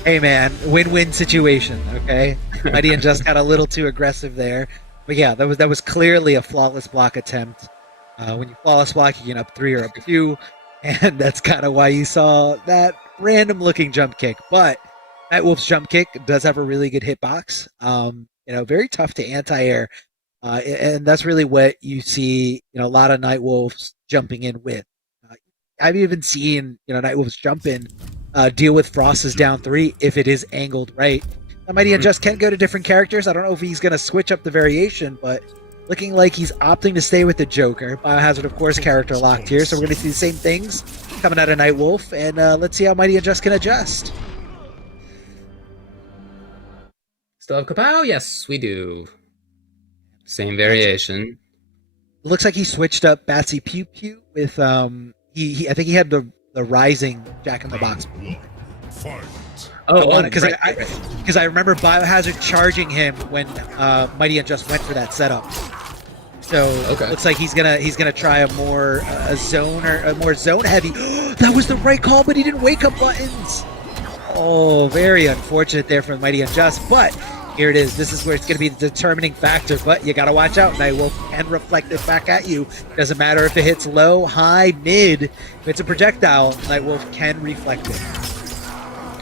Hey man, win-win situation, okay? Mighty and Just got a little too aggressive there. But yeah, that was clearly a flawless block attempt. When you flawless block, you get up 3 or up 2, and that's kind of why you saw that random looking jump kick. But Nightwolf's jump kick does have a really good hitbox. Very tough to anti-air. And that's really what you see, a lot of Nightwolves jumping in with. I've even seen, Nightwolves jump in, deal with Frost's down 3 if it is angled right. Mighty and Just can go to different characters. I don't know if he's going to switch up the variation, but looking like he's opting to stay with the Joker. Biohazard, of course, character locked here, so we're going to see the same things coming out of Nightwolf, and let's see how Mighty and Just can adjust. Still have Kapow? Yes, we do. Same variation. Looks like he switched up Batsy Pew Pew with I think he had the rising Jack in the Box. Because I remember Biohazard charging him when Mighty and Just went for that setup. So looks like he's gonna try a more zone or a more zone heavy. That was the right call, but he didn't wake up buttons. Oh, very unfortunate there for Mighty and Just, but here it is. This is where it's going to be the determining factor, but you got to watch out. Nightwolf can reflect it back at you. Doesn't matter if it hits low, high, mid. If it's a projectile, Nightwolf can reflect it.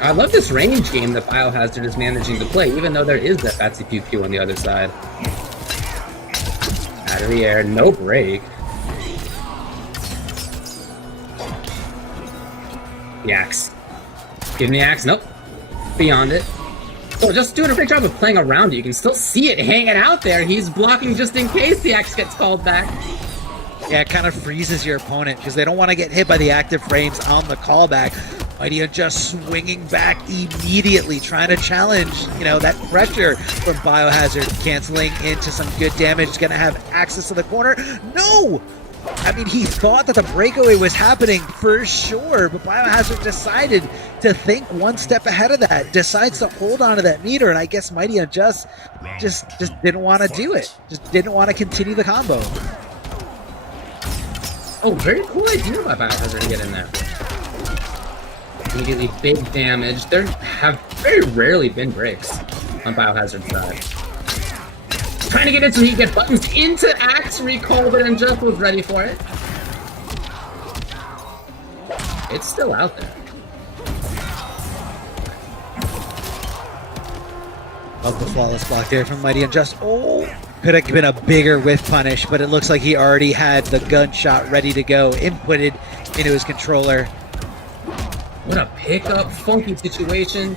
I love this range game that Biohazard is managing to play, even though there is that Batsy Pew Pew on the other side. Out of the air, no break. The axe. Give me the axe. Nope. Beyond it. So just doing a great job of playing around it. You can still see it hanging out there. He's blocking just in case the axe gets called back. Yeah, it kind of freezes your opponent because they don't want to get hit by the active frames on the callback. Mighty and Just swinging back immediately, trying to challenge, that pressure from Biohazard, canceling into some good damage. He's going to have access to the corner. No! I mean, he thought that the breakaway was happening for sure, but Biohazard decided to think one step ahead of that, decides to hold on to that meter, and I guess Mighty and Just didn't want to do it. Just didn't want to continue the combo. Oh, very cool idea by Biohazard to get in there. Immediately big damage. There have very rarely been breaks on Biohazard's side. Trying to get it so he can get buttons into Axe recall, but Unjust was ready for it. It's still out there. Love the flawless block there from Mighty and Just. Oh, could have been a bigger whiff punish, but it looks like he already had the gunshot ready to go, inputted into his controller. What a pickup, funky situation.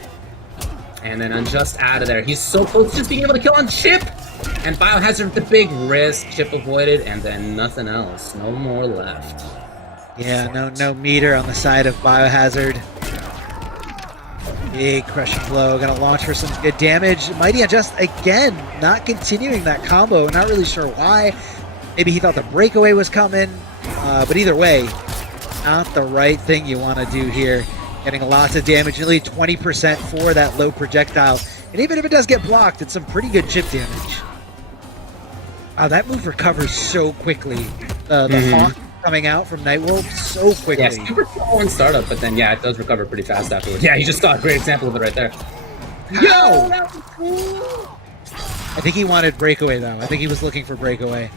And then Unjust out of there. He's so close to just being able to kill on Chip. And Biohazard with the big risk. Chip avoided, and then nothing else. No more left. Yeah, no meter on the side of Biohazard. Big crushing blow. Gonna launch for some good damage. Mighty and Just, again, not continuing that combo. Not really sure why. Maybe he thought the breakaway was coming. But either way, not the right thing you want to do here. Getting lots of damage, nearly 20% for that low projectile. And even if it does get blocked, it's some pretty good chip damage. Wow, that move recovers so quickly. The Hawk coming out from Nightwolf so quickly. Yeah, super slow in startup, but then yeah, it does recover pretty fast afterwards. Yeah, you just saw a great example of it right there. Yo, that was cool. I think he wanted breakaway though. I think he was looking for breakaway.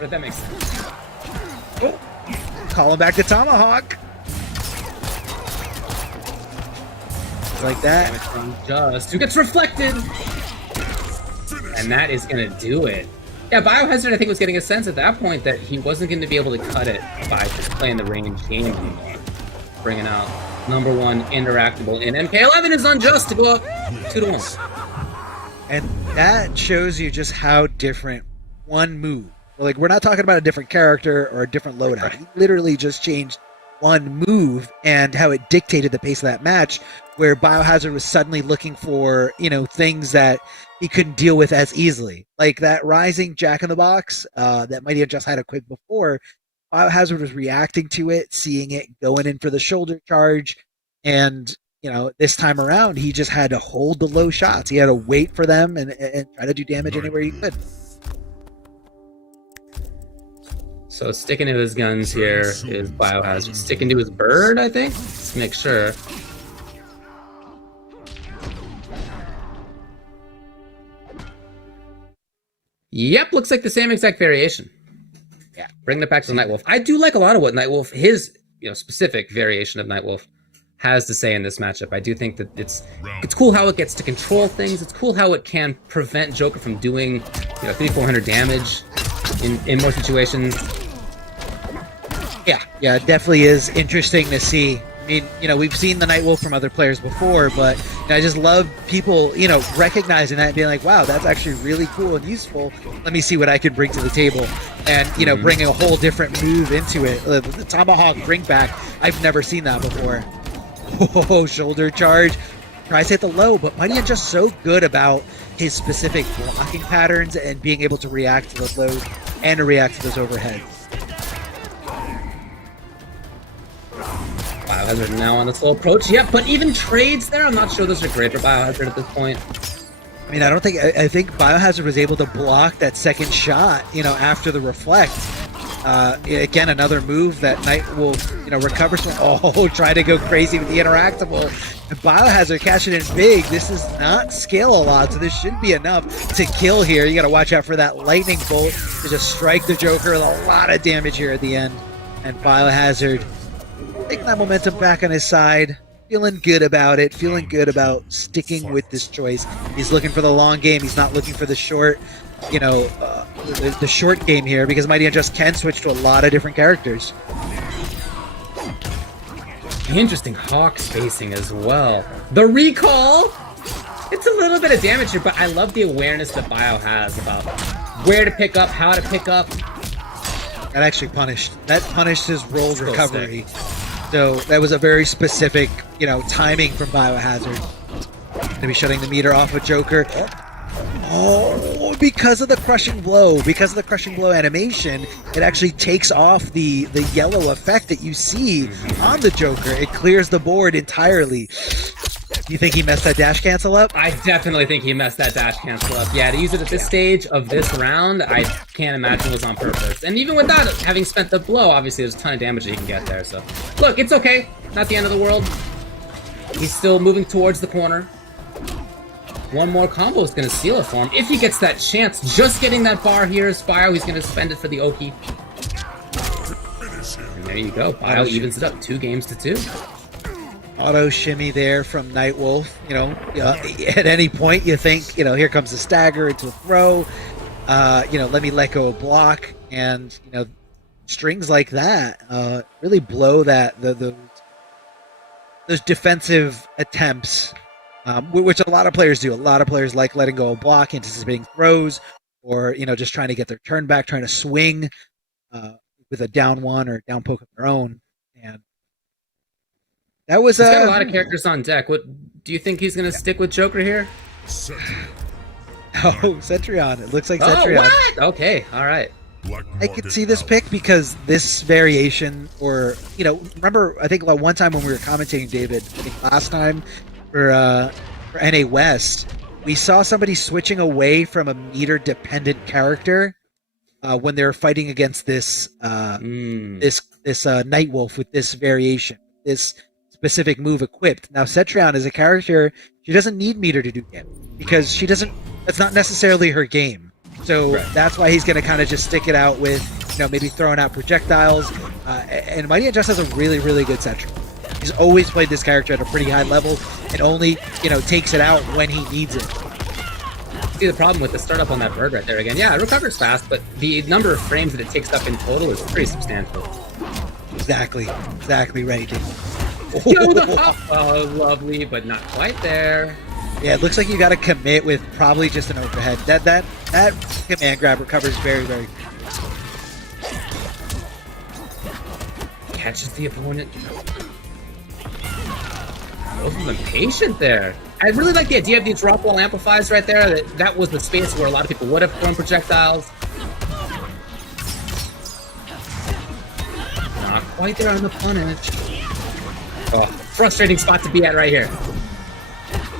But that makes sense. Oh, call him back to Tomahawk. Like that. Just who gets reflected, and that is gonna do it. Yeah, Biohazard I think was getting a sense at that point that he wasn't going to be able to cut it by just playing the range game anymore. Bringing out #1 interactable in MK11 is unjust to go up 2-1. And that shows you just how different one move. Like, we're not talking about a different character or a different loadout. Right. He literally just changed one move and how it dictated the pace of that match, where Biohazard was suddenly looking for, things that he couldn't deal with as easily. Like that rising Jack-in-the-Box that Mighty just had a quick before. Biohazard was reacting to it, seeing it, going in for the shoulder charge. And, this time around, he just had to hold the low shots. He had to wait for them and try to do damage anywhere he could. So sticking to his guns here is Biohazard. Sticking to his bird, I think? Let's make sure. Yep, looks like the same exact variation. Yeah, bring that back to Nightwolf. I do like a lot of what Nightwolf, his specific variation of Nightwolf, has to say in this matchup. I do think that it's cool how it gets to control things. It's cool how it can prevent Joker from doing 300-400 damage in more situations. Yeah, it definitely is interesting to see. I mean, we've seen the Nightwolf from other players before, but I just love people, recognizing that and being like, wow, that's actually really cool and useful. Let me see what I can bring to the table. And, bringing a whole different move into it. The Tomahawk bring back, I've never seen that before. Oh, shoulder charge. Tries to hit the low, but Mighty is just so good about his specific blocking patterns and being able to react to those lows and to react to those overheads. Biohazard now on the slow approach. Yep, but even trades there, I'm not sure those are great for Biohazard at this point. I mean, I think Biohazard was able to block that second shot, after the reflect. Again, another move that Nightwolf, recovers from. Oh, try to go crazy with the interactable. And Biohazard cashing in big. This does not scale a lot, so this should be enough to kill here. You got to watch out for that lightning bolt to just strike the Joker with a lot of damage here at the end. And Biohazard taking that momentum back on his side, feeling good about it, feeling good about sticking with this choice. He's looking for the long game. He's not looking for the short, the short game here, because Mighty Unjust can switch to a lot of different characters. Interesting Hawk spacing as well. The recall! It's a little bit of damage here, but I love the awareness that Bio has about where to pick up, how to pick up. That actually punished his roll recovery. So that was a very specific, timing from Biohazard. Gonna be shutting the meter off of Joker. Oh, because of the crushing blow animation, it actually takes off the yellow effect that you see on the Joker. It clears the board entirely. Do you think he messed that dash cancel up? I definitely think he messed that dash cancel up. Yeah, to use it at this stage of this round, I can't imagine it was on purpose. And even without having spent the blow, obviously there's a ton of damage that he can get there. So, look, it's okay. Not the end of the world. He's still moving towards the corner. One more combo is going to seal it for him. If he gets that chance, just getting that bar here is Bio. He's going to spend it for the Oki. And there you go. Bio evens it up 2-2. Auto shimmy there from Nightwolf. At any point you think, here comes a stagger into a throw. Let me let go a block, and strings like that really blow those defensive attempts, which a lot of players do. A lot of players like letting go a block, anticipating throws, or just trying to get their turn back, trying to swing with a down one or down poke of their own. And that was he's got a lot of characters on deck. What do you think he's going to stick with Joker here? Oh, Centurion. It looks like Centurion. Oh, what? Okay, all right. I could see this pick because this variation, or remember, I think one time when we were commentating, David, I think last time for NA West, we saw somebody switching away from a meter dependent character when they were fighting against this Nightwolf with this variation, this specific move equipped. Now Cetrion is a character, she doesn't need meter to do damage because that's not necessarily her game. So that's why he's going to kind of just stick it out with, maybe throwing out projectiles. And Mighty Unjust has a really, really good Cetrion. He's always played this character at a pretty high level and only, takes it out when he needs it. See the problem with the startup on that bird right there again. Yeah, it recovers fast, but the number of frames that it takes up in total is pretty substantial. Exactly right, dude. Oh, lovely, but not quite there. Yeah, it looks like you got to commit with probably just an overhead. That command grab recovers very, very quickly. Catches the opponent. Both of them patient there. I really like the idea of these drop wall amplifiers right there. That was the space where a lot of people would have thrown projectiles. Not quite there on the punish. Oh, frustrating spot to be at right here.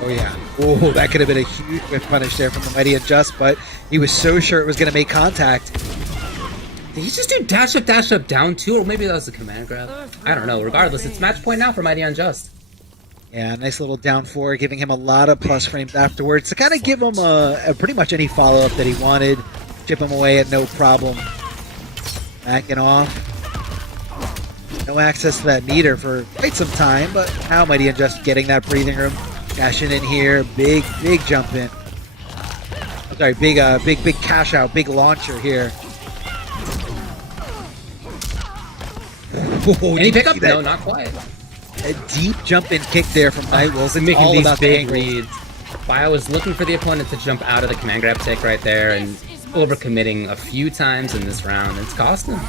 Oh yeah. Oh, that could have been a huge whip punish there from the Mighty Unjust, but he was so sure it was going to make contact. Did he just do dash up, down two? Or maybe that was a command grab? I don't know. Regardless, it's match point now for Mighty Unjust. Yeah, nice little down four, giving him a lot of plus frames afterwards to kind of give him a pretty much any follow-up that he wanted. Chip him away at no problem. Backing off. No access to that meter for quite some time, but now Mighty Unjust getting that breathing room. Cashing in here. Big jump in. I'm sorry, big cash out, big launcher here. Any pickup? No, not quite. A deep jump in kick there from Nightwolf. Making all these big reads. Bio was looking for the opponent to jump out of the command grab take right there and overcommitting a few times in this round. It's cost him.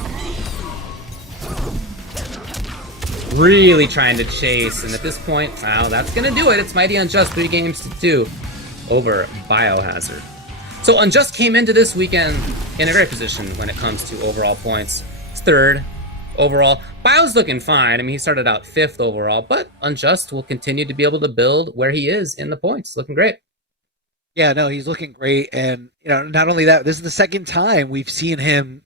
Really trying to chase, and at this point, wow, that's gonna do it. It's Mighty Unjust 3-2 over Biohazard. So Unjust came into this weekend in a great position when it comes to overall points. It's third overall. Bio's looking fine. I mean, he started out 5th overall, but Unjust will continue to be able to build where he is in the points. Looking great. Yeah, no, he's looking great, and not only that, this is the second time we've seen him,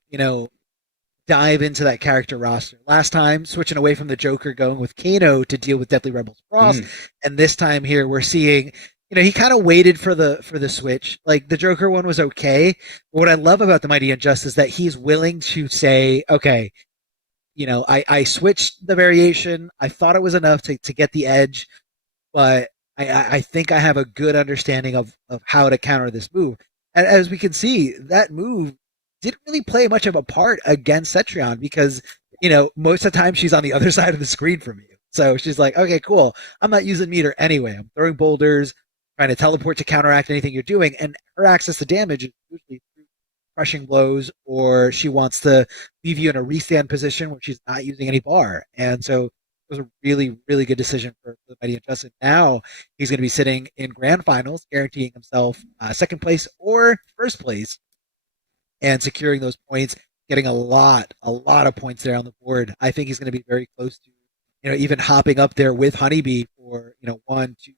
dive into that character roster. Last time, switching away from the Joker, going with Kano to deal with Deathly Rebels Frost, and this time here we're seeing, he kind of waited for the switch. Like the Joker one was okay. But what I love about the Mighty Unjust is that he's willing to say, okay, I switched the variation. I thought it was enough to get the edge, but I think I have a good understanding of how to counter this move. And as we can see, that move didn't really play much of a part against Cetrion because, most of the time she's on the other side of the screen from you. So she's like, okay, cool. I'm not using meter anyway. I'm throwing boulders, trying to teleport to counteract anything you're doing. And her access to damage is usually through crushing blows, or she wants to leave you in a restand position where she's not using any bar. And so it was a really, really good decision for the Mighty Unjust. Now he's going to be sitting in grand finals, guaranteeing himself second place or first place, and securing those points, getting a lot of points there on the board. I think he's going to be very close to, even hopping up there with Honeybee for, 1, 2,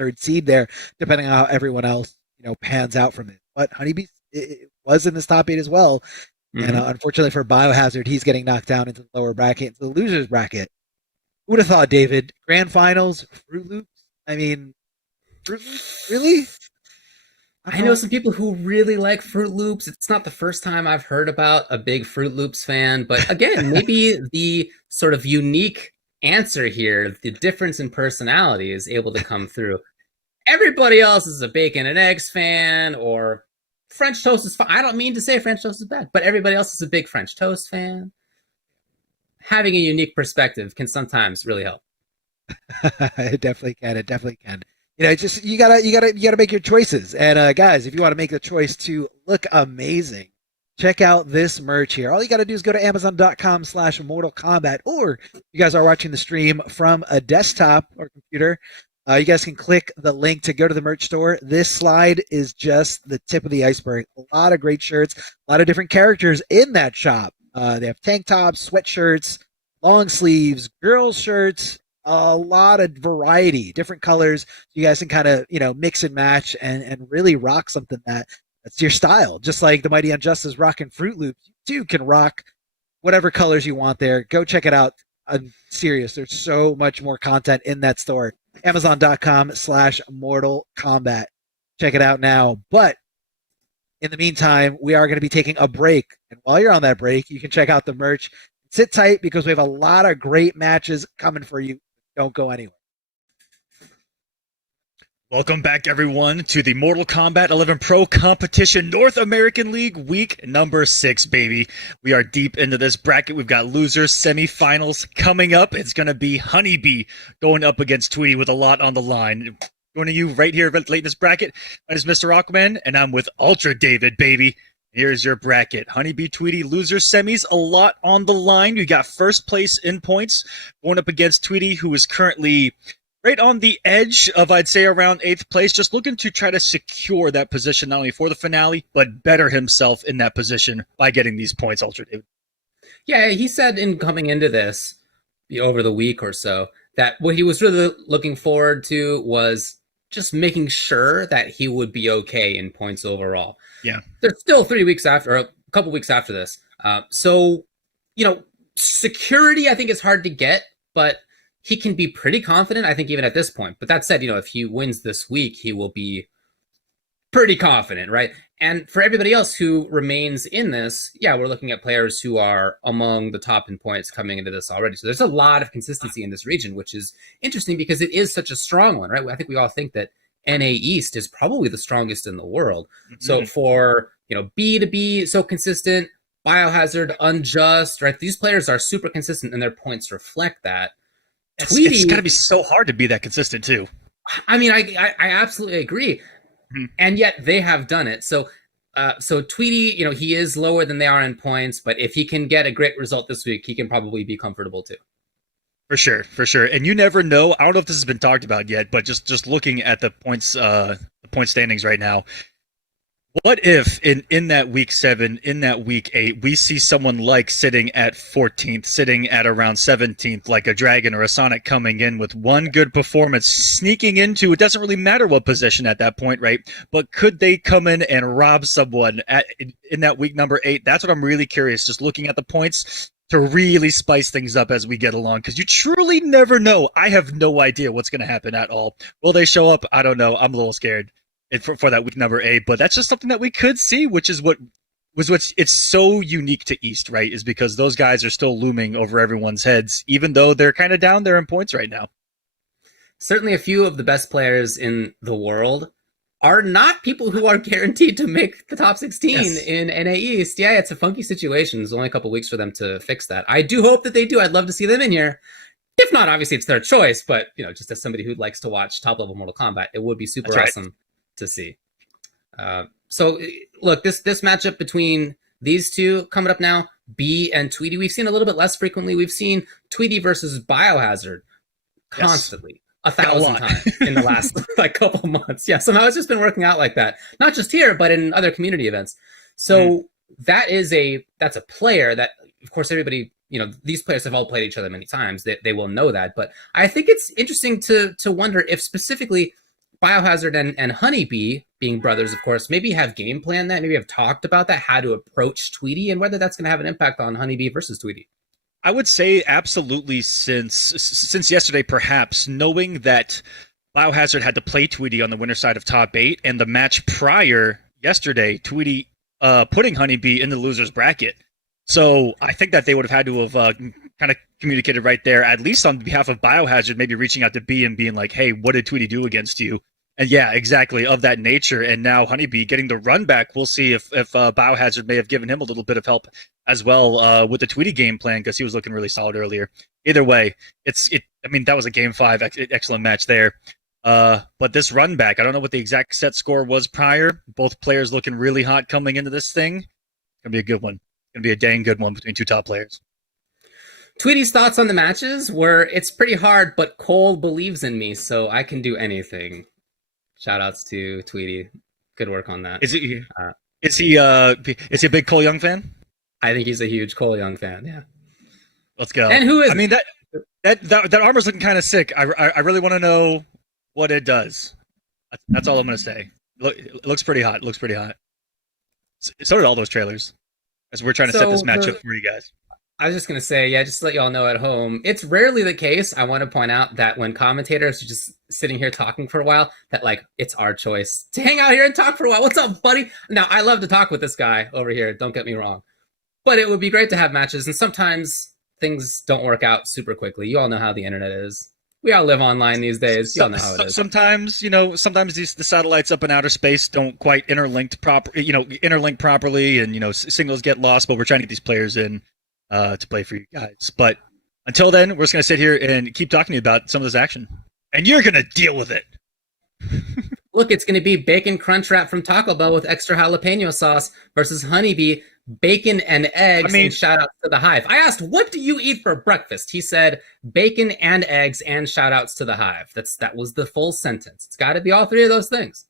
3rd seed there, depending on how everyone else, pans out from it. But Honeybee was in this top 8 as well. And unfortunately for Biohazard, he's getting knocked down into the lower bracket, into the loser's bracket. Who would have thought, David? Grand finals, Fruit Loops? I mean, Fruit Loops? Really? I know some people who really like Fruit Loops. It's not the first time I've heard about a big Fruit Loops fan, but again, maybe the sort of unique answer here, the difference in personality is able to come through. Everybody else is a bacon and eggs fan, or French toast is fine. I don't mean to say French toast is bad, but everybody else is a big French toast fan. Having a unique perspective can sometimes really help. It definitely can. You gotta make your choices. And guys, if you want to make the choice to look amazing, check out this merch here. All you gotta do is go to Amazon.com/Mortal Kombat, or if you guys are watching the stream from a desktop or computer, You guys can click the link to go to the merch store. This slide is just the tip of the iceberg. A lot of great shirts, a lot of different characters in that shop. They have tank tops, sweatshirts, long sleeves, girls shirts, a lot of variety, different colors. You guys can kind of, mix and match and really rock something that's your style. Just like the Mighty Unjust is rocking Fruit Loops, you too can rock whatever colors you want there. Go check it out. I'm serious. There's so much more content in that store. Amazon.com/Mortal Kombat. Check it out now. But in the meantime, we are going to be taking a break. And while you're on that break, you can check out the merch. Sit tight because we have a lot of great matches coming for you. Don't go anywhere. Welcome back, everyone, to the Mortal Kombat 11 Pro Competition North American League Week number 6, baby. We are deep into this bracket. We've got losers semifinals coming up. It's going to be Honeybee going up against Tweedy with a lot on the line. Joining you right here late in this bracket, my name is Mr. Aquaman, and I'm with Ultra David, baby. Here's your bracket. Honeybee, Tweedy, losers semis, a lot on the line. We got first place in points going up against Tweedy, who is currently right on the edge of, I'd say, around 8th place, just looking to try to secure that position, not only for the finale, but better himself in that position by getting these points, Ultra David. Yeah, he said in coming into this over the week or so that what he was really looking forward to was just making sure that he would be okay in points overall. Yeah. There's still 3 weeks after, or a couple weeks after this. So, security, I think, is hard to get, but he can be pretty confident, I think, even at this point. But that said, if he wins this week, he will be pretty confident, right? And for everybody else who remains in this, yeah, we're looking at players who are among the top in points coming into this already. So there's a lot of consistency in this region, which is interesting because it is such a strong one, right? I think we all think that NAEast is probably the strongest in the world. Mm-hmm. So for, B to be so consistent, Biohazard, Unjust, right? These players are super consistent and their points reflect that. It's got to be so hard to be that consistent, too. I mean, I absolutely agree. Mm-hmm. And yet they have done it. So Tweedy, he is lower than they are in points, but if he can get a great result this week, he can probably be comfortable, too. For sure. And you never know. I don't know if this has been talked about yet, but just looking at the points standings right now, what if in that week 7, in that week 8, we see someone like sitting at 14th, sitting at around 17th, like a Dragon or a Sonic coming in with one good performance, sneaking into, it doesn't really matter what position at that point, right? But could they come in and rob someone in that week number 8? That's what I'm really curious, just looking at the points to really spice things up as we get along, because you truly never know. I have no idea what's going to happen at all. Will they show up? I don't know. I'm a little scared for that week number 8, but that's just something that we could see, which is what's it's so unique to East, right? Is because those guys are still looming over everyone's heads, even though they're kind of down there in points right now. Certainly a few of the best players in the world are not people who are guaranteed to make the top 16 in NA East. Yeah, it's a funky situation. There's only a couple weeks for them to fix that. I do hope that they do. I'd love to see them in here. If not, obviously it's their choice, but just as somebody who likes to watch top level Mortal Kombat, it would be super awesome to see. So look, this matchup between these two coming up now, B and Tweedy, we've seen a little bit less frequently. We've seen Tweedy versus Biohazard constantly, 1,000 times in the last couple months. Yeah, somehow it's just been working out like that. Not just here, but in other community events. So that's a player that, of course, everybody, these players have all played each other many times. They will know that. But I think it's interesting to wonder if specifically Biohazard and Honeybee, being brothers, of course, maybe have game planned that, maybe have talked about that, how to approach Tweedy, and whether that's going to have an impact on Honeybee versus Tweedy. I would say absolutely since yesterday, perhaps, knowing that Biohazard had to play Tweedy on the winner side of top 8, and the match prior yesterday, Tweedy putting Honeybee in the loser's bracket. So I think that they would have had to have kind of communicated right there, at least on behalf of Biohazard, maybe reaching out to B and being like, hey, what did Tweedy do against you? And yeah, exactly, of that nature. And now Honeybee getting the run back. We'll see if Biohazard may have given him a little bit of help as well with the Tweedy game plan, because he was looking really solid earlier. Either way, that was a game 5, excellent match there. But this run back, I don't know what the exact set score was prior. Both players looking really hot coming into this thing. It's going to be a good one. It's going to be a dang good one between two top players. Tweedy's thoughts on the matches were, it's pretty hard, but Cole believes in me, so I can do anything. Shoutouts to Tweedy. Good work on that. Is he a big Cole Young fan? I think he's a huge Cole Young fan, yeah. Let's go. And who is? I mean, that armor's looking kind of sick. I really want to know what it does. That's all I'm going to say. It looks pretty hot. It looks pretty hot. So did all those trailers. As we're trying to set this matchup for you guys. I was just going to say, yeah, just to let you all know at home, it's rarely the case, I want to point out, that when commentators are just sitting here talking for a while, that, like, it's our choice to hang out here and talk for a while. What's up, buddy? Now, I love to talk with this guy over here, don't get me wrong. But it would be great to have matches, and sometimes things don't work out super quickly. You all know how the internet is. We all live online these days. You all know how it is. Sometimes the satellites up in outer space don't quite interlink properly, and signals get lost. But we're trying to get these players in to play for you guys. But until then, we're just gonna sit here and keep talking to you about some of this action, and you're gonna deal with it. Look, it's gonna be bacon crunch wrap from Taco Bell with extra jalapeno sauce versus Honeybee bacon and eggs. And shout out to the Hive. I asked, what do you eat for breakfast? He said bacon and eggs, and shout outs to the Hive. That was the full sentence. It's got to be all three of those things.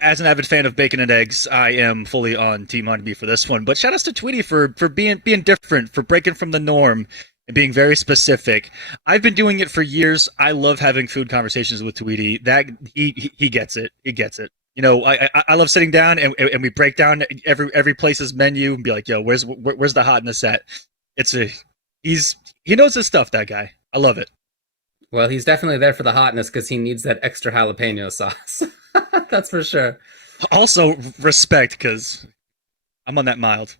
As an avid fan of bacon and eggs, I am fully on Team Honeybee for this one. But shout outs to Tweedy for being different, for breaking from the norm and being very specific. I've been doing it for years. I love having food conversations with Tweedy. That he gets it. He gets it. I love sitting down and we break down every place's menu and be like, yo, where's the hotness at? He knows his stuff, that guy. I love it. Well, he's definitely there for the hotness because he needs that extra jalapeno sauce. That's for sure. Also, respect, because I'm on that mild.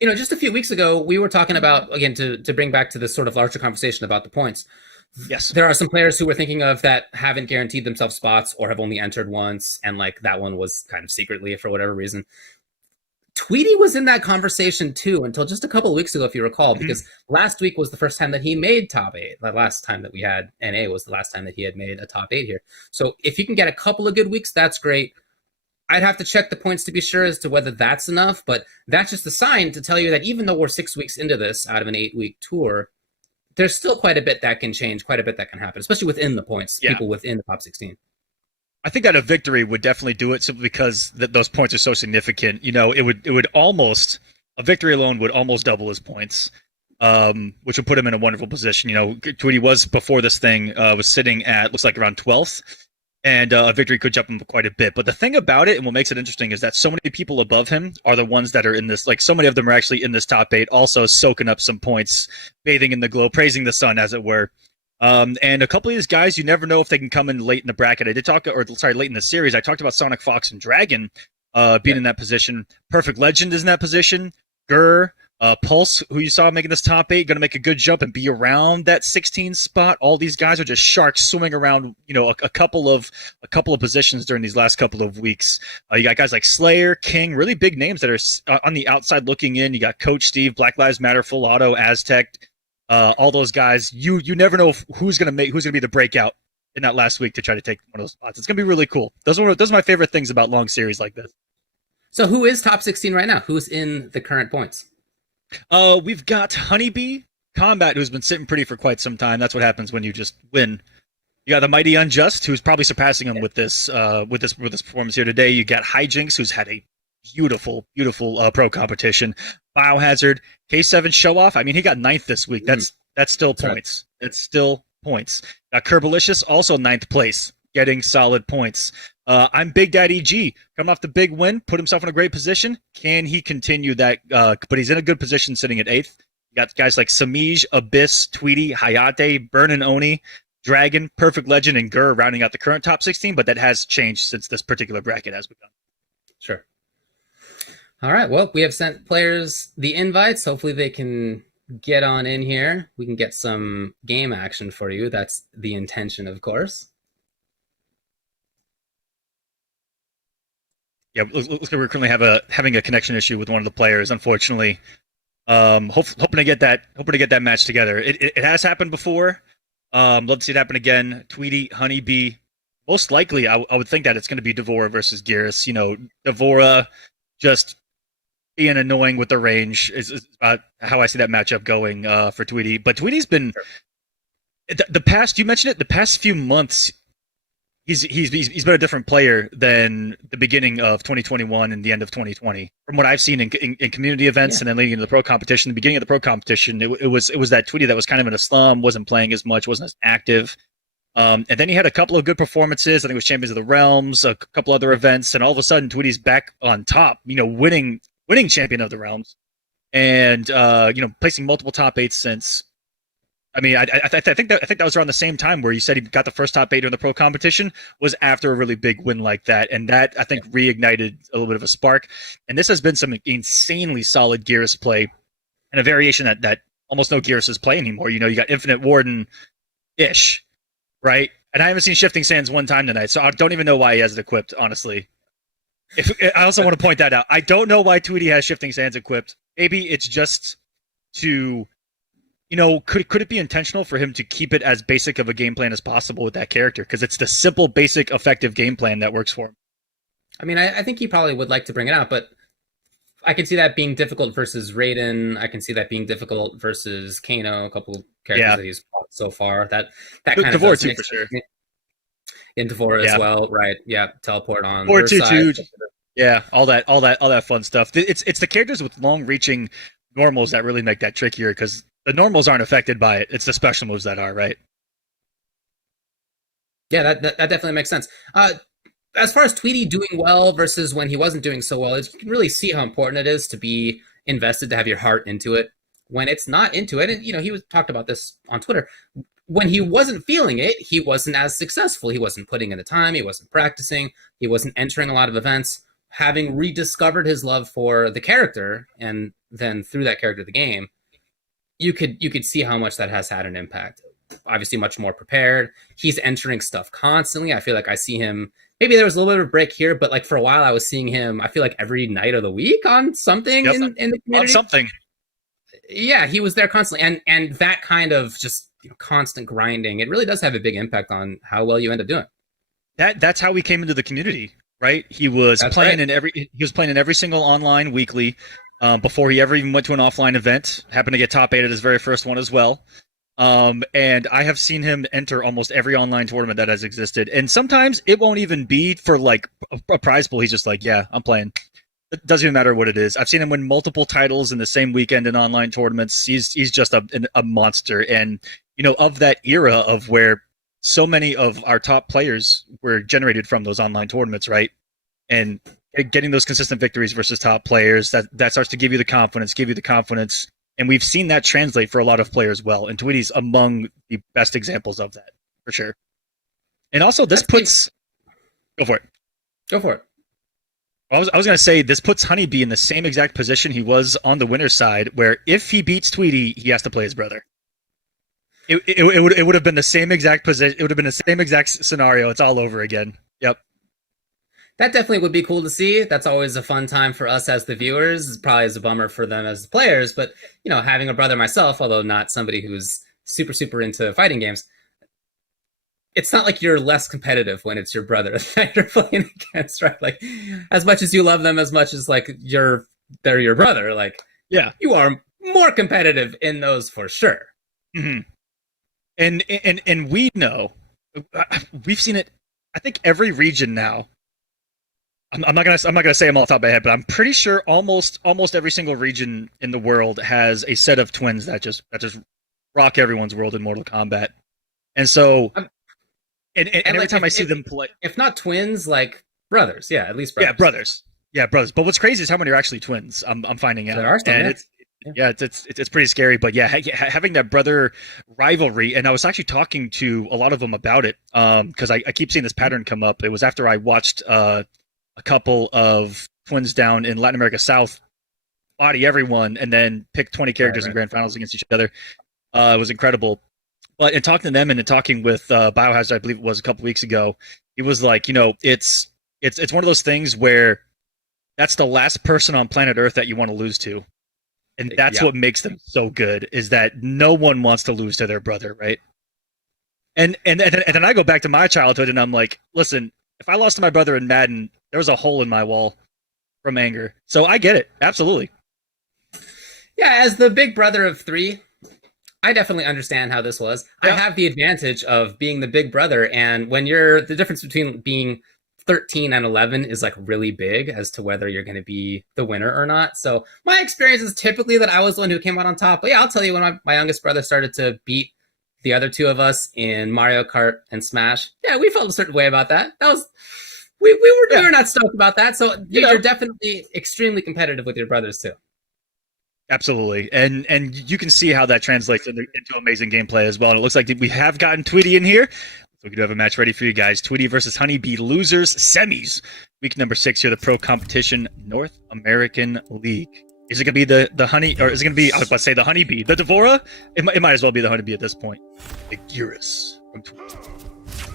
Just a few weeks ago, we were talking about, again, to bring back to this sort of larger conversation about the points. Yes. There are some players who we're thinking of that haven't guaranteed themselves spots or have only entered once, and like that one was kind of secretly for whatever reason. Tweedy was in that conversation too until just a couple of weeks ago, if you recall, because last week was the first time that he made top 8. The last time that we had NA was the last time that he had made a top 8 here. So if you can get a couple of good weeks, that's great. I'd have to check the points to be sure as to whether that's enough, but that's just a sign to tell you that even though we're 6 weeks into this out of an 8-week tour, there's still quite a bit that can change, quite a bit that can happen, especially within the points, people within the top 16. I think that a victory would definitely do it simply because those points are so significant. It would almost, a victory alone would almost double his points, which would put him in a wonderful position. Tweedy was, before this thing, was sitting at, looks like around 12th, and a victory could jump him quite a bit. But the thing about it, and what makes it interesting, is that so many people above him are the ones that are in this, like so many of them are actually in this top 8, also soaking up some points, bathing in the glow, praising the sun, as it were. And a couple of these guys, you never know if they can come in late in the bracket. Late in the series, I talked about Sonic Fox and Dragon being in that position. Perfect Legend is in that position. Gurr, Pulse, who you saw making this top 8, going to make a good jump and be around that 16 spot. All these guys are just sharks swimming around, a couple of positions during these last couple of weeks. You got guys like Slayer, King, really big names that are on the outside looking in. You got Coach Steve, Black Lives Matter, Full Auto, Aztec. All those guys, you never know who's gonna be the breakout in that last week to try to take one of those spots. It's gonna be really cool. Those are my favorite things about long series like this. So who is top 16 right now? Who's in the current points? We've got Honeybee, Kombat, who's been sitting pretty for quite some time. That's what happens when you just win. You got the Mighty Unjust, who's probably surpassing him with this performance here today. You got Hijinks, who's had a beautiful pro competition. Biohazard, K7 Show Off. I mean, he got 9th this week. That's still points. That's still points. Got Kerbalicious, also 9th place, getting solid points. I'm Big Daddy G, coming off the big win, put himself in a great position. Can he continue that? But he's in a good position sitting at 8th. You got guys like Samij, Abyss, Tweedy, Hayate, Burnin' Oni, Dragon, Perfect Legend, and Gurr rounding out the current top 16, but that has changed since this particular bracket has begun. Sure. All right, well, we have sent players the invites. Hopefully they can get on in here. We can get some game action for you. That's the intention, of course. Yeah, looks like we're currently having a connection issue with one of the players, unfortunately. Hoping to get that match together. It has happened before. Love to see it happen again. Tweedy, Honeybee. Most likely, I would think that it's going to be Devora versus Gearus. Devora just being annoying with the range is how I see that matchup going for Tweedy. But Tweedy's been the past. You mentioned it. The past few months, he's been a different player than the beginning of 2021 and the end of 2020. From what I've seen in community events and then leading into the pro competition, the beginning of the pro competition, it was that Tweedy that was kind of in a slum, wasn't playing as much, wasn't as active. And then he had a couple of good performances. I think it was Champions of the Realms, a couple other events, and all of a sudden Tweedy's back on top. Winning Champion of the Realms, and placing multiple top 8s since. I mean, I think that was around the same time where you said he got the first top 8 during the pro competition was after a really big win like that, and that I think reignited a little bit of a spark. And this has been some insanely solid Gears play, and a variation that almost no Gears play anymore. You got Infinite Warden ish, right? And I haven't seen Shifting Sands one time tonight, so I don't even know why he has it equipped. Honestly, I also want to point that out. I don't know why Tweedy has Shifting Sands equipped. Maybe it's just to. Could it be intentional for him to keep it as basic of a game plan as possible with that character? Because it's the simple, basic, effective game plan that works for him. I mean, I think he probably would like to bring it out, but I can see that being difficult versus Raiden. I can see that being difficult versus Kano, a couple characters that he's fought so far. That kind of Devore too, for sure. In Devore as well, right? Yeah, teleport on. Or too. Yeah, all that fun stuff. It's the characters with long-reaching normals that really make that trickier because the normals aren't affected by it. It's the special moves that are, right? Yeah, that definitely makes sense. As far as Tweedy doing well versus when he wasn't doing so well, you can really see how important it is to be invested, to have your heart into it. When it's not into it, and he talked about this on Twitter, when he wasn't feeling it, he wasn't as successful. He wasn't putting in the time. He wasn't practicing. He wasn't entering a lot of events. Having rediscovered his love for the character, and then through that character, the game, you could see how much that has had an impact. Obviously, much more prepared. He's entering stuff constantly. I feel like I see him. Maybe there was a little bit of a break here, but like for a while, I was seeing him. I feel like every night of the week on something in the community. On something. Yeah, he was there constantly, and that kind of just constant grinding. It really does have a big impact on how well you end up doing. That's how we came into the community, right? He was playing in every single online weekly. Before he ever even went to an offline event. Happened to get top 8 at his very first one as well. And I have seen him enter almost every online tournament that has existed. And sometimes it won't even be for like a prize pool. He's just like, yeah, I'm playing. It doesn't even matter what it is. I've seen him win multiple titles in the same weekend in online tournaments. He's just a monster. And, of that era of where so many of our top players were generated from those online tournaments, right? And getting those consistent victories versus top players, that starts to give you the confidence. And we've seen that translate for a lot of players well. And Tweedy's among the best examples of that, for sure. And also, this puts... Go for it. Go for it. I was going to say, this puts Honeybee in the same exact position he was on the winner's side, where if he beats Tweedy, he has to play his brother. It would have been the same exact position. It would have been the same exact scenario. It's all over again. Yep. That definitely would be cool to see. That's always a fun time for us as the viewers. It's probably as a bummer for them as the players, but having a brother myself, although not somebody who's super, super into fighting games, it's not like you're less competitive when it's your brother that you're playing against, right? Like, as much as you love them, as much as like they're your brother, like, yeah, you are more competitive in those for sure. Mm-hmm. And we know, we've seen it. I think every region now. I'm not gonna say them all off the top of my head, but I'm pretty sure almost every single region in the world has a set of twins that just rock everyone's world in Mortal Kombat. And so, and every like time I see them play, if not twins, like brothers, at least brothers. Yeah, brothers. But what's crazy is how many are actually twins. I'm finding out. There are some, and it's pretty scary. But yeah, having that brother rivalry, and I was actually talking to a lot of them about it, because I keep seeing this pattern come up. It was after I watched a couple of twins down in Latin America South body everyone and then pick 20 characters in grand finals against each other. It was incredible. But in talking to them and in talking with Biohazard, I believe it was a couple weeks ago, he was like, it's one of those things where that's the last person on planet Earth that you want to lose to. And that's what makes them so good, is that no one wants to lose to their brother, right? And then I go back to my childhood and I'm like, listen, if I lost to my brother in Madden, there was a hole in my wall. from anger. So I get it. Absolutely. Yeah, as the big brother of 3, I definitely understand how this was. Yeah. I have the advantage of being the big brother, and when the difference between being 13 and 11 is like really big as to whether you're going to be the winner or not. So my experience is typically that I was the one who came out on top. But yeah, I'll tell you, when my youngest brother started to beat the other 2 of us in Mario Kart and Smash, yeah, we felt a certain way about that. That was we were not stoked about that. So you're definitely extremely competitive with your brothers too. Absolutely, and you can see how that translates into amazing gameplay as well. And it looks like we have gotten Tweedy in here. So we do have a match ready for you guys. Tweedy versus Honeybee losers semis. Week number 6 here, the Pro Competition North American League. Is it going to be the honey, or is it going to be, I was about to say the Honeybee, the Devora? It might as well be the Honeybee at this point. The Gyrus from Tweedy.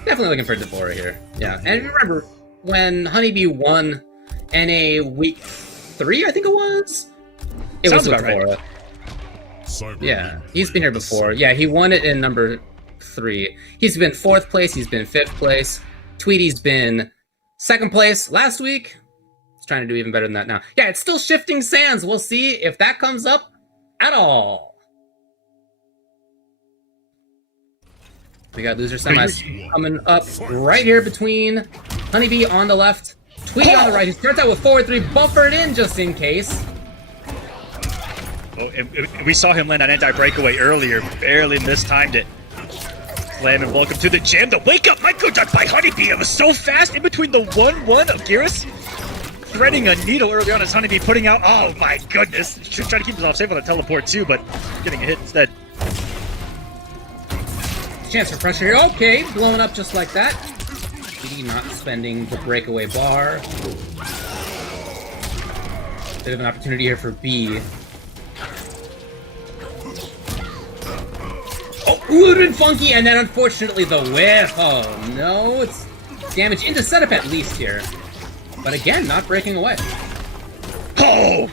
Definitely looking for Devora here. Yeah, and remember, when Honeybee won NA week 3, I think it was? It Sounds was about right. Yeah, he's been here before. Yeah, he won it in number 3. He's been 4th place. He's been 5th place. Tweedy's been 2nd place last week. He's trying to do even better than that now. Yeah, it's still shifting sands. We'll see if that comes up at all. We got loser semis coming up right here between Honeybee on the left, Tweedy on the right. He starts out with forward 3, buffered in just in case. Oh, we saw him land on anti-breakaway earlier, barely mistimed it. Slam and welcome to the jam. The wake up micro duck by Honeybee. It was so fast in between the 1-1 of Gyrus. Threading a needle early on as Honeybee putting out. Oh my goodness. Trying to keep himself safe on the teleport too, but getting a hit instead. Chance for pressure here. Okay, blowing up just like that. Tweedy not spending the breakaway bar. Bit of an opportunity here for B. Oh, would and funky, and then unfortunately the whiff. Oh no, it's damage into setup at least here. But again, not breaking away. Oh!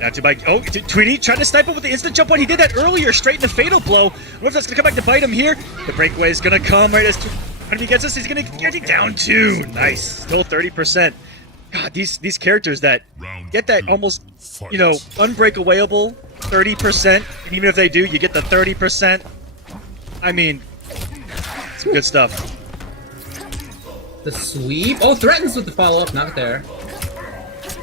Down to by Tweedy trying to snipe him with the instant jump on. He did that earlier, straight in the fatal blow. What if that's gonna come back to bite him here? The breakaway is gonna come right as Honeybee gets this. He's gonna get it down 2. Nice, still 30%. God, these characters that get that almost, unbreakawayable 30%, and even if they do, you get the 30%. I mean, some good stuff. The sweep. Oh, threatens with the follow-up, not there.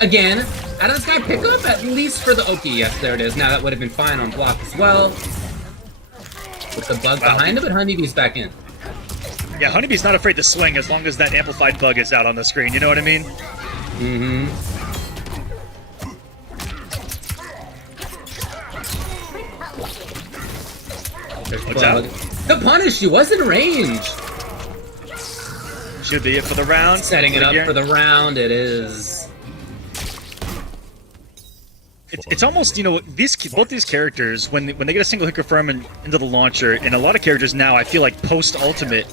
Again, out of this guy pickup, at least for the Oki. Yes, there it is. Now that would have been fine on block as well. With the bug behind him, but Honeybee's back in. Yeah, Honeybee's not afraid to swing as long as that amplified bug is out on the screen, you know what I mean? Mm-hmm. What's out? The punish, she was in range. Should be it for the round. Setting it up for the round, it is. It's almost, both these characters, when they get a single hit confirm into the launcher, and a lot of characters now, I feel like post-ultimate,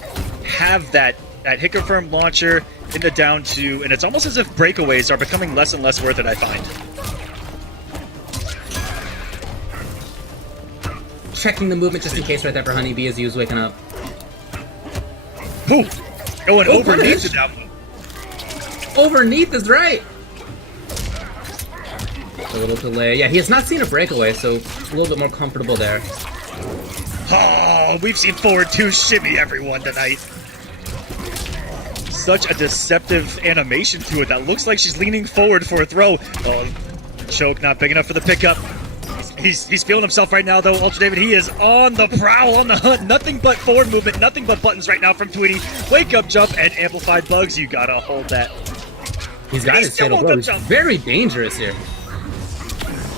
have that hit confirm launcher in the down 2, and it's almost as if breakaways are becoming less and less worth it, I find. Checking the movement just in case right there for Honeybee as he was waking up. Ooh, going overneath it now. Overneath is right. A little delay. Yeah, he has not seen a breakaway, so a little bit more comfortable there. Oh, we've seen forward 2 shimmy everyone tonight. Such a deceptive animation to it that looks like she's leaning forward for a throw. Oh, choke not big enough for the pickup. He's feeling himself right now, though. Ultra David, he is on the prowl, on the hunt. Nothing but forward movement, nothing but buttons right now from Tweedy. Wake up jump and amplified bugs. You gotta hold that. He's got his fatal blow. He's very dangerous here.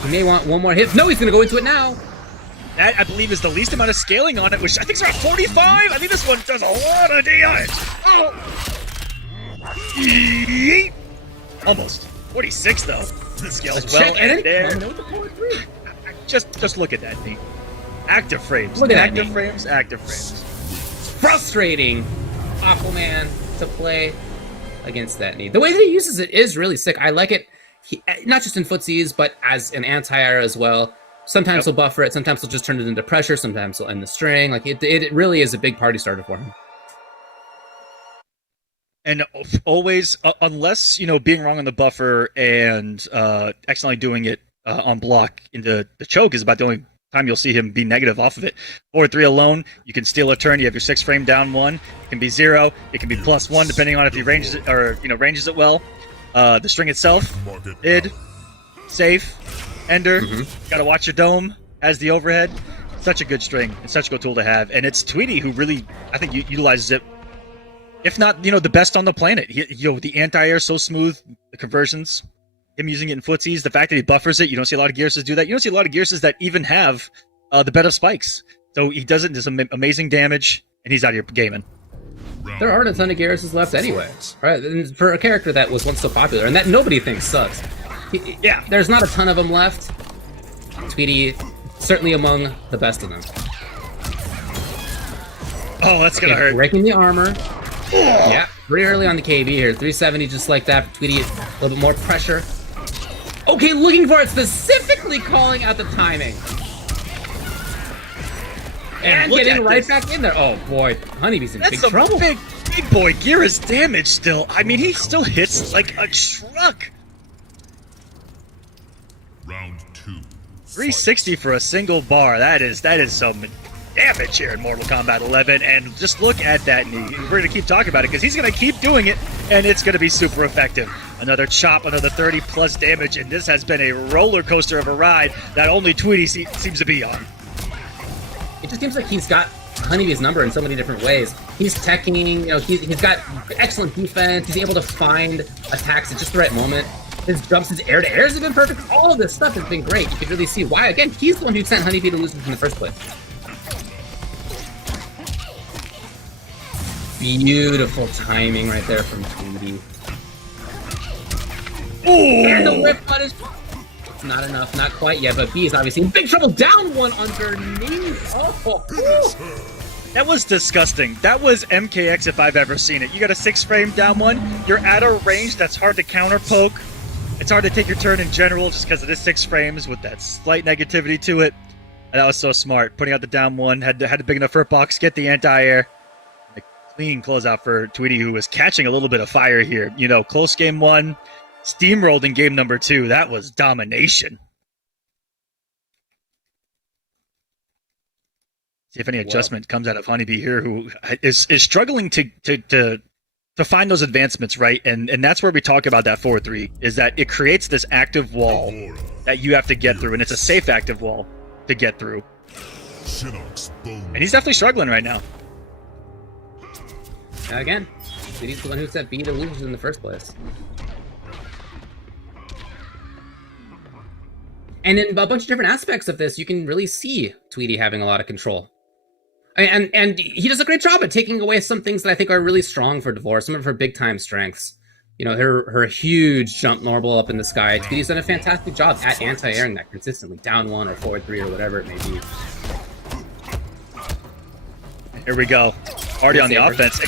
He may want one more hit. No, he's gonna go into it now. That, I believe, is the least amount of scaling on it, which I think is around 45. I think this one does a lot of damage. Oh! Yeet. Almost. 46, though. Scales well, and there. Just look at that, Nate. Active frames. Look at that, active frames, active frames. Frustrating Aquaman to play against that Nate. The way that he uses it is really sick. I like it, not just in footsies, but as an anti-air as well. Sometimes he'll buffer it, sometimes he'll just turn it into pressure, sometimes he'll end the string. Like it really is a big party starter for him. And always, unless, being wrong on the buffer and accidentally doing it on block into the choke is about the only time you'll see him be negative off of it. 4-3 alone, you can steal a turn. You have your 6 frame down 1. It can be 0. It can be +1 depending on if he ranges it or ranges it well. The string itself, id, safe, ender. Gotta watch your dome as the overhead. Such a good string and such a good tool to have. And it's Tweedy who really, I think, utilizes it. If not, the best on the planet. The anti-air so smooth, the conversions, him using it in footsies, the fact that he buffers it. You don't see a lot of Gearses do that. You don't see a lot of Gearses that even have the bed of spikes. So he does it, does amazing damage, and he's out here gaming. There aren't a ton of Gearses left anyway, right? And for a character that was once so popular and that nobody thinks sucks. Yeah. There's not a ton of them left. Tweedy, certainly among the best of them. Oh, that's gonna hurt. Breaking the armor. Yeah, pretty early on the KB here. 370 just like that. Tweedy, a little bit more pressure. Okay, looking for it, specifically calling out the timing. And getting right back in there. Oh boy, Honeybee's in big trouble. Big boy Gear's damage still. I mean, he still hits like a truck. Round 2. 360 for a single bar. That is some damage here in Mortal Kombat 11. And just look at that knee. We're going to keep talking about it because he's going to keep doing it, and it's going to be super effective. Another chop, another 30 plus damage, and this has been a roller coaster of a ride that only Tweedy seems to be on. It just seems like he's got Honeybee's number in so many different ways. He's teching, he's got excellent defense. He's able to find attacks at just the right moment. His jumps, his air-to-airs have been perfect. All of this stuff has been great. You can really see why. Again, he's the one who sent Honeybee to lose in the first place. Beautiful timing right there from Tweedy. Ooh. And the whip punish. It's not enough, not quite yet, but B is obviously in big trouble. Down 1 underneath. Oh, that was disgusting. That was MKX if I've ever seen it. You got a 6 frame down 1. You're at a range that's hard to counter poke. It's hard to take your turn in general just because it is 6 frames with that slight negativity to it. And that was so smart. Putting out the down 1, had a big enough hurt box, get the anti-air. A clean closeout for Tweedy, who was catching a little bit of fire here. Close game 1, steamrolled in game number 2. That was domination. See if any adjustment comes out of Honeybee here, who is struggling to find those advancements, right? And that's where we talk about that 4-3, is that it creates this active wall that you have to get through, and it's a safe active wall to get through. And he's definitely struggling right now. again, Tweedy's the one who set B to lose in the first place. And in a bunch of different aspects of this, you can really see Tweedy having a lot of control. And he does a great job at taking away some things that I think are really strong for Devore, some of her big-time strengths. You know, her huge jump normal up in the sky. Tweedy's done a fantastic job at anti-airing that consistently, down 1 or forward 3 or whatever it may be. Here we go. Already on the offense.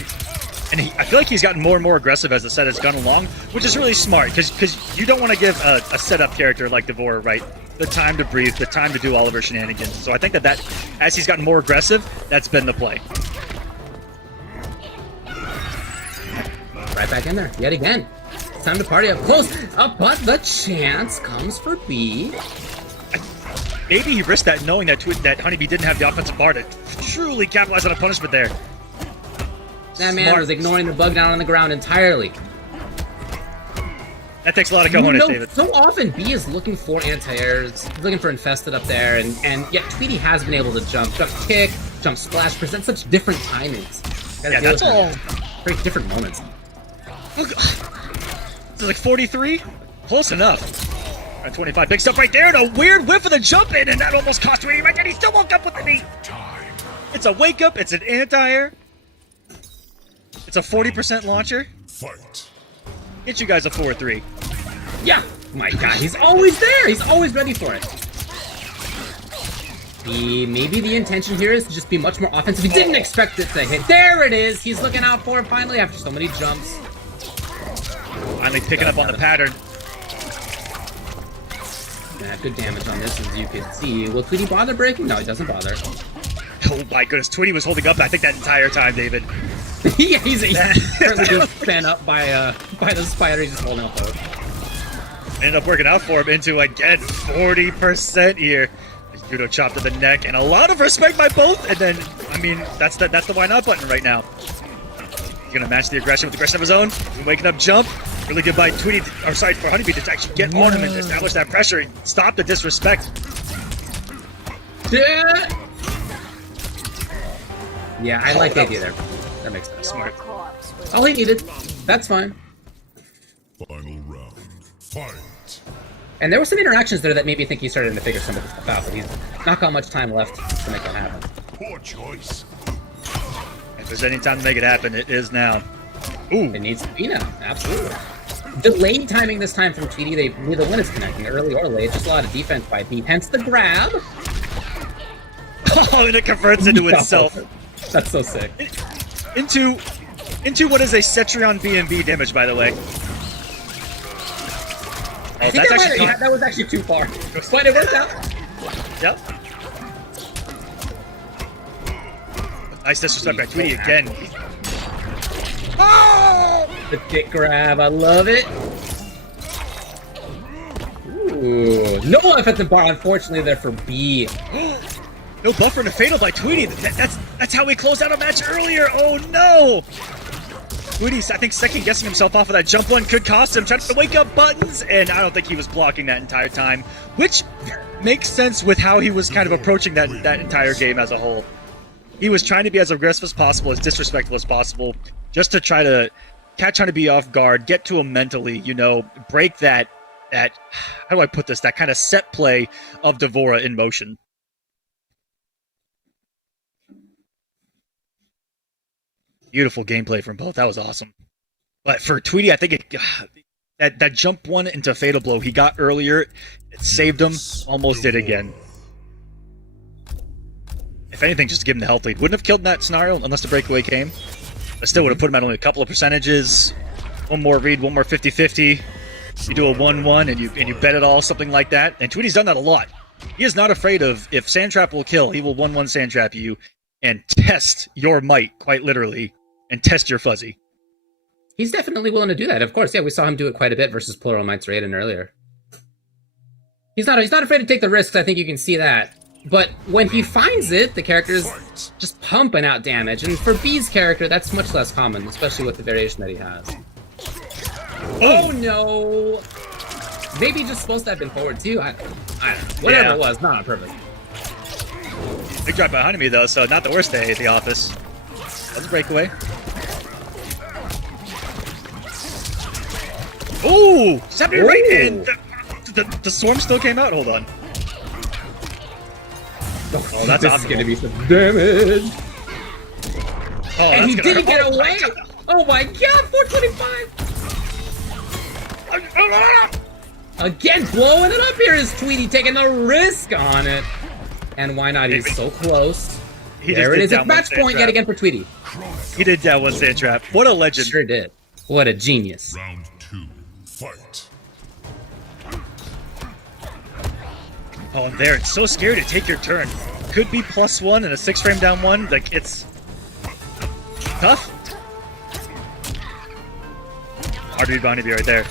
And I feel like he's gotten more and more aggressive as the set has gone along, which is really smart, because you don't want to give a setup character like Devore, right, the time to breathe, the time to do all of her shenanigans. So I think that as he's gotten more aggressive, that's been the play. Right back in there, yet again. It's time to party up close, but the chance comes for B. Maybe he risked that knowing that Honeybee didn't have the offensive bar to truly capitalize on a punishment there. That man was ignoring the bug down on the ground entirely. That takes a lot of cojones, David. So often B is looking for anti-airs, looking for infested up there, and yet Tweedy has been able to jump kick, jump splash, present such different timings. Yeah, that's all very different moments. Look, it's like 43? Close enough. 25, big stuff right there, and a weird whiff of the jump in, and that almost cost Tweedy right there. He still woke up with the knee. It's a wake up, it's an anti-air. It's a 40% launcher. Fight. Get you guys a 4-3. Yeah! Oh my god, he's always there! He's always ready for it. Maybe the intention here is to just be much more offensive. He didn't expect it to hit. There it is! He's looking out for it finally after so many jumps. Finally picking up on the pattern. Yeah, good damage on this, as you can see. Will Tweedy bother breaking? No, he doesn't bother. Oh my goodness, Tweedy was holding up, I think, that entire time, David. Yeah, he's currently being spun up by the spider. He's just holding up. Ended up working out for him into, again, 40% here. Judo chop to the neck, and a lot of respect by both. And then, I mean, that's the why not button right now. He's gonna match the aggression with the aggression of his own. Waking up jump. Really good by Tweedy, or sorry, for Honeybee to actually get ornament, establish that pressure, and stop the disrespect. Yeah, I like the idea there. That makes sense. Smart. All he needed. That's fine. Final round. Fight. And there were some interactions there that made me think he's starting to figure some of this stuff out, but he's not got much time left to make it happen. Poor choice. If there's any time to make it happen, it is now. Ooh. It needs to be now. Absolutely. Delayed timing this time from Tweedy. Neither one is connecting, early or late. Just a lot of defense by Pete. Hence the grab. Oh, and it converts into itself. That's so sick. Into what is a Cetrion B&B damage, by the way. I think that was actually too far. But it worked out. Yep. Nice disrespect by Tweedy again. Oh! The kick grab, I love it. Ooh, no offensive bar, unfortunately, there for B. No buffer and a fatal by Tweedy. That's how we closed out a match earlier. Oh no! Tweedy's, I think, second guessing himself off of that jump one could cost him. Trying to wake up buttons, and I don't think he was blocking that entire time, which makes sense with how he was kind of approaching that entire game as a whole. He was trying to be as aggressive as possible, as disrespectful as possible, just to try to catch Honeybee off guard, get to him mentally, you know, break that how do I put this, that kind of set play of Devora in motion. Beautiful gameplay from both. That was awesome. But for Tweedy, I think that jump one into Fatal Blow he got earlier, it saved him, almost did again. If anything, just to give him the health lead. Wouldn't have killed in that scenario unless the breakaway came. But still would have put him at only a couple of percentages. One more read, one more 50-50. You do a 1-1 and you bet it all, something like that. And Tweedy's done that a lot. He is not afraid of, if Sandtrap will kill, he will 1-1 Sandtrap you and test your might, quite literally, and test your fuzzy. He's definitely willing to do that, of course. Yeah, we saw him do it quite a bit versus Plural Mites Raiden earlier. He's not afraid to take the risks, I think you can see that. But when he finds it, the character's just pumping out damage. And for B's character, that's much less common, especially with the variation that he has. Oh no! Maybe just supposed to have been forward too. I don't know. Whatever it was, not on purpose. Big drop by Honeybee though, so not the worst day at the office. That's a breakaway. Ooh! Stepped it right in! The swarm still came out, hold on. Oh, that's this is gonna be some damage. Oh, and he didn't get away! Oh my god, 425! Again, blowing it up here is Tweedy, taking the risk on it. And why not? He's so close. There it is, it's match point yet again for Tweedy. He did down one Sandtrap. What a legend. Sure did. What a genius. Round 2. Fight. Oh, and there, it's so scary to take your turn. Could be +1 and a 6-frame down one. Like, it's tough. Hard to read Honeybee right there.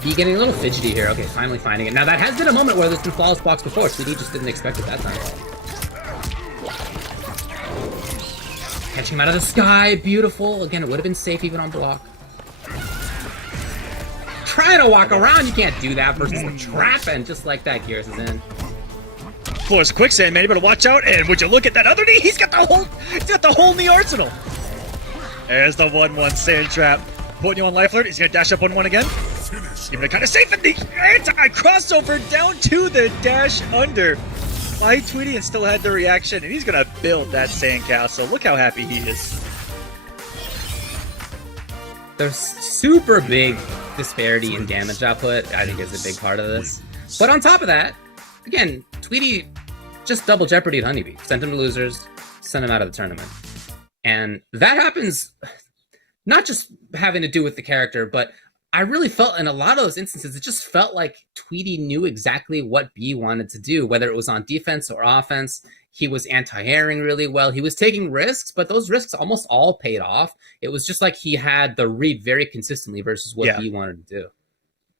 He getting a little fidgety here. Okay, finally finding it. Now, that has been a moment where there's been flawless blocks before. Tweedy just didn't expect it that time. Catching him out of the sky. Beautiful. Again, it would have been safe even on block. Trying to walk around, you can't do that versus the trap, and just like that, Gears is in. Floor's quicksand, man. You better watch out. And would you look at that other knee? He's got the whole knee arsenal. There's the 1-1 Sandtrap. Putting you on life alert. He's gonna dash up 1-1 again. Even kind of safe in the anti-crossover down to the dash under by Tweedy, and still had the reaction. And he's gonna build that sandcastle. Look how happy he is. The super big disparity in damage output, I think, is a big part of this. But on top of that, again, Tweedy just double jeopardyed Honeybee. Sent him to losers, sent him out of the tournament. And that happens not just having to do with the character, but I really felt in a lot of those instances, it just felt like Tweedy knew exactly what B wanted to do, whether it was on defense or offense. He was anti-airing really well. He was taking risks, but those risks almost all paid off. It was just like he had the read very consistently versus what B wanted to do.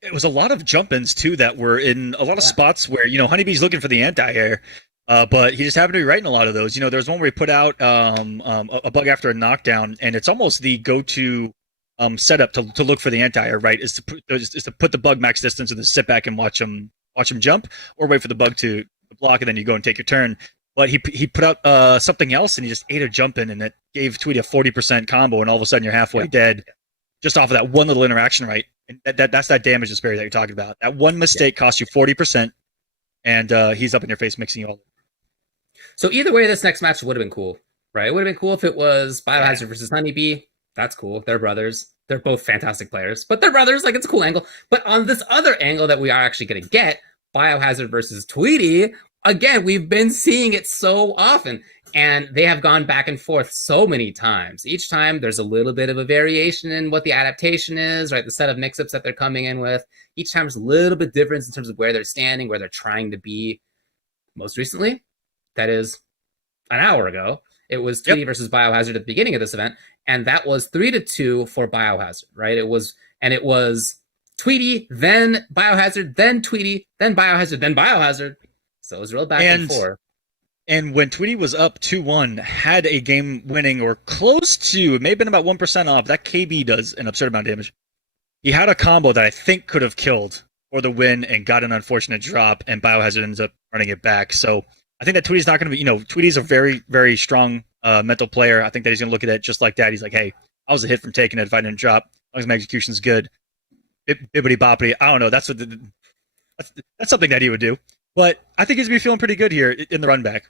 It was a lot of jump-ins, too, that were in a lot of spots where, Honeybee's looking for the anti-air, but he just happened to be right in a lot of those. There's one where he put out a bug after a knockdown, and it's almost the go-to setup to look for the anti-air, right? Is to put the bug max distance and then sit back and watch him jump, or wait for the bug to block, and then you go and take your turn. But he put out something else, and he just ate a jump in, and it gave Tweedy a 40% combo, and all of a sudden you're halfway dead just off of that one little interaction, right? And that's that damage disparity that you're talking about. That one mistake costs you 40%, and he's up in your face mixing you all. So either way, this next match would have been cool, right? It would have been cool if it was Biohazard versus Honeybee. That's cool. They're brothers. They're both fantastic players, but they're brothers. Like, it's a cool angle. But on this other angle that we are actually going to get, Biohazard versus Tweedy, again, we've been seeing it so often, and they have gone back and forth so many times. Each time there's a little bit of a variation in what the adaptation is, right? The set of mix-ups that they're coming in with. Each time there's a little bit difference in terms of where they're standing, where they're trying to be. Most recently, that is an hour ago, it was Tweedy versus Biohazard at the beginning of this event, and that was 3-2 for Biohazard, right? It was Tweedy, then Biohazard, then Tweedy, then Biohazard, then Biohazard. So it was real back and forth. And when Tweedy was up 2-1, had a game winning or close to, it may have been about 1% off, that KB does an absurd amount of damage. He had a combo that I think could have killed for the win and got an unfortunate drop, and Biohazard ends up running it back. So I think that Tweedy's not going to be, Tweedy's a very, very strong mental player. I think that he's going to look at it just like that. He's like, hey, I was a hit from taking it if I didn't drop. As long as my execution's good. Bibbity boppity. I don't know. That's something that he would do. But I think he's going to be feeling pretty good here in the run back.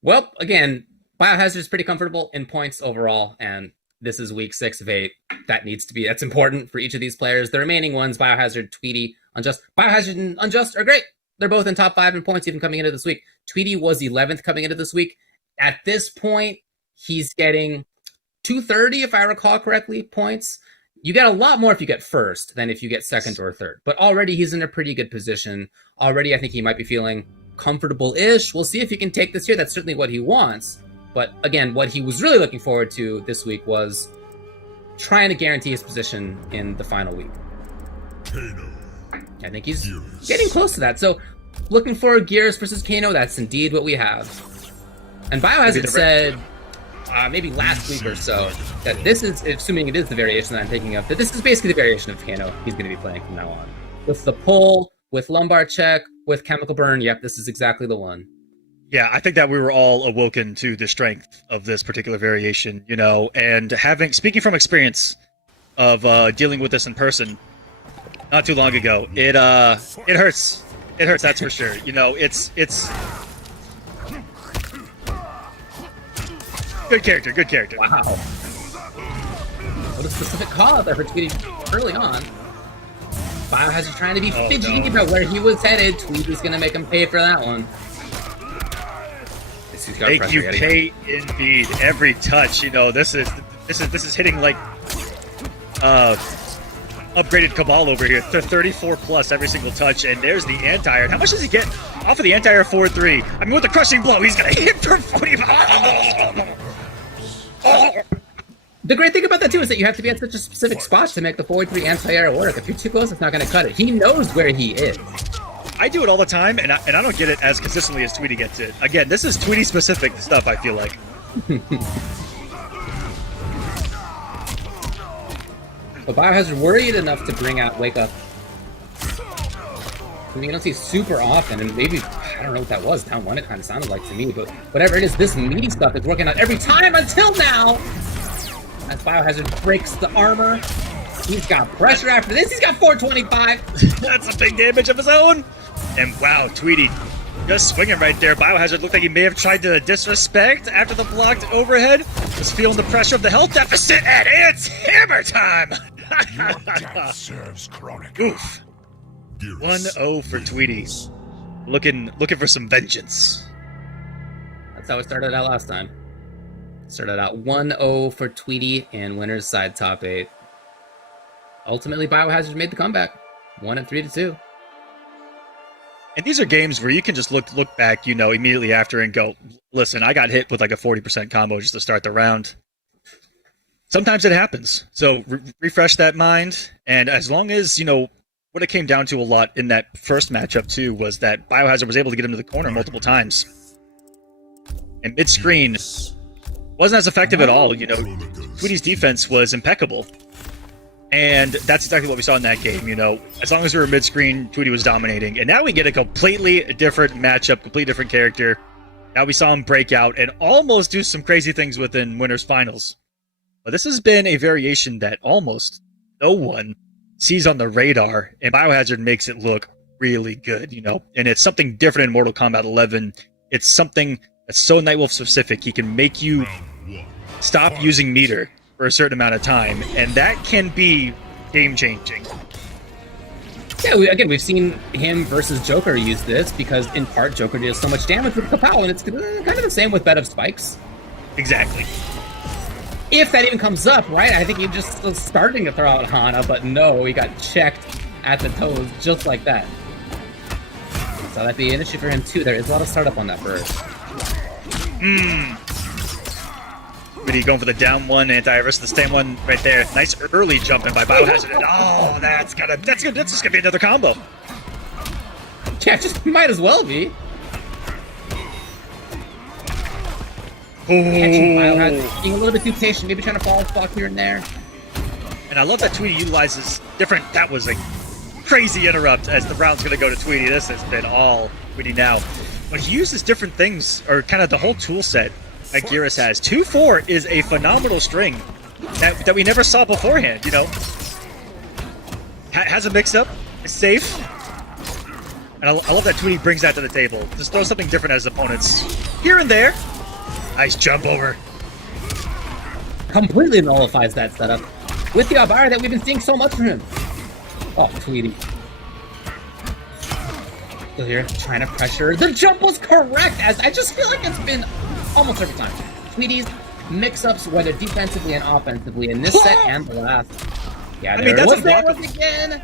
Well, again, Biohazard is pretty comfortable in points overall, and this is week 6 of 8. That's important for each of these players. The remaining ones, Biohazard, Tweedy, Unjust. Biohazard and Unjust are great. They're both in top 5 in points even coming into this week. Tweedy was 11th coming into this week. At this point, he's getting 230, if I recall correctly, points. You get a lot more if you get first than if you get second or third. But already he's in a pretty good position. Already I think he might be feeling comfortable-ish. We'll see if he can take this here. That's certainly what he wants. But again, what he was really looking forward to this week was trying to guarantee his position in the final week. I think he's getting close to that. So looking for Gears versus Kano, that's indeed what we have. And Biohazard said maybe last week or so that this is, assuming it is the variation that I'm thinking of, that this is basically the variation of Kano he's going to be playing from now on. With the pull, with lumbar check, with chemical burn, yep, this is exactly the one. Yeah, I think that we were all awoken to the strength of this particular variation, and speaking from experience of dealing with this in person not too long ago, it hurts. It hurts, that's for sure. It's good character. Wow. What a specific call out there for Tweedy early on. Biohazard trying to be fidgety about where he was headed. Tweedy's going to make him pay for that one. Make you pay indeed. Every touch, this is hitting like upgraded Cabal over here. They're 34 plus every single touch, and there's the anti-air. How much does he get off of the anti-air 4-3? I mean, with the crushing blow, he's gonna hit for 45. The great thing about that too is that you have to be at such a specific spot to make the forward 3 anti-air work. If you're too close, it's not going to cut it. He knows where he is. I do it all the time, and I don't get it as consistently as Tweedy gets it. Again, this is Tweedy specific stuff, I feel like. But Biohazard worried enough to bring out Wake Up. I mean, you don't see super often, and maybe, I don't know what that was, down 1 it kind of sounded like to me, but whatever it is, this meaty stuff is working out every time until now! As Biohazard breaks the armor. He's got pressure after this, he's got 425! That's a big damage of his own! And wow, Tweedy just swinging right there. Biohazard looked like he may have tried to disrespect after the blocked overhead. Was feeling the pressure of the health deficit, and it's hammer time! Your death serves chronic. Oof. 1-0 for Tweedy. Looking for some vengeance. That's how it started out last time. Started out 1-0 for Tweedy and winner's side top 8. ultimately, Biohazard made the comeback. Won it 3-2. And these are games where you can just look back, you know, immediately after and go, listen, I got hit with like a 40% combo just to start the round. Sometimes it happens. So refresh that mind. And as long as, you know, what it came down to a lot in that first matchup too was that Biohazard was able to get him to the corner multiple times. And mid-screen wasn't as effective at all. You know, Tweedy's defense was impeccable. And that's exactly what we saw in that game, you know. As long as we were mid-screen, Tweedy was dominating. And now we get a completely different matchup, completely different character. Now we saw him break out and almost do some crazy things within Winners Finals. But this has been a variation that almost no one sees on the radar. And Biohazard makes it look really good, you know. And it's something different in Mortal Kombat 11. It's something that's so Nightwolf specific. He can make you stop using meter for a certain amount of time, and that can be game-changing. Yeah, we've seen him versus Joker use this because, in part, Joker deals so much damage with Kapow, and it's kind of the same with Bed of Spikes. Exactly. If that even comes up, right? I think he just was starting to throw out Hana, but no, he got checked at the toes just like that. So that'd be an issue for him, too. There is a lot of startup on that burst. Tweedy going for the down one, anti-risk the stand one right there. Nice early jumping by Biohazard. Oh, that's just gonna be another combo. Yeah, just might as well be. Catching Biohazard, being a little bit too patient, maybe trying to fall block here and there. And I love that Tweedy utilizes different. That was a crazy interrupt as the round's gonna go to Tweedy. This has been all Tweedy now. But he uses different things, or kind of the whole tool set that Geras has. 2-4 is a phenomenal string that we never saw beforehand, you know. Has a mix-up, is safe. And I love that Tweedy brings that to the table. Just throw something different at his opponents here and there. Nice jump over. Completely nullifies that setup with the Abara that we've been seeing so much from him. Oh, Tweedy. Still here, trying to pressure. The jump was correct, as I just feel like it's been almost every time. Tweedy's mix-ups, whether defensively and offensively, in this set and the last. Yeah, I mean, that's unblockable again.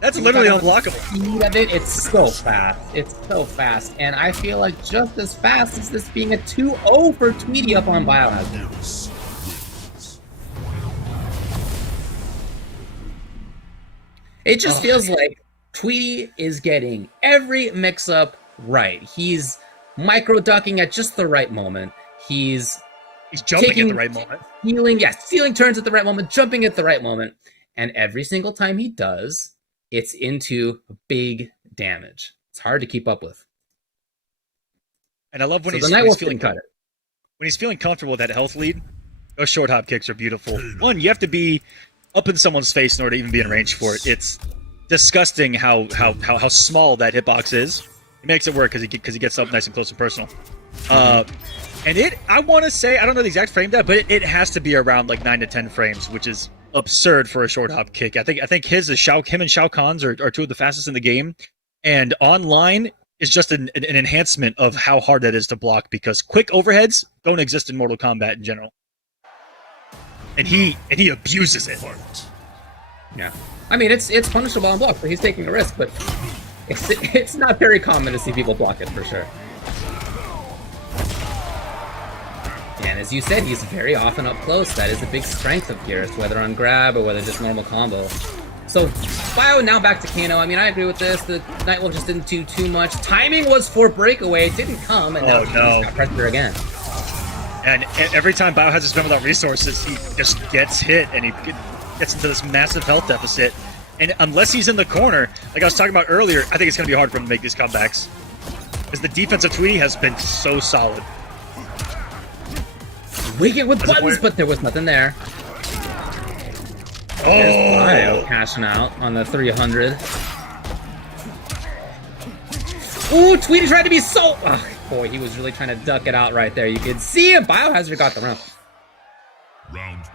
That's literally unblockable. Speed of it, it's so fast. It's so fast, and I feel like just as fast as this being a 2-0 for Tweedy up on Biohazard. It just feels like Tweedy is getting every mix-up right. He's micro-ducking at just the right moment. He's jumping at the right moment. Stealing turns at the right moment, jumping at the right moment. And every single time he does, it's into big damage. It's hard to keep up with. And I love when he's feeling when he's feeling comfortable with that health lead. Those short hop kicks are beautiful. One, you have to be up in someone's face in order to even be in range for it. It's disgusting how small that hitbox is. It makes it work because he gets up nice and close and personal. And I want to say, I don't know the exact frame that, but it has to be around like 9 to 10 frames, which is absurd for a short hop kick. I think him and Shao Kahn's are two of the fastest in the game, and online is just an enhancement of how hard that is to block because quick overheads don't exist in Mortal Kombat in general, and he abuses it. Yeah, I mean it's punishable on block, so he's taking a risk, but it's not very common to see people block it for sure. And as you said, he's very often up close. That is a big strength of Geras, whether on grab or whether just normal combo. So, Bio now back to Kano. I mean, I agree with this. The Nightwolf just didn't do too much. Timing was for breakaway. It didn't come, and now he's got pressure again. And every time Bio has to spend without resources, he just gets hit, and he gets into this massive health deficit. And unless he's in the corner, like I was talking about earlier, I think it's going to be hard for him to make these comebacks. Because the defense of Tweedy has been so solid. Wicked with buttons, but there was nothing there. There's Bio cashing out on the 300. Ooh, Tweedy tried to be so... Oh, boy, he was really trying to duck it out right there. You could see him. Biohazard got the round.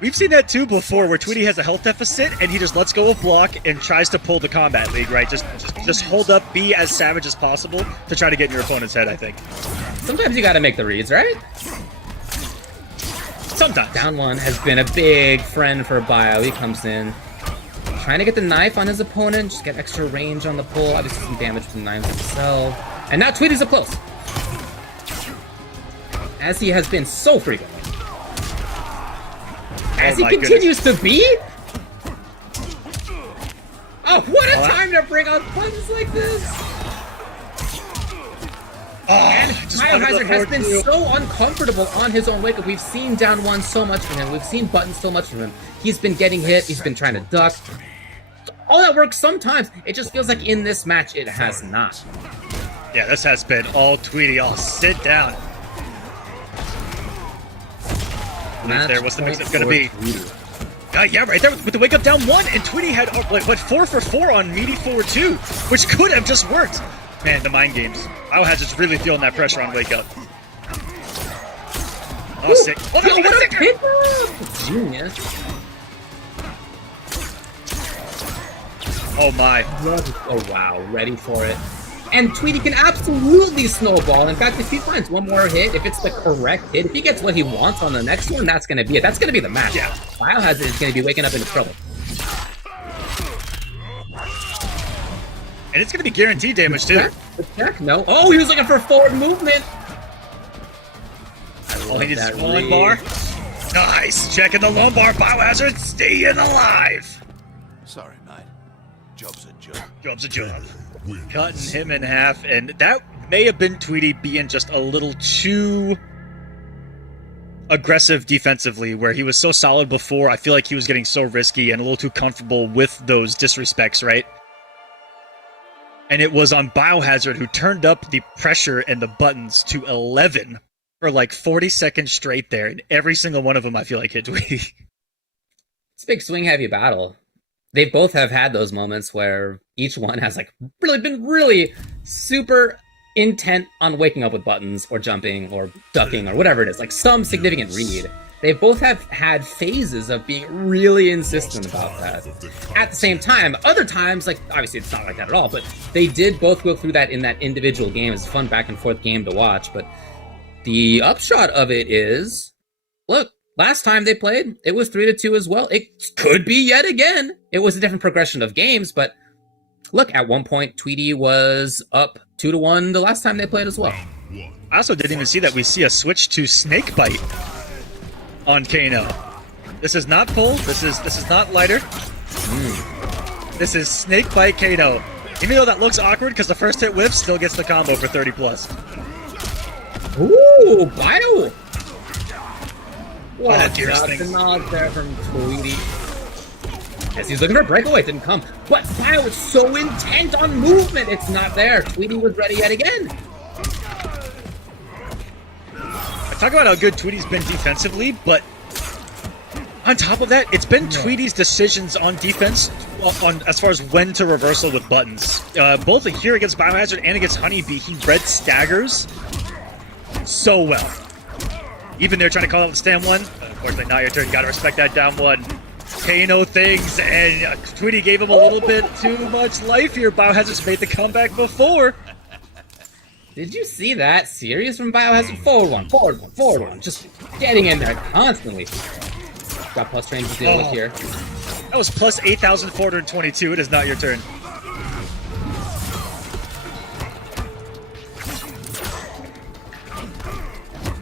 We've seen that too before, where Tweedy has a health deficit and he just lets go of block and tries to pull the combat lead, right? Just hold up, be as savage as possible to try to get in your opponent's head, I think. Sometimes you gotta make the reads, right? Sometimes. Down one has been a big friend for Bio. He comes in. trying to get the knife on his opponent, just get extra range on the pull, obviously some damage from the knives himself. And now Tweedy's up close. As he has been so frequently. As he continues to be? Oh, what a time to bring out buttons like this! And Biohazard has been so uncomfortable on his own wake-up. We've seen down one so much from him. We've seen buttons so much from him. He's been getting hit. He's been trying to duck. All that works sometimes. It just feels like in this match, it has not. Yeah, this has been all Tweedy. All sit down. There, what's the mix-up going to be? Yeah, right there with the wake up down 1, and Tweedy had, what, 4 for 4 on meaty forward 2, which could have just worked. Man, the mind games. Biohazard's really feeling that pressure on wake up. Oh, sick. Oh, yo, what a pickup! Genius. Oh, my. Oh, wow. Ready for it. And Tweedy can absolutely snowball. In fact, if he finds one more hit, if it's the correct hit, if he gets what he wants on the next one, that's going to be it. That's going to be the match. Yeah. Biohazard is going to be waking up into trouble. And it's going to be guaranteed damage, too. Check? No. Oh, he was looking for forward movement. Oh, he needs his lumbar. Nice. Checking the lumbar. Biohazard staying alive. Sorry, mate. Job's a job. Job's a job. Cutting him in half, and that may have been Tweedy being just a little too aggressive defensively, where he was so solid before. I feel like he was getting so risky and a little too comfortable with those disrespects, right? And it was on Biohazard who turned up the pressure and the buttons to 11 for like 40 seconds straight there, and every single one of them I feel like hit Tweedy. It's a big swing-heavy battle. They both have had those moments where each one has like really been really super intent on waking up with buttons or jumping or ducking or whatever it is, like some significant read. They both have had phases of being really insistent about that. At the same time, other times, like obviously it's not like that at all, but they did both go through that in that individual game. It's a fun back and forth game to watch, but the upshot of it is, look, last time they played, it was 3-2 as well. It could be yet again. It was a different progression of games, but look, at one point, Tweedy was up 2-1 the last time they played as well. I also didn't even see that we see a switch to Snakebite on Kano. This is not pull. This is not lighter. This is Snakebite Kano. Even though that looks awkward because the first hit whiff still gets the combo for 30 plus. Ooh, Bio! What a dearest the thing. nod there from Tweedy. As he's looking for a breakaway, it didn't come. But Bio is so intent on movement, it's not there. Tweedy was ready yet again. I talk about how good Tweedy's been defensively, but on top of that, it's been Tweedy's decisions on defense on as far as when to reversal with buttons. Both here against Biohazard and against Honeybee, he read staggers so well. Even they're trying to call out the stand one. Unfortunately, not your turn. Gotta respect that down one. Kano things, and Tweedy gave him a little bit too much life here. Biohazard's made the comeback before. Did you see that? Series from Biohazard? Forward one, forward one, forward one. Just getting in there constantly. Got plus range to deal with here. That was plus 8,422. It is not your turn.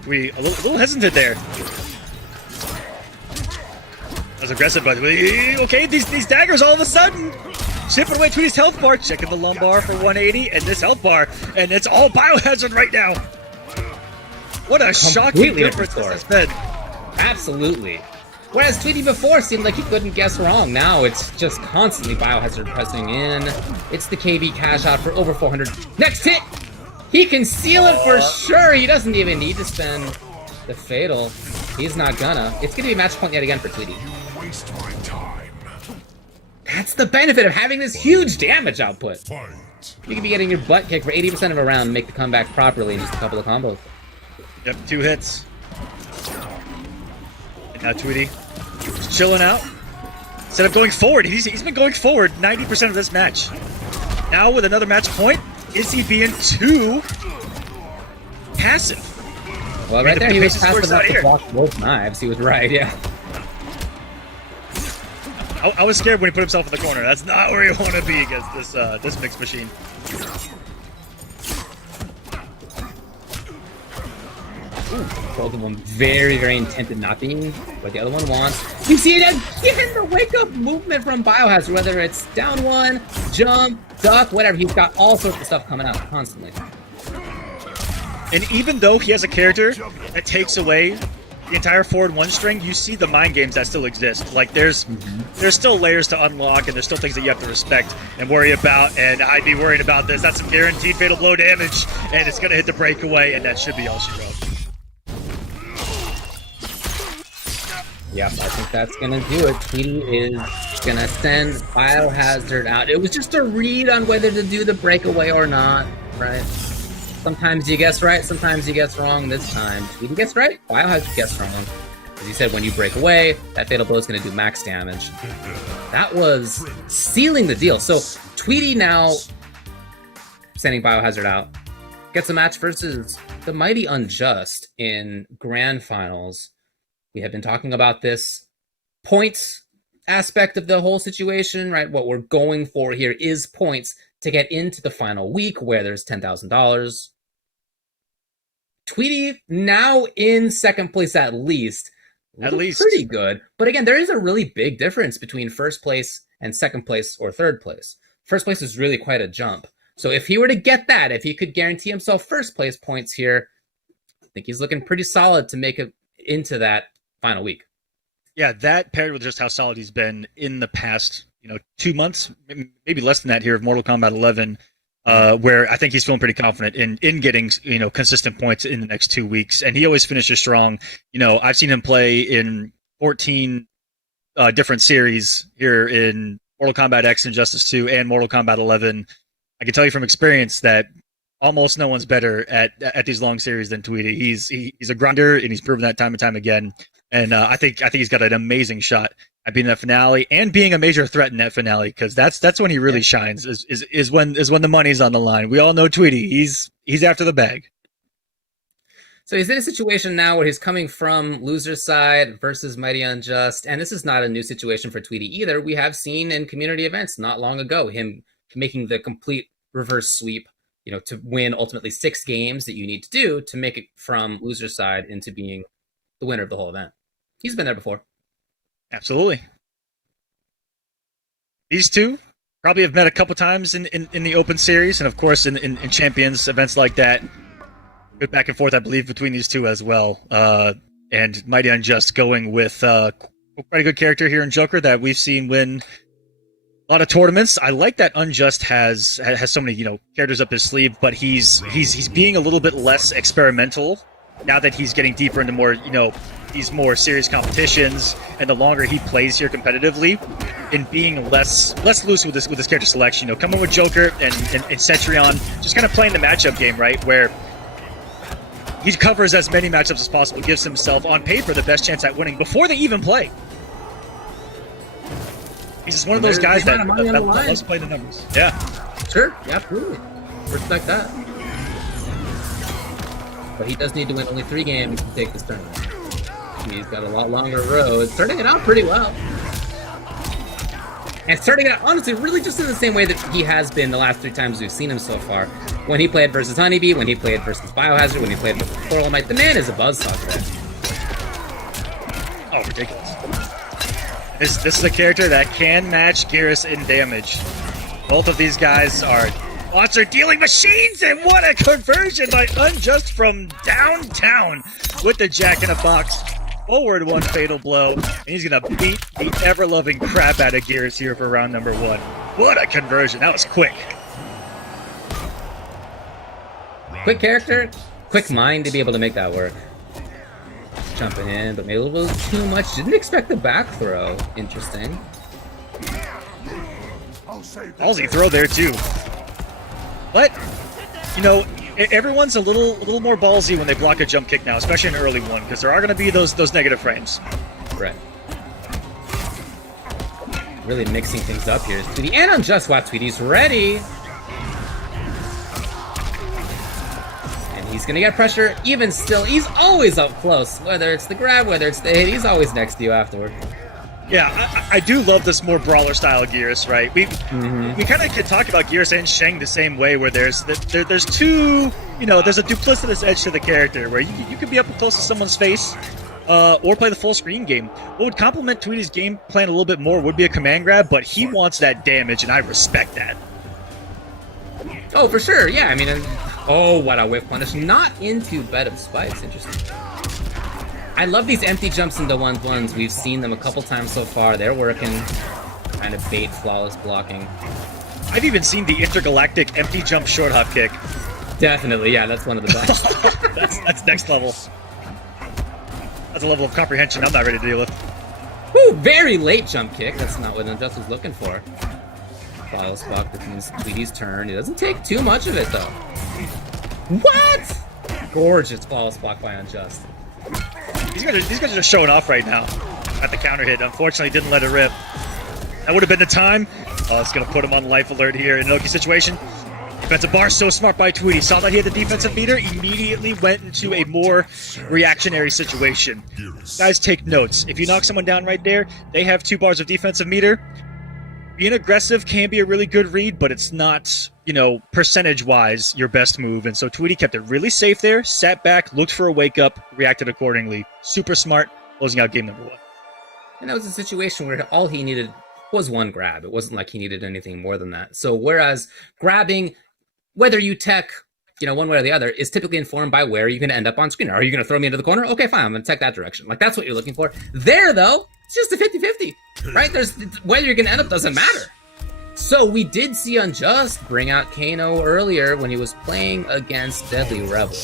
We a little hesitant there. That was aggressive, but okay, these daggers all of a sudden chipping away Tweedy's health bar, checking the lumbar for 180, and this health bar, and it's all Biohazard right now. What a shocking difference this has been. Absolutely. Whereas Tweedy before seemed like he couldn't guess wrong. Now it's just constantly Biohazard pressing in. It's the KB cash out for over 400. Next hit! He can seal it for sure. He doesn't even need to spend the fatal. He's not gonna. It's gonna be match point yet again for Tweedy. You waste my time. That's the benefit of having this huge damage output. Fight. You can be getting your butt kicked for 80% of a round and make the comeback properly in just a couple of combos. Yep, 2 hits. And now Tweedy just chilling out. Instead of going forward, he's been going forward 90% of this match. Now with another match point, is he being too passive? Well, right there, he was passive enough to block both knives. He was right, yeah. I was scared when he put himself in the corner. That's not where you want to be against this mixed machine. Ooh, both of them very, very intent in not being what the other one wants. You see it again, the wake-up movement from Biohazard, whether it's down one, jump, duck, whatever. He's got all sorts of stuff coming out constantly. And even though he has a character that takes away the entire forward one string, you see the mind games that still exist. Like there's still layers to unlock, and there's still things that you have to respect and worry about. And I'd be worried about this. That's some guaranteed fatal blow damage, and it's gonna hit the breakaway, and that should be all she wrote. Yep, I think that's gonna do it. Tweedy is gonna send Biohazard out. It was just a read on whether to do the breakaway or not, right? Sometimes you guess right, sometimes you guess wrong. This time, Tweedy gets right, Biohazard gets wrong. As you said, when you break away, that fatal blow is gonna do max damage. That was sealing the deal. So Tweedy now sending Biohazard out gets a match versus the mighty Unjust in grand finals. We have been talking about this points aspect of the whole situation, right? What we're going for here is points to get into the final week where there's $10,000. Tweedy now in second place at least. At least. Pretty good. But again, there is a really big difference between first place and second place or third place. First place is really quite a jump. So if he were to get that, if he could guarantee himself first place points here, I think he's looking pretty solid to make it into that final week. Yeah, that paired with just how solid he's been in the past, 2 months, maybe less than that here of Mortal Kombat 11, where I think he's feeling pretty confident in getting, consistent points in the next 2 weeks. And he always finishes strong. I've seen him play in 14 different series here in Mortal Kombat X, Injustice 2, and Mortal Kombat 11. I can tell you from experience that almost no one's better at these long series than Tweedy. He's a grinder, and he's proven that time and time again. And I think he's got an amazing shot at being in that finale and being a major threat in that finale, because that's when he really shines. Is when the money's on the line. We all know Tweedy. He's after the bag. So he's in a situation now where he's coming from loser's side versus Mighty Unjust, and this is not a new situation for Tweedy either. We have seen in community events not long ago him making the complete reverse sweep, to win ultimately 6 games that you need to do to make it from loser's side into being the winner of the whole event. He's been there before. Absolutely. These two probably have met a couple times in the Open Series, and of course in Champions events like that. Good back and forth, I believe, between these two as well. And Mighty Unjust going with quite a good character here in Joker that we've seen win a lot of tournaments. I like that Unjust has so many characters up his sleeve, but he's being a little bit less experimental now that he's getting deeper into more these more serious competitions, and the longer he plays here competitively, in being less loose with this character selection. Coming with Joker and Cetrion, just kind of playing the matchup game, right, where he covers as many matchups as possible, gives himself on paper the best chance at winning before they even play. He's just one of those guys that loves playing the numbers. Yeah. Sure, yeah, absolutely. Respect that. But he does need to win only 3 games to take this tournament. He's got a lot longer road. Starting it out pretty well. And starting it out, honestly, really just in the same way that he has been the last 3 times we've seen him so far. When he played versus Honeybee, when he played versus Biohazard, when he played versus Pluralmite, the man is a buzzsaw today. Oh, ridiculous. This is a character that can match Geras in damage. Both of these guys are monster dealing machines, and what a conversion by Unjust from downtown with the Jack-in-a-Box. Forward 1 fatal blow, and he's gonna beat the ever-loving crap out of Geras here for round number 1. What a conversion. That was quick. Quick character, quick mind to be able to make that work. Jumping in, but maybe a little too much. Didn't expect the back throw. Interesting. Ballsy throw there too. But, everyone's a little more ballsy when they block a jump kick now, especially an early one, because there are going to be those negative frames. Right. Really mixing things up here. Tweedy and Unjust. Wow, Tweedy's ready. And he's going to get pressure even still. He's always up close. Whether it's the grab, whether it's the hit, he's always next to you afterward. Yeah, I do love this more brawler style Gears, right? We kind of can talk about Gears and Shang the same way, where there's two, there's a duplicitous edge to the character where you could be up close to someone's face, or play the full screen game. What would complement Tweedy's game plan a little bit more would be a command grab, but he wants that damage, and I respect that. Oh, for sure. Yeah, I mean, oh, what a whiff punish. Not into Bed of Spikes. Interesting. I love these empty jumps into 1-1s. We've seen them a couple times so far. They're working. Kind of bait flawless blocking. I've even seen the intergalactic empty jump short hop kick. Definitely, yeah, that's one of the best. that's next level. That's a level of comprehension I'm not ready to deal with. Woo, very late jump kick. That's not what Unjust was looking for. Flawless block defends Tweedy's turn. It doesn't take too much of it, though. What? Gorgeous flawless block by Unjust. These guys are just showing off right now at the counter hit. Unfortunately, didn't let it rip. That would have been the time. Oh, it's going to put him on life alert here in an Oki situation. Defensive bar so smart by Tweedy. Saw that he had the defensive meter, immediately went into a more reactionary situation. Guys, take notes. If you knock someone down right there, they have 2 bars of defensive meter. Being aggressive can be a really good read, but it's not, percentage-wise your best move. And so Tweedy kept it really safe there, sat back, looked for a wake-up, reacted accordingly. Super smart, closing out game number 1. And that was a situation where all he needed was 1 grab. It wasn't like he needed anything more than that. So whereas grabbing, whether you tech, one way or the other, is typically informed by where you're going to end up on screen. Are you going to throw me into the corner? Okay, fine, I'm going to tech that direction. Like, that's what you're looking for. There, though, it's just a 50-50, right? Whether you're going to end up doesn't matter. So we did see Unjust bring out Kano earlier when he was playing against Deadly Rebel.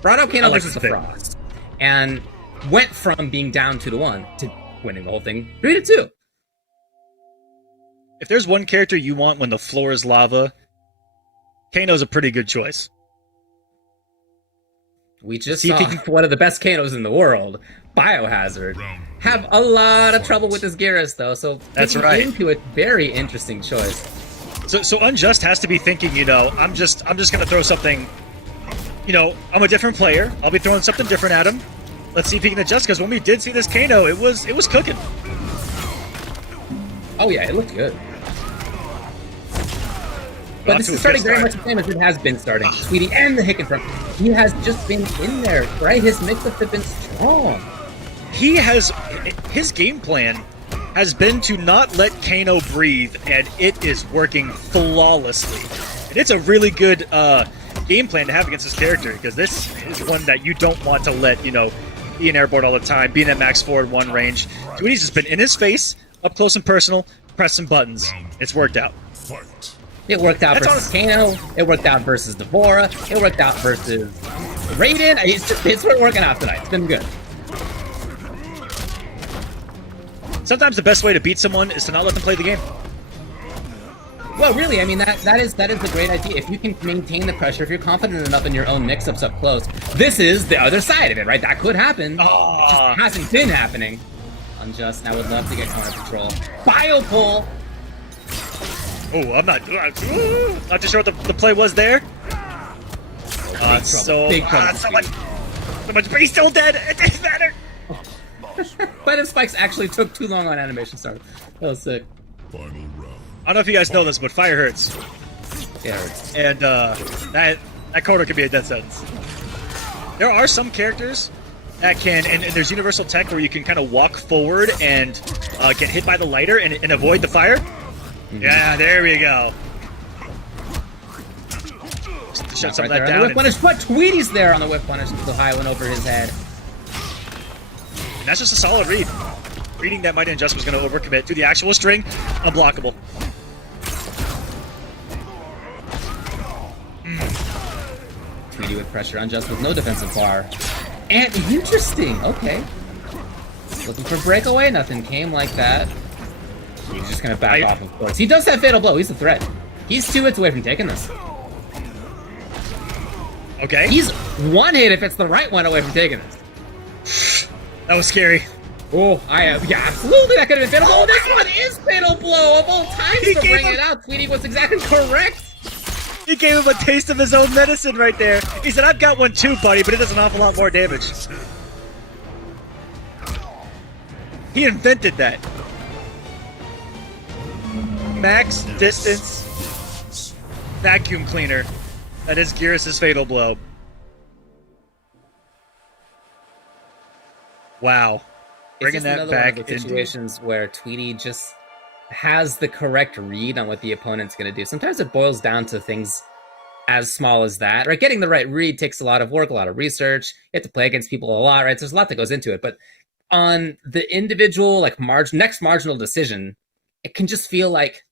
Brought out Kano versus the Frost. And went from being down 2-1 to winning the whole thing 3-2. If there's one character you want when the floor is lava, Kano's a pretty good choice. We just saw one of the best Kanos in the world, Biohazard, have a lot of trouble with his Garrus, though. So that's right. Into a very interesting choice. So Unjust has to be thinking, I'm just gonna throw something. I'm a different player. I'll be throwing something different at him. Let's see if he can adjust. Because when we did see this Kano, it was cooking. Oh yeah, it looked good. But this is starting very much the same as it has been starting. Tweedy and the Hicken from. He has just been in there, right? His mix-ups have been strong. His game plan has been to not let Kano breathe, and it is working flawlessly. And it's a really good game plan to have against this character, because this is one that you don't want to let, be an airborne all the time, being at max forward 1 range. Tweedy's just been in his face, up close and personal, pressing buttons. It's worked out. It worked out versus Kano. It worked out versus Devora. It worked out versus Raiden. It's working out tonight. It's been good. Sometimes the best way to beat someone is to not let them play the game. Well, really, I mean, that is a great idea. If you can maintain the pressure, if you're confident enough in your own mix-ups up close, this is the other side of it, right? That could happen. Just hasn't been happening. Unjust. I would love to get counter control. Bio pull. Oh, I'm not too sure what the play was there. So much, but he's still dead. It doesn't matter. But if Spikes actually took too long on animation start. That was sick. Final round. I don't know if you guys know this, but fire hurts. Yeah, it hurts. And that corner could be a death sentence. There are some characters that can, and there's universal tech where you can kind of walk forward and get hit by the lighter and avoid the fire. Yeah, there we go. Just shut some of that down. Whip punish, but Tweedy's there on the whip punish with the high one over his head. And that's just a solid read. Reading that Mighty Unjust was going to overcommit to the actual string, unblockable. Tweedy with pressure, Unjust with no defensive bar. And interesting, okay. Looking for breakaway, nothing came like that. He's just gonna back off, of course. He does have Fatal Blow, he's a threat. He's 2 hits away from taking this. Okay. He's 1 hit if it's the right one away from taking this. That was scary. Oh, yeah, absolutely, that could have been Fatal Blow. This one is Fatal Blow of all times to bring it out. Tweedy was exactly correct. He gave him a taste of his own medicine right there. He said, I've got one too, buddy, but it does an awful lot more damage. He invented that. Max distance vacuum cleaner. That is Geras' fatal blow. Wow. It's Bringing just that another back one of the into situations where Tweedy just has the correct read on what the opponent's going to do. Sometimes it boils down to things as small as that, right? Getting the right read takes a lot of work, a lot of research. You have to play against people a lot, right? So there's a lot that goes into it. But on the individual, like next marginal decision, it can just feel like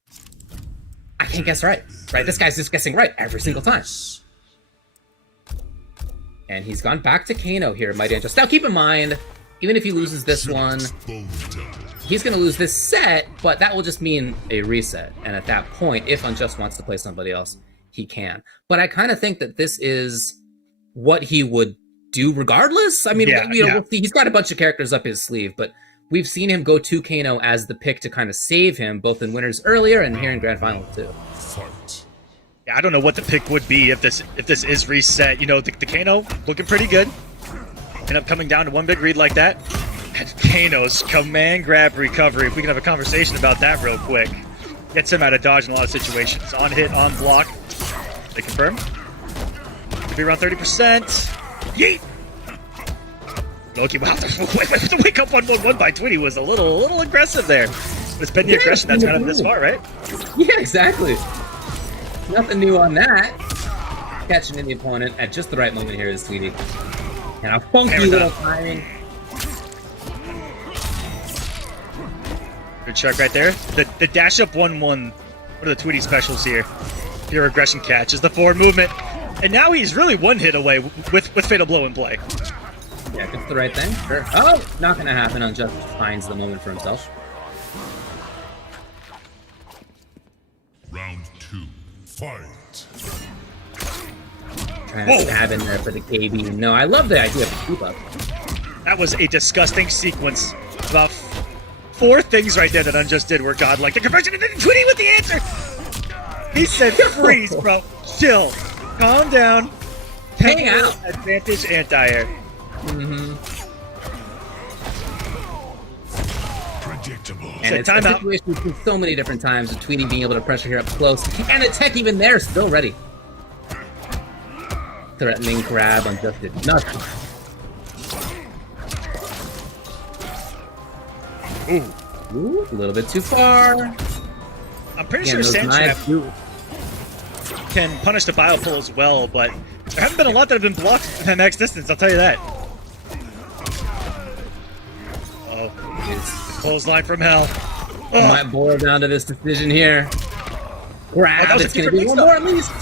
I can't guess right? This guy's just guessing right every single time. And he's gone back to Kano here, Mighty Unjust. Now keep in mind, even if he loses this one, he's going to lose this set, but that will just mean a reset. And at that point, if Unjust wants to play somebody else, he can. But I kind of think that this is what he would do regardless. I mean, we'll see. He's got a bunch of characters up his sleeve, but we've seen him go to Kano as the pick to kind of save him, both in winners earlier and here in Grand Final too. Yeah, I don't know what the pick would be if this is reset. You know, the Kano looking pretty good. End up coming down to one big read like that. And Kano's command grab recovery, if we can have a conversation about that real quick. Gets him out of dodge in a lot of situations. On hit, on block. They confirm. Could be around 30%. Yeet! Loki, wow, the wake up on 1-1 by Tweedy was a little aggressive there. It's been the aggression that's got him this far, right? Yeah, exactly. Nothing new on that. Catching in the opponent at just the right moment here is Tweedy. And a funky little timing. Good check right there. The dash up 1-1. What are the Tweedy specials here? Pure aggression catch is the forward movement. And now he's really one hit away with Fatal Blow in play. Yeah, just the right thing. Sure. Oh, not going to happen. Unjust finds the moment for himself. Round 2, fight. Trying to stab in there for the KB. No, I love the idea of the keep up. That was a disgusting sequence. About 4 things right there that Unjust did were godlike. The conversion and then Tweedy with the answer. He said, freeze, bro. Chill. Calm down. Hang out. Advantage anti-air. Predictable. And it's a situation from so many different times of Tweedy being able to pressure here up close. And the tech even there, still ready. Threatening grab, Unjust did nothing. Ooh, a little bit too far. I'm pretty sure Sandtrap can punish the bio pull as well, but there haven't been a lot that have been blocked at max distance, I'll tell you that. Oh, clothesline from hell. Oh. Might boil down to this decision here. Grab, it's going to be one more at least.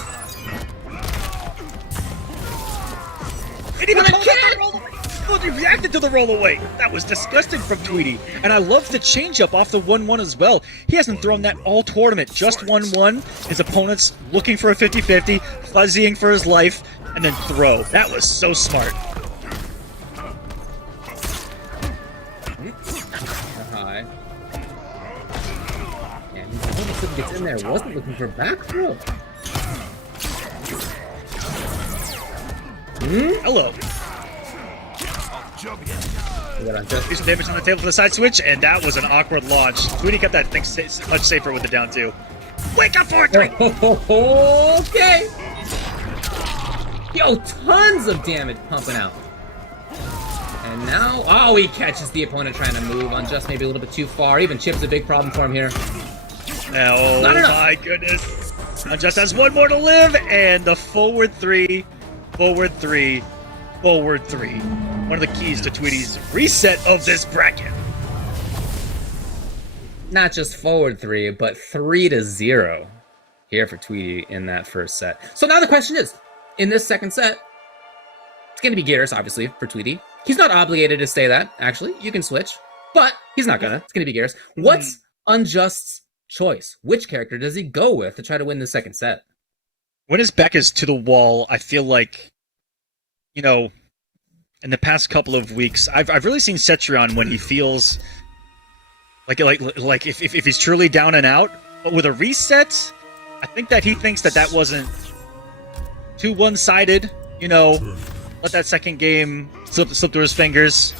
It even he reacted to the roll away. That was disgusting from Tweedy. And I love the change-up off the 1-1 as well. He hasn't thrown that all tournament. Just 1-1. His opponent's looking for a 50-50, fuzzying for his life, and then throw. That was so smart. High. And his opponent gets in there. Wasn't looking for back throw. Hello. Do some damage on the table for the side switch, and that was an awkward launch. Tweedy kept that thing much safer with the down 2. Wake up for it! Okay. Yo, tons of damage pumping out. And now, oh, he catches the opponent trying to move. Unjust maybe a little bit too far. Even Chip's a big problem for him here. Oh my goodness. Unjust has 1 more to live, and the forward 3, forward 3, forward 3. One of the keys to Tweedy's reset of this bracket. Not just forward 3, but 3-0 here for Tweedy in that first set. So now the question is, in this second set, it's going to be Geras, obviously, for Tweedy. He's not obligated to say that, actually. You can switch, but he's not gonna. It's going to be Geras. What's Unjust's choice? Which character does he go with to try to win the second set? When his back is to the wall, I feel like, you know, in the past couple of weeks, I've really seen Cetrion when he feels like if he's truly down and out. But with a reset, I think that he thinks that wasn't too one-sided. You know, let that second game slip through his fingers.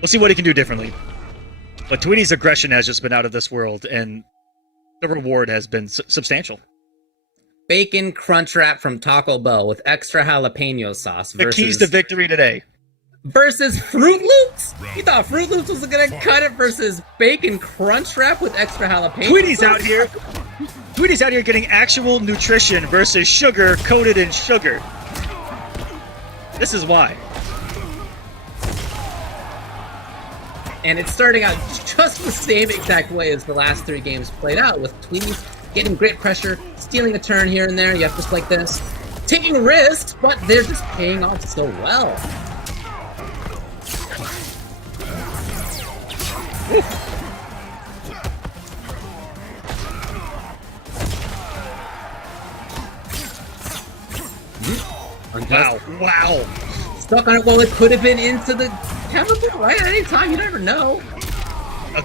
We'll see what he can do differently. But Tweedy's aggression has just been out of this world, and the reward has been substantial. Bacon crunch wrap from Taco Bell with extra jalapeno sauce The versus... keys to victory today. Versus Fruit Loops? You thought Fruit Loops was gonna cut it versus bacon crunch wrap with extra jalapeno Tweedy's sauce? out here. Tweedy's out here getting actual nutrition versus sugar coated in sugar. This is why. And it's starting out just the same exact way as the last 3 games played out, with Tweedy getting great pressure, stealing a turn here and there, yep, just like this. Taking risks, but they're just paying off so well. Wow, wow. Stuck on it. Well, it could have been into the chemical, right? At any time, you never know.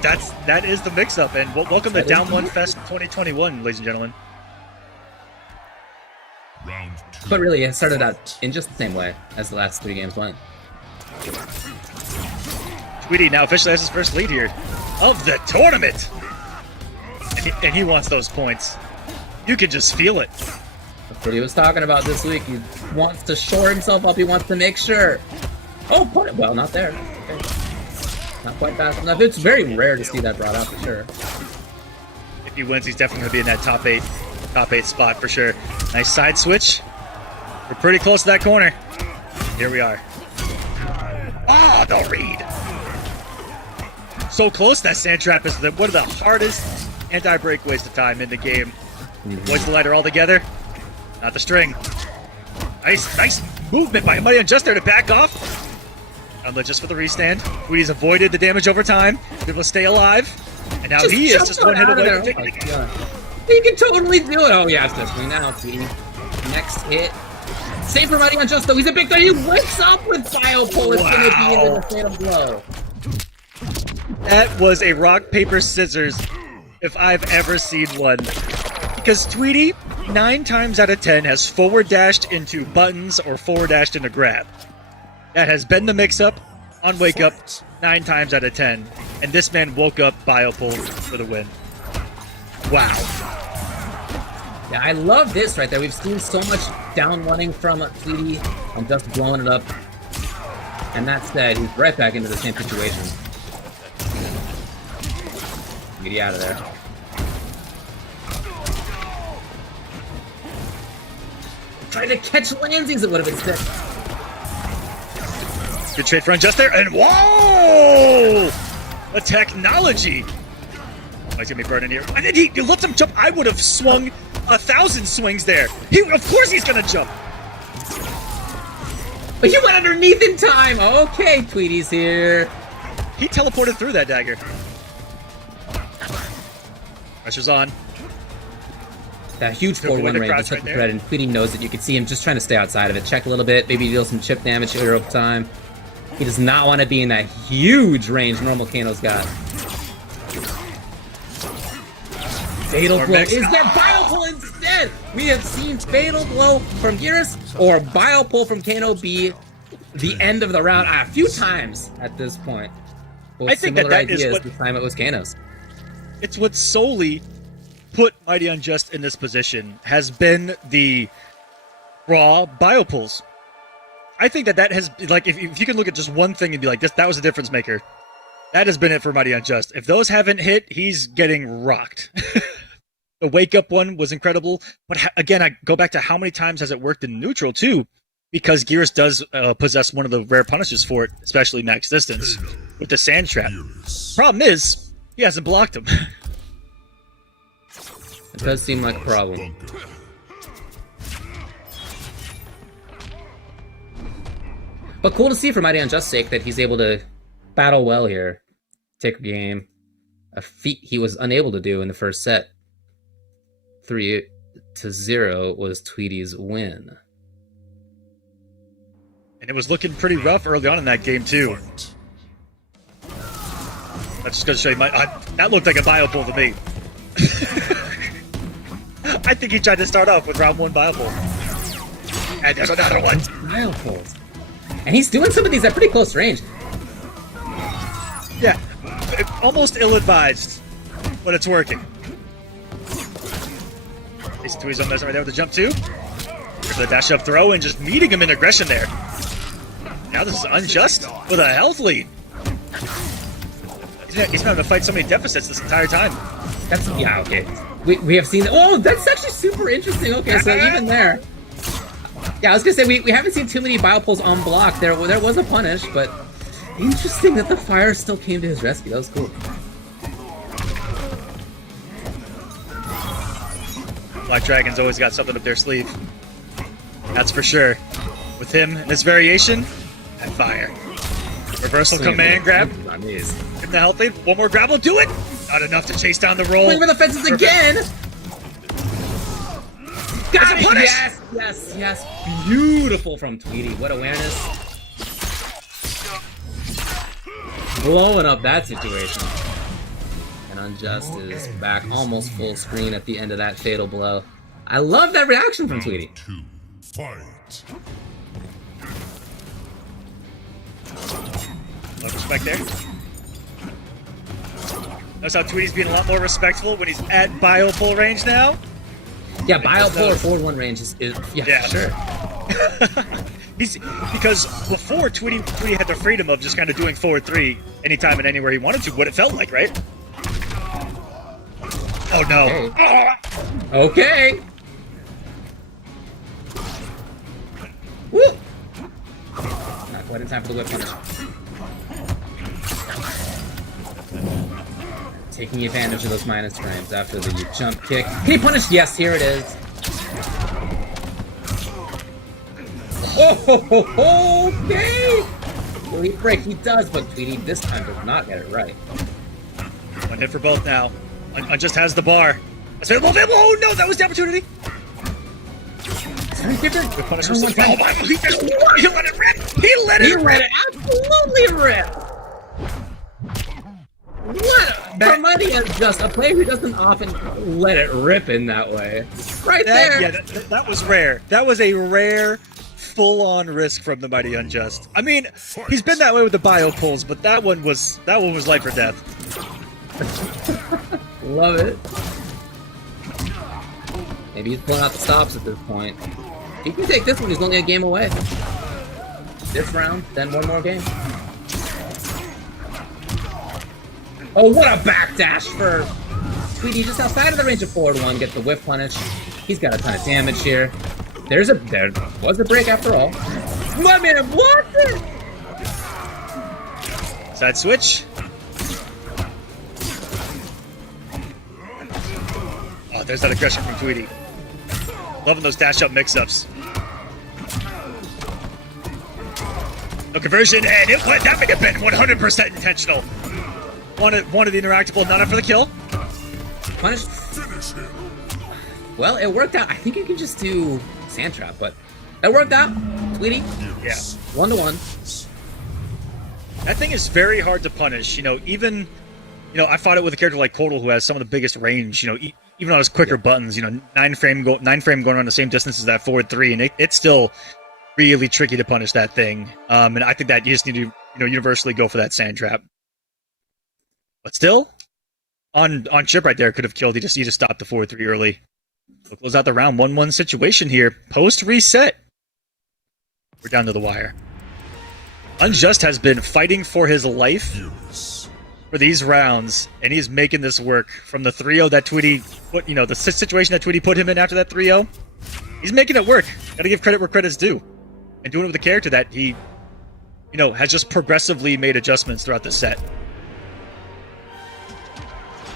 That is the mix-up, and welcome to Down One Fest 2021, ladies and gentlemen. Round 2. But really, it started out in just the same way as the last 3 games went. Tweedy now officially has his first lead here of the tournament, and he wants those points. You can just feel it. That's what he was talking about this week. He wants to shore himself up. He wants to make sure. Oh, put it. Well, not there. Okay. Not quite fast enough. It's very rare to see that brought out for sure. If he wins, he's definitely going to be in that top eight spot for sure. Nice side switch. We're pretty close to that corner. Here we are. Ah, the read. So close. That sand trap is one of the hardest anti-breakaways to time in the game. Boys the lighter all together. Not the string. Nice movement by Mighty Unjust there to back off. Just for the restand. Tweedy's avoided the damage over time. Able to stay alive. And now he is just one hit away from taking the game. He can totally do it. Oh, yeah, it's this way now, Tweedy. Next hit. Save for Mighty Unjust, though. He's a big threat. He wakes up with Biopole. It's going to be into the fatal blow. That was a rock, paper, scissors if I've ever seen one. Because Tweedy, 9 times out of 10, has forward dashed into buttons or forward dashed into grab. That has been the mix-up on Wake Up 9 times out of 10. And this man woke up Biopole for the win. Wow. Yeah, I love this right there. We've seen so much down running from Tweedy. I'm just blowing it up. And that said, he's right back into the same situation. Get out of there. Trying to catch Landings, it would have been sick. Good trade for Unjust there, and whoa! The technology! Oh, he's gonna be burning here. And then he lets him jump. I would have swung 1,000 swings there. Of course he's gonna jump. But he went underneath in time. Okay, Tweedy's here. He teleported through that dagger. Pressure's on. That huge 4-1 range is such a threat, and Tweedy knows that. You can see him just trying to stay outside of it. Check a little bit, maybe deal some chip damage here over time. He does not want to be in that huge range normal Kano's got. Fatal Blow. Is there Biopole instead? We have seen Fatal Blow from Geras or Biopole from Kano be the end of the round a few times at this point. Both I think that ideas. is what... This time it was Kano's. It's what solely put Mighty Unjust in this position has been the raw Biopoles. I think that has, like, if you can look at just one thing and be like, that was a difference maker. That has been it for Mighty Unjust. If those haven't hit, he's getting rocked. The Wake Up one was incredible. But again, I go back to how many times has it worked in neutral, too? Because Geras does possess one of the rare punishes for it, especially max distance, with the sand trap. Problem is, he hasn't blocked him. It does seem like a problem. But cool to see for Mighty Unjust's sake that he's able to battle well here. Take a game. A feat he was unable to do in the first set. 3-0 was Tweedy's win. And it was looking pretty rough early on in that game, too. That's just going to show you that looked like a Biopole to me. I think he tried to start off with round 1 Biopole. And there's another one. Biopoles. And he's doing some of these at pretty close range. almost ill-advised, but it's working. He's Tweedy's on right there with the jump too. There's the dash up throw and just meeting him in aggression there. Now this is Unjust with a health lead. He's been having to fight so many deficits this entire time. That's yeah, okay. We have seen. Oh, that's actually super interesting. Okay, so even there. Yeah, I was gonna say we haven't seen too many biopulls on block. There was a punish, but interesting that the fire still came to his rescue. That was cool. Black Dragon's always got something up their sleeve. That's for sure. With him and his variation, and fire. Reversal command grab. Give the health lead. One more grab will do it. Not enough to chase down the roll. Playing for the fences again. Got it. Punish. Yes. Beautiful from Tweedy. What awareness. Blowing up that situation. And Unjust is back almost full screen at the end of that fatal blow. I love that reaction from Tweedy. Fight. Love respect there. Notice how Tweedy's being a lot more respectful when he's at biopull range now. Yeah, biopull or forward one range is yeah, sure. Because before Tweedy had the freedom of just kind of doing forward 3 anytime and anywhere he wanted to, what it felt like, right? Oh no. Okay. Woo! Not quite in time for the whip punish. Taking advantage of those minus frames after the jump kick. Can he punish? Yes, here it is. Oh, okay! Will he break? He does, but Tweedy this time does not get it right. One hit for both now. Unjust has the bar. Oh no, that was the opportunity. The punish was oh my, he let it rip! He let it absolutely rip! What? That money is just a player who doesn't often let it rip in that way. Right there! Yeah, that was rare. That was a rare, full-on risk from the mighty Unjust. I mean, he's been that way with the bio pulls, but that one was life or death. Love it. Maybe he's pulling out the stops at this point. He can take this one, he's only a game away. This round, then one more game. Oh, what a backdash for Tweedy, just outside of the range of forward one, get the whiff punish. He's got a ton of damage here. There was a break after all. My man, what? Side switch. Oh, there's that aggression from Tweedy. Loving those dash up mix-ups. No conversion, and that may have been 100% intentional. Wanted the interactable, not up for the kill. Punish. Well, it worked out. I think you can just do sand trap, but it worked out. Tweedy. Yeah. 1-1. That thing is very hard to punish. Even I fought it with a character like Cordal who has some of the biggest range. Even on his quicker buttons. 9 frame going around the same distance as that forward 3, and it's still really tricky to punish that thing. And I think that you just need to universally go for that sand trap. But still, on chip right there could have killed. He just stopped the forward 3 early. We'll close out the round 1-1 situation here. Post reset. We're down to the wire. Unjust has been fighting for his life for these rounds, and he's making this work. From the 3-0 that Tweedy put, the situation that Tweedy put him in after that 3-0, he's making it work. Gotta give credit where credit's due. And doing it with a character that he, has just progressively made adjustments throughout the set.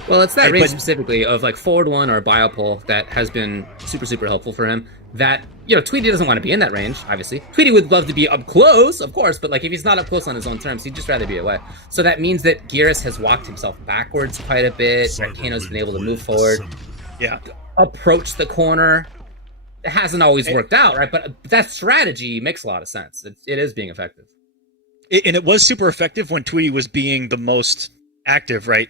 Well, it's that range specifically of like forward 1 or biopull that has been super, super helpful for him. That, Tweedy doesn't want to be in that range, obviously. Tweedy would love to be up close, of course, but like if he's not up close on his own terms, he'd just rather be away. So that means that Geras has walked himself backwards quite a bit. Kano's been able to move forward. Yeah. Approach the corner. It hasn't always worked out, right? But that strategy makes a lot of sense. It is being effective. And it was super effective when Tweedy was being the most active, right?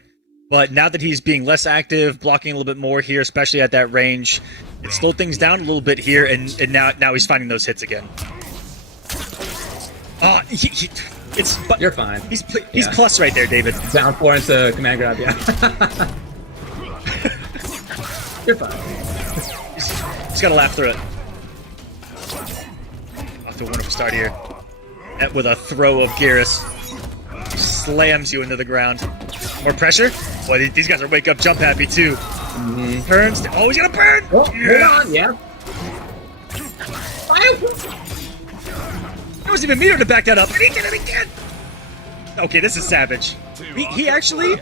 But now that he's being less active, blocking a little bit more here, especially at that range, it slowed things down a little bit here, and now he's finding those hits again. But You're fine. He's Yeah. plus right there, David. Down 4 into command grab, yeah. You're fine. He's got to laugh through it. Off to a wonderful start here. With a throw of Garrus. Slams you into the ground. More pressure. Boy, these guys are wake up jump happy too. Turns. Oh, he's gonna burn! Oh, hold on, yeah. There wasn't even meter to back that up. And he did it again! Okay, this is savage. He actually,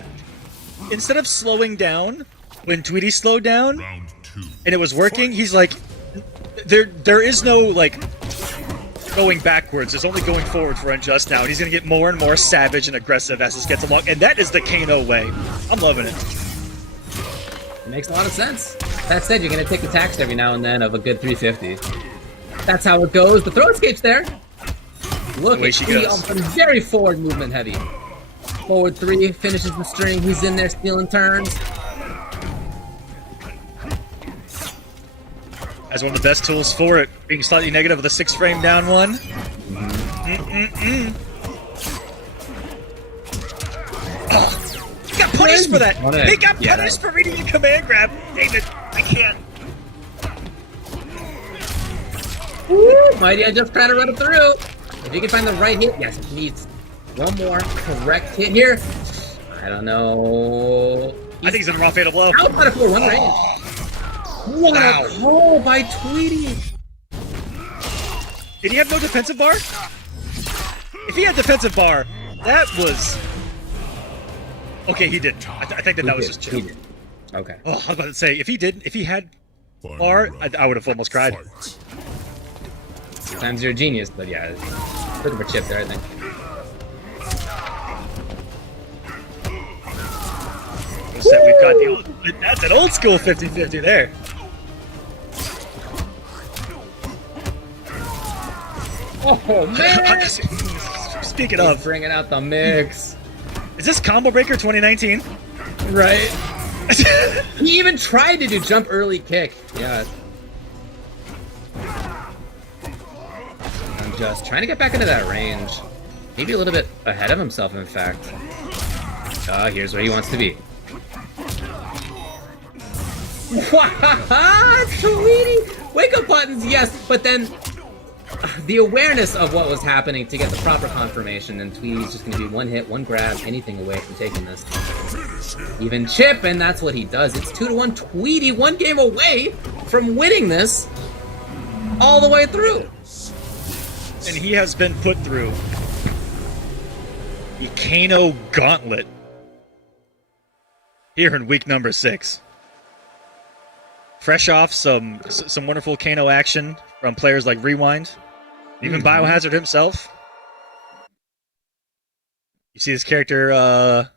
instead of slowing down, when Tweedy slowed down, Round 2. and it was working, he's like, there is no, like, going backwards. There's only going forward for Unjust now, and he's gonna get more and more savage and aggressive as this gets along, and that is the Kano way. I'm loving it. It makes a lot of sense. That said, you're gonna take the tax every now and then of a good 350. That's how it goes. The throw escape's there. Look way at she Tweedy goes. on very forward movement heavy. Forward 3, finishes the string. He's in there stealing turns. As one of the best tools for it, being slightly negative with a 6 frame down one. Oh, he got punished for that! On it. He got Yeah, punished for reading a command grab! David, I can't. Woo! Mighty, I just trying to run it through. If you can find the right hit, yes, he needs one more correct hit here. I don't know. I think he's in the raw fatal blow. Outside of 4-1 range. What Wow. a call by Tweedy. Did he have no defensive bar? If he had defensive bar, that was... Okay, he didn't. I think that was just He chill. did. Okay. Oh, I was about to say, if he had bar, I would have almost cried. Fight. Sometimes you're a genius, but yeah, looking for chip there, I think. So we've got the old, that's an old school 50-50 there. Oh man! Speaking He's of, bringing out the mix. is this Combo Breaker 2019? Right. He even tried to do jump early kick. Yeah. I'm just trying to get back into that range. Maybe a little bit ahead of himself, in fact. Here's where he wants to be. Tweedy! Wake up buttons, yes, but then the awareness of what was happening to get the proper confirmation, and Tweedy's just gonna be one hit, one grab, anything away from taking this. Even chip, and that's what he does. It's 2-1 Tweedy, one game away from winning this all the way through. And he has been put through the Kano Gauntlet here in week number 6. Fresh off some wonderful Kano action from players like Rewind, even Biohazard himself. You see this character,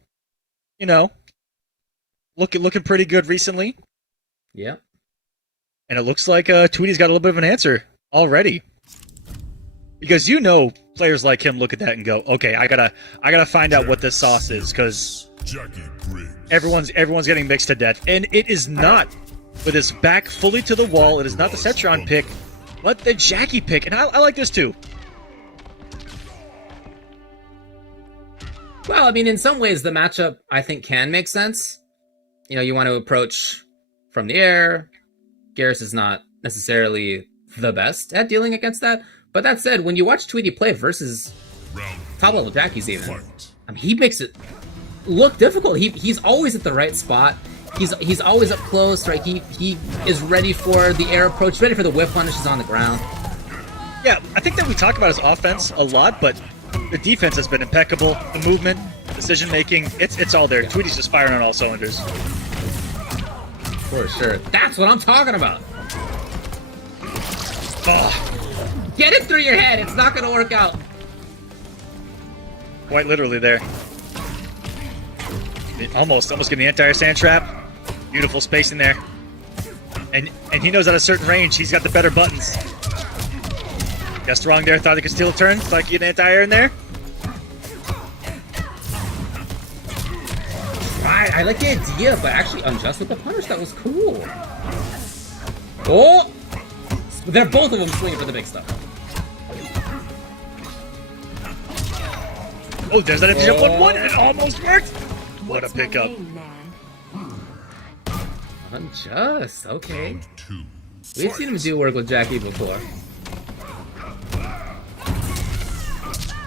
you know, looking pretty good recently, Yeah. and it looks like Tweedy's got a little bit of an answer already. Because you know, players like him look at that and go, "Okay, I gotta find out what this sauce is," because Jackie Briggs. everyone's getting mixed to death, and it is not with his back fully to the wall. It is not the Cetron pick, but the Jackie pick, and I like this too. Well, I mean, in some ways, the matchup, I think, can make sense. You know, you want to approach from the air. Garrus is not necessarily the best at dealing against that. But that said, when you watch Tweedy play versus Round top-level Jackies even, fight. I mean, he makes it look difficult. He's always at the right spot. He's always up close, right? He is ready for the air approach, ready for the whip punishes on the ground. Yeah, I think that we talk about his offense a lot, but the defense has been impeccable. The movement, decision making, it's all there. Tweedy's just firing on all cylinders. For sure. That's what I'm talking about. Oh, Get it through your head. It's not going to work out. quite literally there. Almost getting the entire sand trap. Beautiful space in there. And he knows at a certain range, he's got the better buttons. Guessed wrong there, thought he could steal a turn. Thought he could get an anti-air in there. I like the idea, but actually Unjust with the punish, that was cool. Oh! They're both of them swinging for the big stuff. Oh, there's that jump 1-1. It almost worked. What a pickup. Unjust. Okay. Two. We've seen him do work with Jackie before.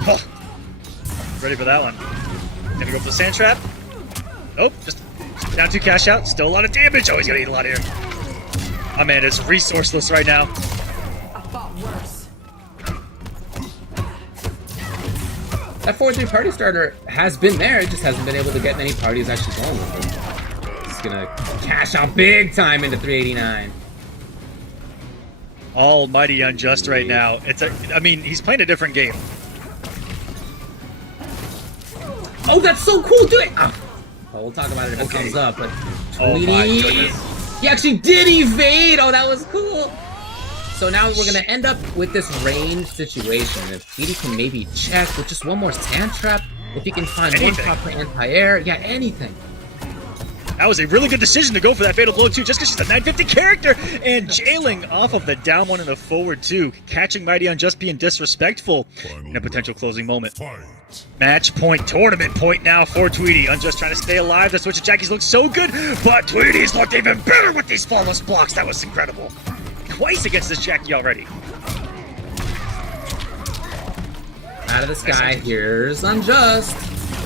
Oh. Ready for that one. Gonna go for the sand trap. Nope, just down 2 cash out. Still a lot of damage. Oh, he's gonna eat a lot here. My man is resourceless right now. I fought worse. That 4-3 party starter has been there, it just hasn't been able to get many parties actually going with it. He's gonna cash out big time into 389. Almighty Unjust right now. I mean, he's playing a different game. Oh, that's so cool! Do it! Oh, we'll talk about it if it comes up, but Oh my Tweedy, goodness. he actually did evade! Oh, that was cool! So now we're gonna end up with this range situation. If Tweedy can maybe check with just one more sand trap, if he can find Anything. one proper anti-air, yeah, anything. That was a really good decision to go for that fatal blow too, just because she's a 950 character and jailing off of the down 1 and the forward 2, catching Mighty Unjust being disrespectful in a potential closing moment. Fight. Match point, tournament point now for Tweedy. Unjust trying to stay alive. The switch of Jackie's looked so good, but Tweedy's looked even better with these flawless blocks. That was incredible. Twice against this Jackie already. Out of the sky, here's Unjust.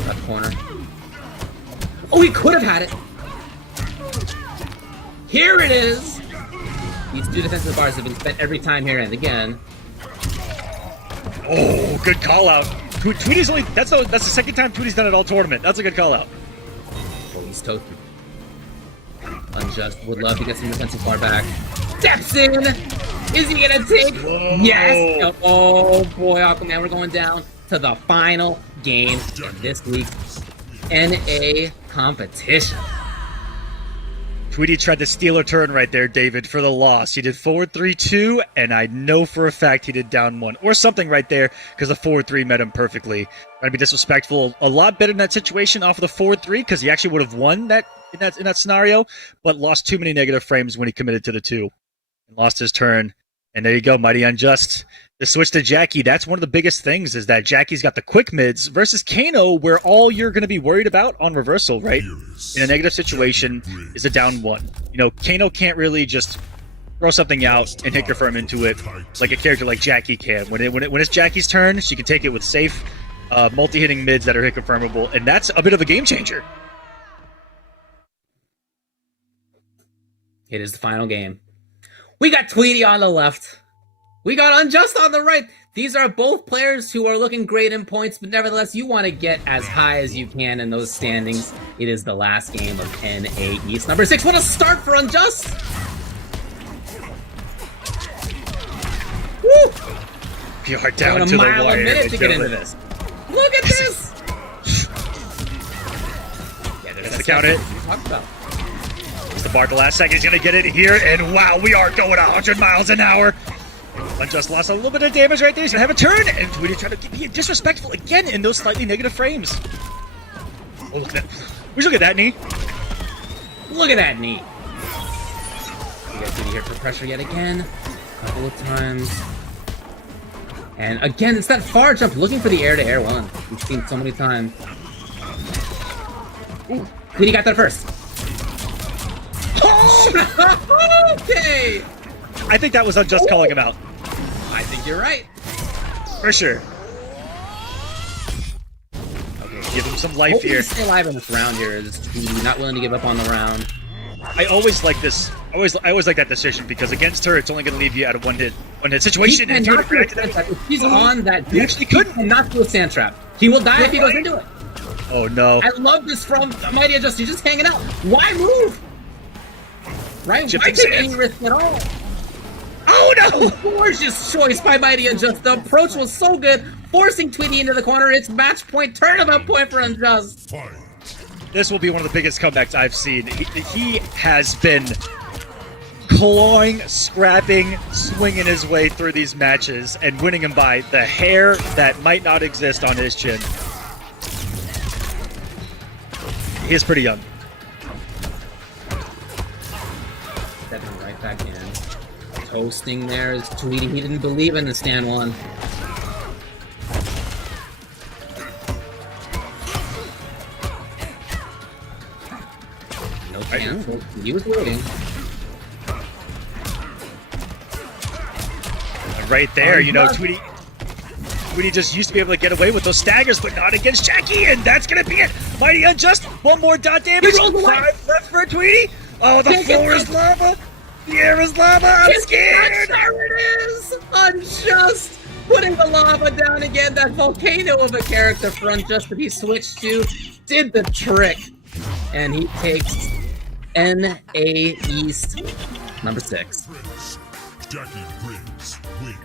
Left corner. Oh, he could have had it. Here it is. These 2 defensive bars have been spent every time here, and again. Oh, good call out. Tweedy's only that's the second time Tweedy's done it all tournament. That's a good call out. Oh, he's toasted. Unjust would love to get some defensive bar back. Steps in. Is he gonna take? Whoa. Yes. Oh boy, Aquaman, we're going down to the final game of this week's NA competition. Tweedy tried to steal a turn right there, David, for the loss. He did forward 3-2, and I know for a fact he did down 1 or something right there because the forward 3 met him perfectly. Trying to be disrespectful, a lot better in that situation off of the forward 3 because he actually would have won that in that scenario, but lost too many negative frames when he committed to the 2 and lost his turn. And there you go, Mighty Unjust. The switch to Jackie, that's one of the biggest things is that Jackie's got the quick mids versus Kano, where all you're going to be worried about on reversal, right? In a negative situation is a down 1. You know, Kano can't really just throw something out and hit confirm into it like a character like Jackie can. When it's Jackie's turn, she can take it with safe, multi-hitting mids that are hit confirmable, and that's a bit of a game changer. It is the final game. We got Tweedy on the left. We got Unjust on the right. These are both players who are looking great in points, but nevertheless, you want to get as high as you can in those standings. It is the last game of NA East. Number 6, what a start for Unjust! Woo! You are down Going to a the mile a wire. minute to get into this. Look at this! Yeah, That's the count it. we talked about. It's the bar at the last second. He's going to get it here, and wow, we are going 100 miles an hour. Unjust lost a little bit of damage right there. He's going to have a turn, and Tweedy trying to be disrespectful again in those slightly negative frames. Oh, look at that. Would you look at that knee? Look at that knee. We got Tweedy here for pressure yet again. A couple of times. And again, it's that far jump, looking for the air-to-air one. We've seen so many times. Ooh, Tweedy got that first. Oh! Okay! I think that was Unjust calling him out. I think you're right. For sure. Okay, give him some life Hoping here. to stay alive in this round here is Tweedy not willing to give up on the round. I always like this. I always like that decision because against her, it's only going to leave you out of one hit situation. He And cannot do a Tweedy sand trap. If he's on that, He actually couldn't. He cannot do a sand trap. He will die if he goes into it. Oh no! I love this from Mighty Unjust. He's just hanging out. Why move? Right? Why Shifting take sands. any risk at all? Oh no! Gorgeous choice by Mighty Unjust. The approach was so good, forcing Tweedy into the corner. It's match point, tournament point for Unjust. Fight. This will be one of the biggest comebacks I've seen. He has been clawing, scrapping, swinging his way through these matches and winning them by the hair that might not exist on his chin. He is pretty young. Stepping right back in. Toasting there is Tweedy. He didn't believe in the stand one. Yeah, he was waiting. Right there, you know, Tweedy just used to be able to get away with those staggers, but not against Jackie, and that's gonna be it. Mighty Unjust, one more dot damage. 5 left for Tweedy. Oh, the floor is lava. The air is lava. I'm scared. There it is. Unjust putting the lava down again. That volcano of a character for Unjust that he switched to did the trick, and he takes NA East number 6. Jackie Briggs wins.